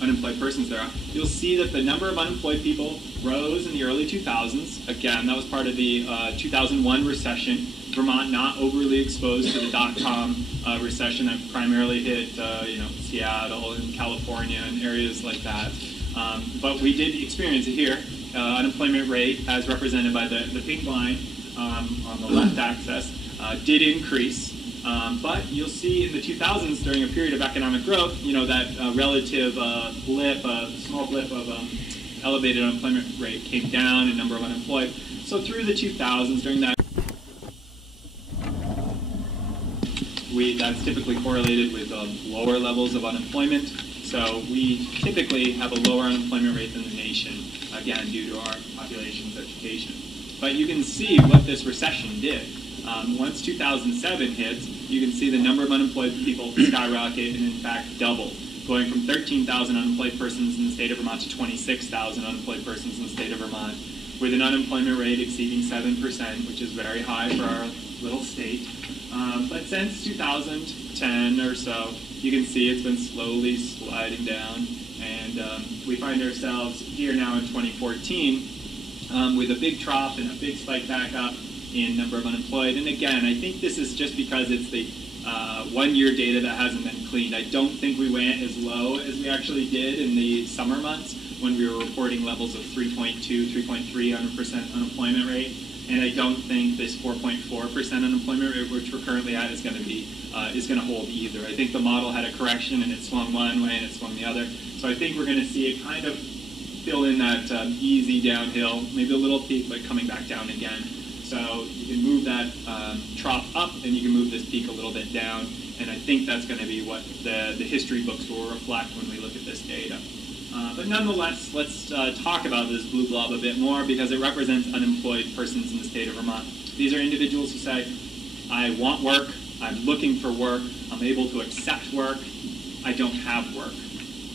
unemployed persons there are, you'll see that the number of unemployed people rose in the early 2000s. Again, that was part of the 2001 recession. Vermont not overly exposed to the dot-com recession that primarily hit Seattle and California and areas like that. But we did experience it here. Unemployment rate, as represented by the pink line on the left axis, did increase. But you'll see in the 2000s, during a period of economic growth, that relative blip, small blip of elevated unemployment rate came down in number of unemployed. So through the 2000s, during that, that's typically correlated with lower levels of unemployment. So we typically have a lower unemployment rate than the nation, again, due to our population's education. But you can see what this recession did. Once 2007 hits, you can see the number of unemployed people skyrocket and in fact double, going from 13,000 unemployed persons in the state of Vermont to 26,000 unemployed persons in the state of Vermont, with an unemployment rate exceeding 7%, which is very high for our little state. But since 2010 or so, you can see it's been slowly sliding down, and we find ourselves here now in 2014 with a big trough and a big spike back up in number of unemployed. And again, I think this is just because it's the one-year data that hasn't been cleaned. I don't think we went as low as we actually did in the summer months when we were reporting levels of 3.2, 3.3% unemployment rate. And I don't think this 4.4% unemployment rate, which we're currently at, is going to hold either. I think the model had a correction and it swung one way and it swung the other. So I think we're going to see it kind of fill in that easy downhill, maybe a little peak, but coming back down again. So you can move that trough up and you can move this peak a little bit down. And I think that's going to be what the history books will reflect when we look at this data. But nonetheless, let's talk about this blue blob a bit more because it represents unemployed persons in the state of Vermont. These are individuals who say, I want work, I'm looking for work, I'm able to accept work, I don't have work.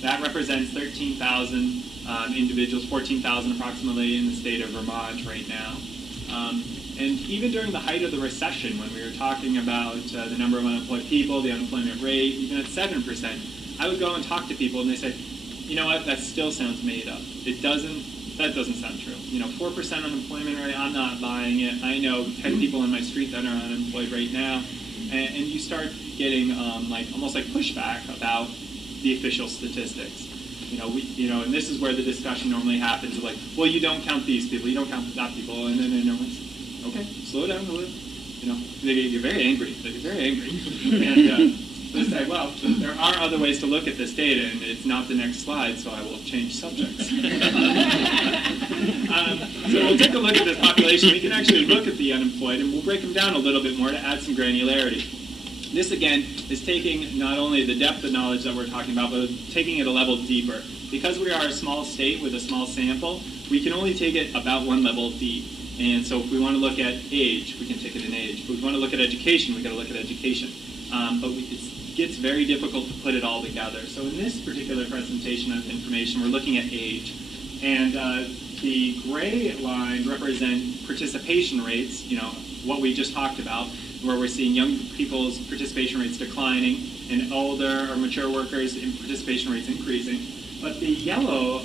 That represents 13,000 individuals, 14,000 approximately in the state of Vermont right now. And even during the height of the recession, when we were talking about the number of unemployed people, the unemployment rate, even at 7%, I would go and talk to people and they said, you know what, that still sounds made up. That doesn't sound true. 4% unemployment rate, I'm not buying it. I know 10 people on my street that are unemployed right now. And you start getting almost like pushback about the official statistics. And this is where the discussion normally happens of like, well, you don't count these people, you don't count that people, and then everyone's, okay, slow down a little. they get very angry. They get very angry. And they say, well, there are other ways to look at this data, and it's not the next slide, so I will change subjects. So we'll take a look at this population. We can actually look at the unemployed, and we'll break them down a little bit more to add some granularity. This, again, is taking not only the depth of knowledge that we're talking about, but taking it a level deeper. Because we are a small state with a small sample, we can only take it about one level deep. And so if we want to look at age, we can take it in age. If we want to look at education, we've got to look at education. But it gets very difficult to put it all together. So in this particular presentation of information, we're looking at age. And the gray lines represent participation rates, what we just talked about, where we're seeing young people's participation rates declining and older or mature workers' participation rates increasing. But the yellow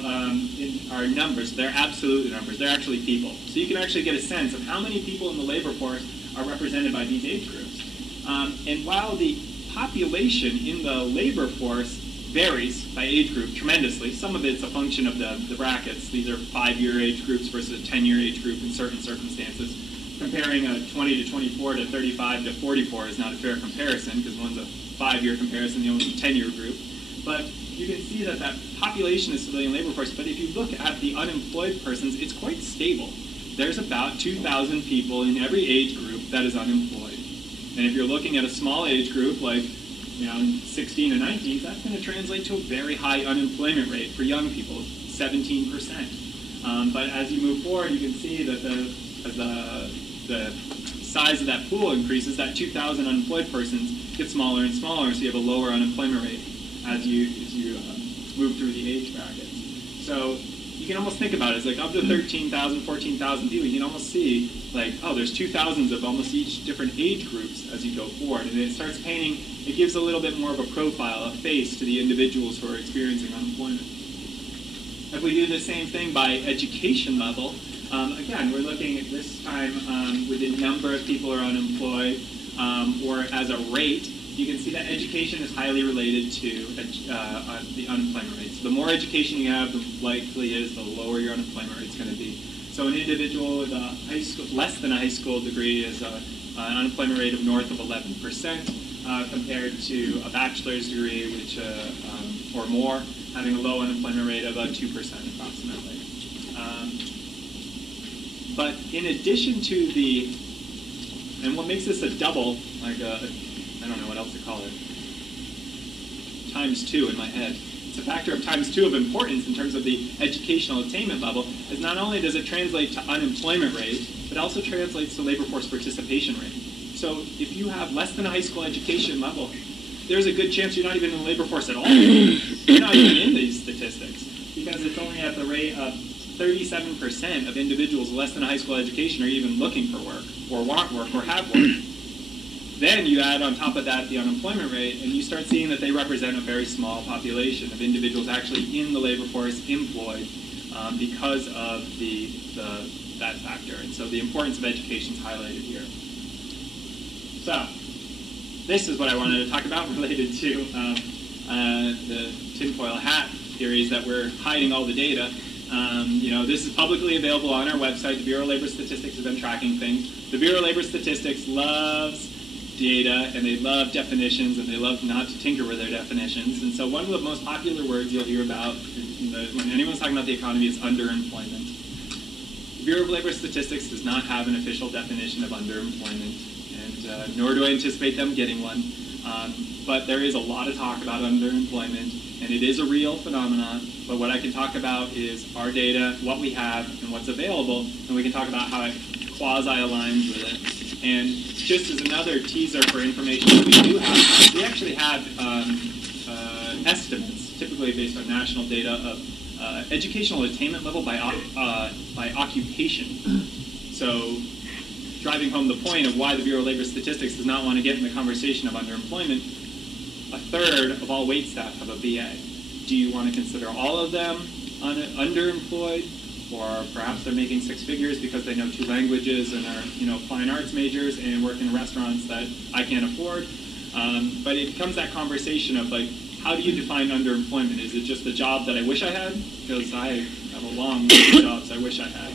are numbers. They're absolute numbers. They're actually people. So you can actually get a sense of how many people in the labor force are represented by these age groups. And while the population in the labor force varies by age group tremendously, some of it's a function of the brackets. These are 5-year age groups versus a 10-year age group in certain circumstances. Comparing a 20 to 24 to 35 to 44 is not a fair comparison because one's a 5-year comparison, the other's a 10-year group. But you can see that population is civilian labor force, but if you look at the unemployed persons, it's quite stable. There's about 2,000 people in every age group that is unemployed. And if you're looking at a small age group like 16 to 19, that's going to translate to a very high unemployment rate for young people, 17%. But as you move forward, you can see that as the size of that pool increases, that 2,000 unemployed persons get smaller and smaller, so you have a lower unemployment rate as you move through the age brackets. So you can almost think about it as like of the 13,000, 14,000 people, you can almost see like, oh, there's 2,000s of almost each different age groups as you go forward. And it starts painting, it gives a little bit more of a profile, a face to the individuals who are experiencing unemployment. If we do the same thing by education level, again, we're looking at this time with the number of people who are unemployed or as a rate. You can see that education is highly related to the unemployment rate. So the more education you have, the likely is the lower your unemployment rate is going to be. So an individual with a less than a high school degree is an unemployment rate of north of 11% compared to a bachelor's degree, which or more, having a low unemployment rate of about 2% approximately. But in addition to and what makes this a double, like I don't know what else to call it, ×2 in my head. It's a factor of ×2 of importance in terms of the educational attainment level, is not only does it translate to unemployment rate, but also translates to labor force participation rate. So if you have less than a high school education level, there's a good chance you're not even in the labor force at all. You're not even in these statistics because it's only at the rate of 37% of individuals less than a high school education are even looking for work or want work or have work. Then you add on top of that the unemployment rate, and you start seeing that they represent a very small population of individuals actually in the labor force employed because of that factor. And so the importance of education is highlighted here. So this is what I wanted to talk about related to the tinfoil hat theories that we're hiding all the data. This is publicly available on our website. The Bureau of Labor Statistics has been tracking things. The Bureau of Labor Statistics loves data, and they love definitions, and they love not to tinker with their definitions. And so one of the most popular words you'll hear about when anyone's talking about the economy is underemployment. The Bureau of Labor Statistics does not have an official definition of underemployment, and nor do I anticipate them getting one. But there is a lot of talk about underemployment, and it is a real phenomenon. But what I can talk about is our data, what we have, and what's available, and we can talk about how it quasi-aligns with it. And just as another teaser for information that we do have, we actually have estimates, typically based on national data, of educational attainment level by occupation. So driving home the point of why the Bureau of Labor Statistics does not want to get in the conversation of underemployment, a third of all wait staff have a BA. Do you want to consider all of them underemployed? Or perhaps they're making 6 figures because they know 2 languages and are, fine arts majors and work in restaurants that I can't afford. But it becomes that conversation of like, how do you define underemployment? Is it just the job that I wish I had? Because I have a long list of jobs I wish I had.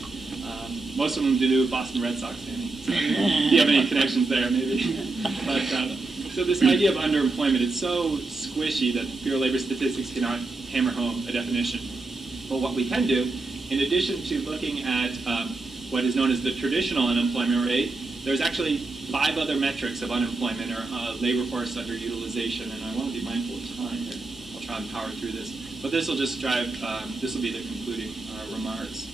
Most of them to do with Boston Red Sox, Danny. So, if you have any connections there, maybe. But so this idea of underemployment, it's so squishy that Bureau of Labor Statistics cannot hammer home a definition. But what we can do, in addition to looking at what is known as the traditional unemployment rate, there's actually 5 other metrics of unemployment or labor force underutilization, and I want to be mindful of time here. I'll try and power through this. But this will just drive, this will be the concluding remarks.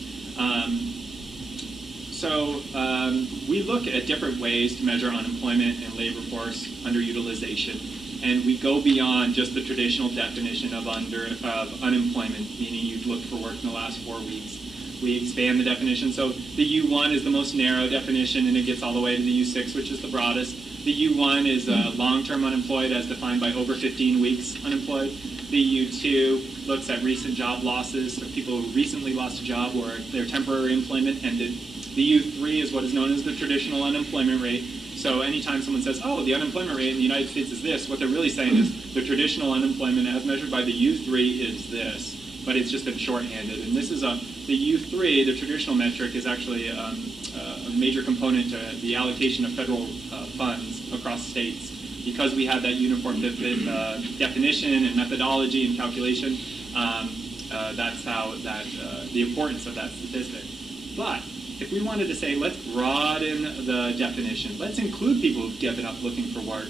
We look at different ways to measure unemployment and labor force underutilization, and we go beyond just the traditional definition of unemployment, meaning you've looked for work in the last 4 weeks. We expand the definition. So the U1 is the most narrow definition, and it gets all the way to the U6, which is the broadest. The U1 is long-term unemployed as defined by over 15 weeks unemployed. The U2 looks at recent job losses, so people who recently lost a job or their temporary employment ended. The U3 is what is known as the traditional unemployment rate. So anytime someone says, oh, the unemployment rate in the United States is this, what they're really saying is the traditional unemployment as measured by the U3 is this. But it's just been shorthanded. And this is the U3, the traditional metric, is actually a major component to the allocation of federal funds across states. Because we have that uniform definition and methodology and calculation, that's how the importance of that statistic. But if we wanted to say, let's broaden the definition, let's include people who've given up looking for work,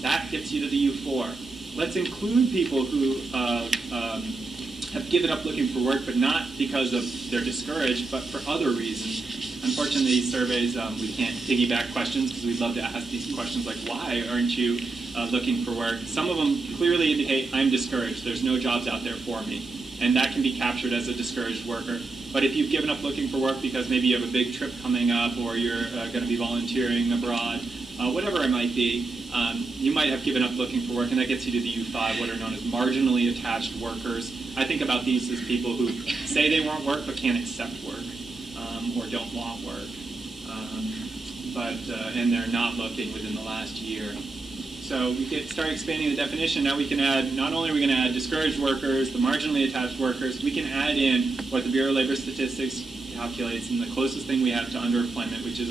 that gets you to the U4. Let's include people who have given up looking for work, but not because they're discouraged, but for other reasons. Unfortunately, these surveys, we can't piggyback questions because we'd love to ask these questions like, why aren't you looking for work? Some of them clearly indicate, I'm discouraged. There's no jobs out there for me. And that can be captured as a discouraged worker. But if you've given up looking for work because maybe you have a big trip coming up or you're going to be volunteering abroad, whatever it might be, you might have given up looking for work, and that gets you to the U5, what are known as marginally attached workers. I think about these as people who say they want work but can't accept work or don't want work, and they're not looking within the last year. So we start expanding the definition. Now we can add, not only are we going to add discouraged workers, the marginally attached workers, we can add in what the Bureau of Labor Statistics calculates, and the closest thing we have to underemployment, which is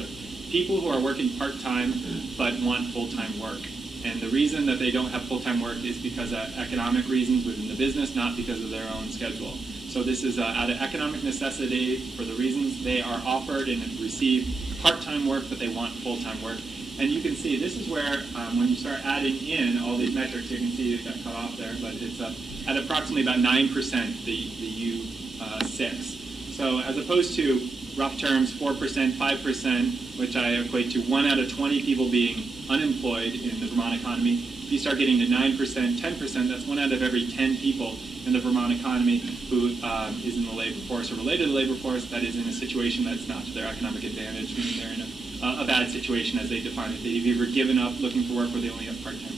people who are working part-time but want full-time work. And the reason that they don't have full-time work is because of economic reasons within the business, not because of their own schedule. So this is out of economic necessity for the reasons they are offered and receive part-time work, but they want full-time work. And you can see this is where, when you start adding in all these metrics, you can see it got cut off there, but it's at approximately about 9%, the U6. So as opposed to rough terms, 4%, 5%, which I equate to 1 out of 20 people being unemployed in the Vermont economy. If you start getting to 9%, 10%, that's 1 out of every 10 people in the Vermont economy who is in the labor force or related to the labor force that is in a situation that's not to their economic advantage, meaning they're in a bad situation as they define it. They've either given up looking for work or they only have part-time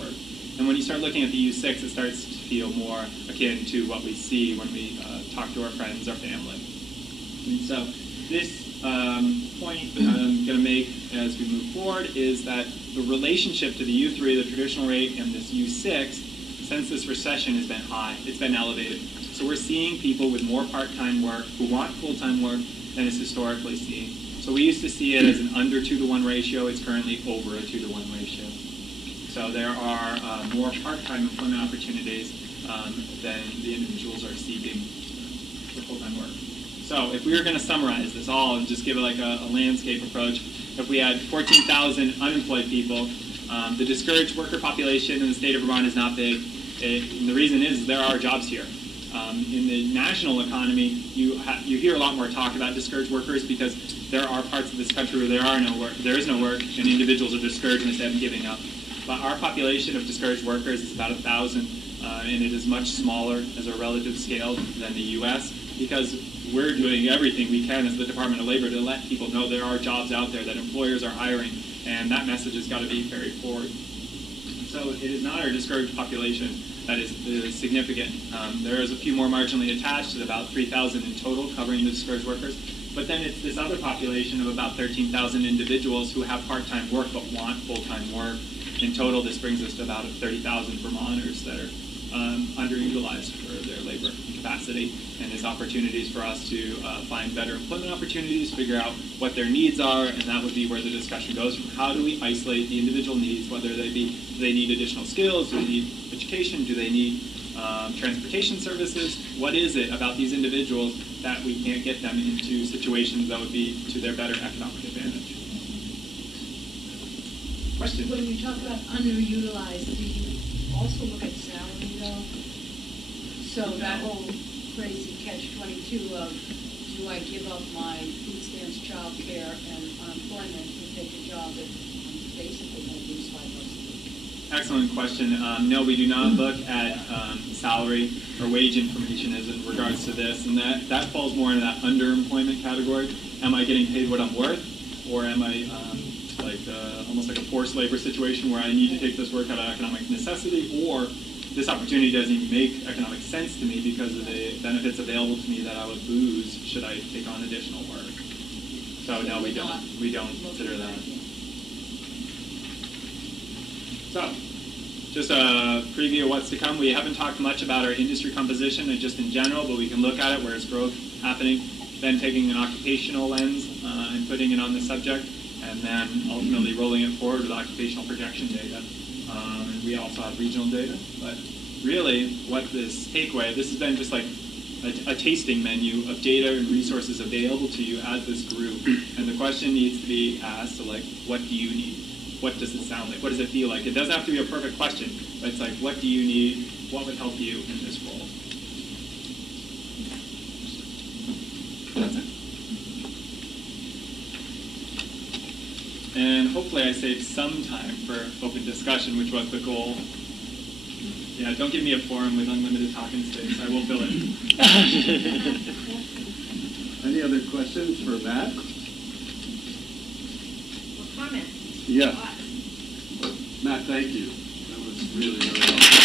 work. And when you start looking at the U6, it starts to feel more akin to what we see when we talk to our friends, our family. And so this point I'm going to make as we move forward is that the relationship to the U3, the traditional rate, and this U6, since this recession has been high, it's been elevated. So we're seeing people with more part-time work who want full-time work than is historically seen. So we used to see it as an under 2-to-1 ratio. It's currently over a 2-to-1 ratio. So there are more part-time employment opportunities than the individuals are seeking for full-time work. So if we were going to summarize this all and just give it like a landscape approach, if we had 14,000 unemployed people, the discouraged worker population in the state of Vermont is not big. And the reason is there are jobs here. In the national economy, you hear a lot more talk about discouraged workers because there are parts of this country where there is no work, and individuals are discouraged instead of giving up. But our population of discouraged workers is about 1,000, and it is much smaller as a relative scale than the U.S. because we're doing everything we can as the Department of Labor to let people know there are jobs out there, that employers are hiring, and that message has got to be carried forward. So it is not our discouraged population that is significant. There is a few more marginally attached at about 3,000 in total covering the discouraged workers. But then it's this other population of about 13,000 individuals who have part-time work but want full-time work. In total, this brings us to about 30,000 Vermonters that are underutilized for their labor capacity, and there's opportunities for us to find better employment opportunities, figure out what their needs are, and that would be where the discussion goes from how do we isolate the individual needs, whether they need additional skills, do they need education, do they need transportation services, what is it about these individuals that we can't get them into situations that would be to their better economic advantage. Question? When you talk about underutilized, do you also look at salary though? So that whole crazy catch-22 of do I give up my food stamps, child care, and unemployment to take a job that I'm basically going to lose 5 hours a week? Excellent question. No, we do not look at salary or wage information as in regards to this, and that falls more into that underemployment category. Am I getting paid what I'm worth, or am I almost like a forced labor situation where I need to take this work out of economic necessity, or this opportunity doesn't even make economic sense to me because of the benefits available to me that I would lose should I take on additional work. So no, we don't consider that. So, just a preview of what's to come. We haven't talked much about our industry composition and just in general, but we can look at it where is growth happening, then taking an occupational lens and putting it on the subject, and then ultimately rolling it forward with occupational projection data. And we also have regional data. But really, what this takeaway, this has been just like a tasting menu of data and resources available to you as this group. And the question needs to be asked, so like, what do you need? What does it sound like? What does it feel like? It doesn't have to be a perfect question, but it's like, what do you need? What would help you in this role? That's it. And hopefully I saved some time for open discussion, which was the goal. Yeah, don't give me a forum with unlimited talking space. I will fill it. Any other questions for Matt? Well, comments? Yeah. Matt, thank you. That was really, really helpful.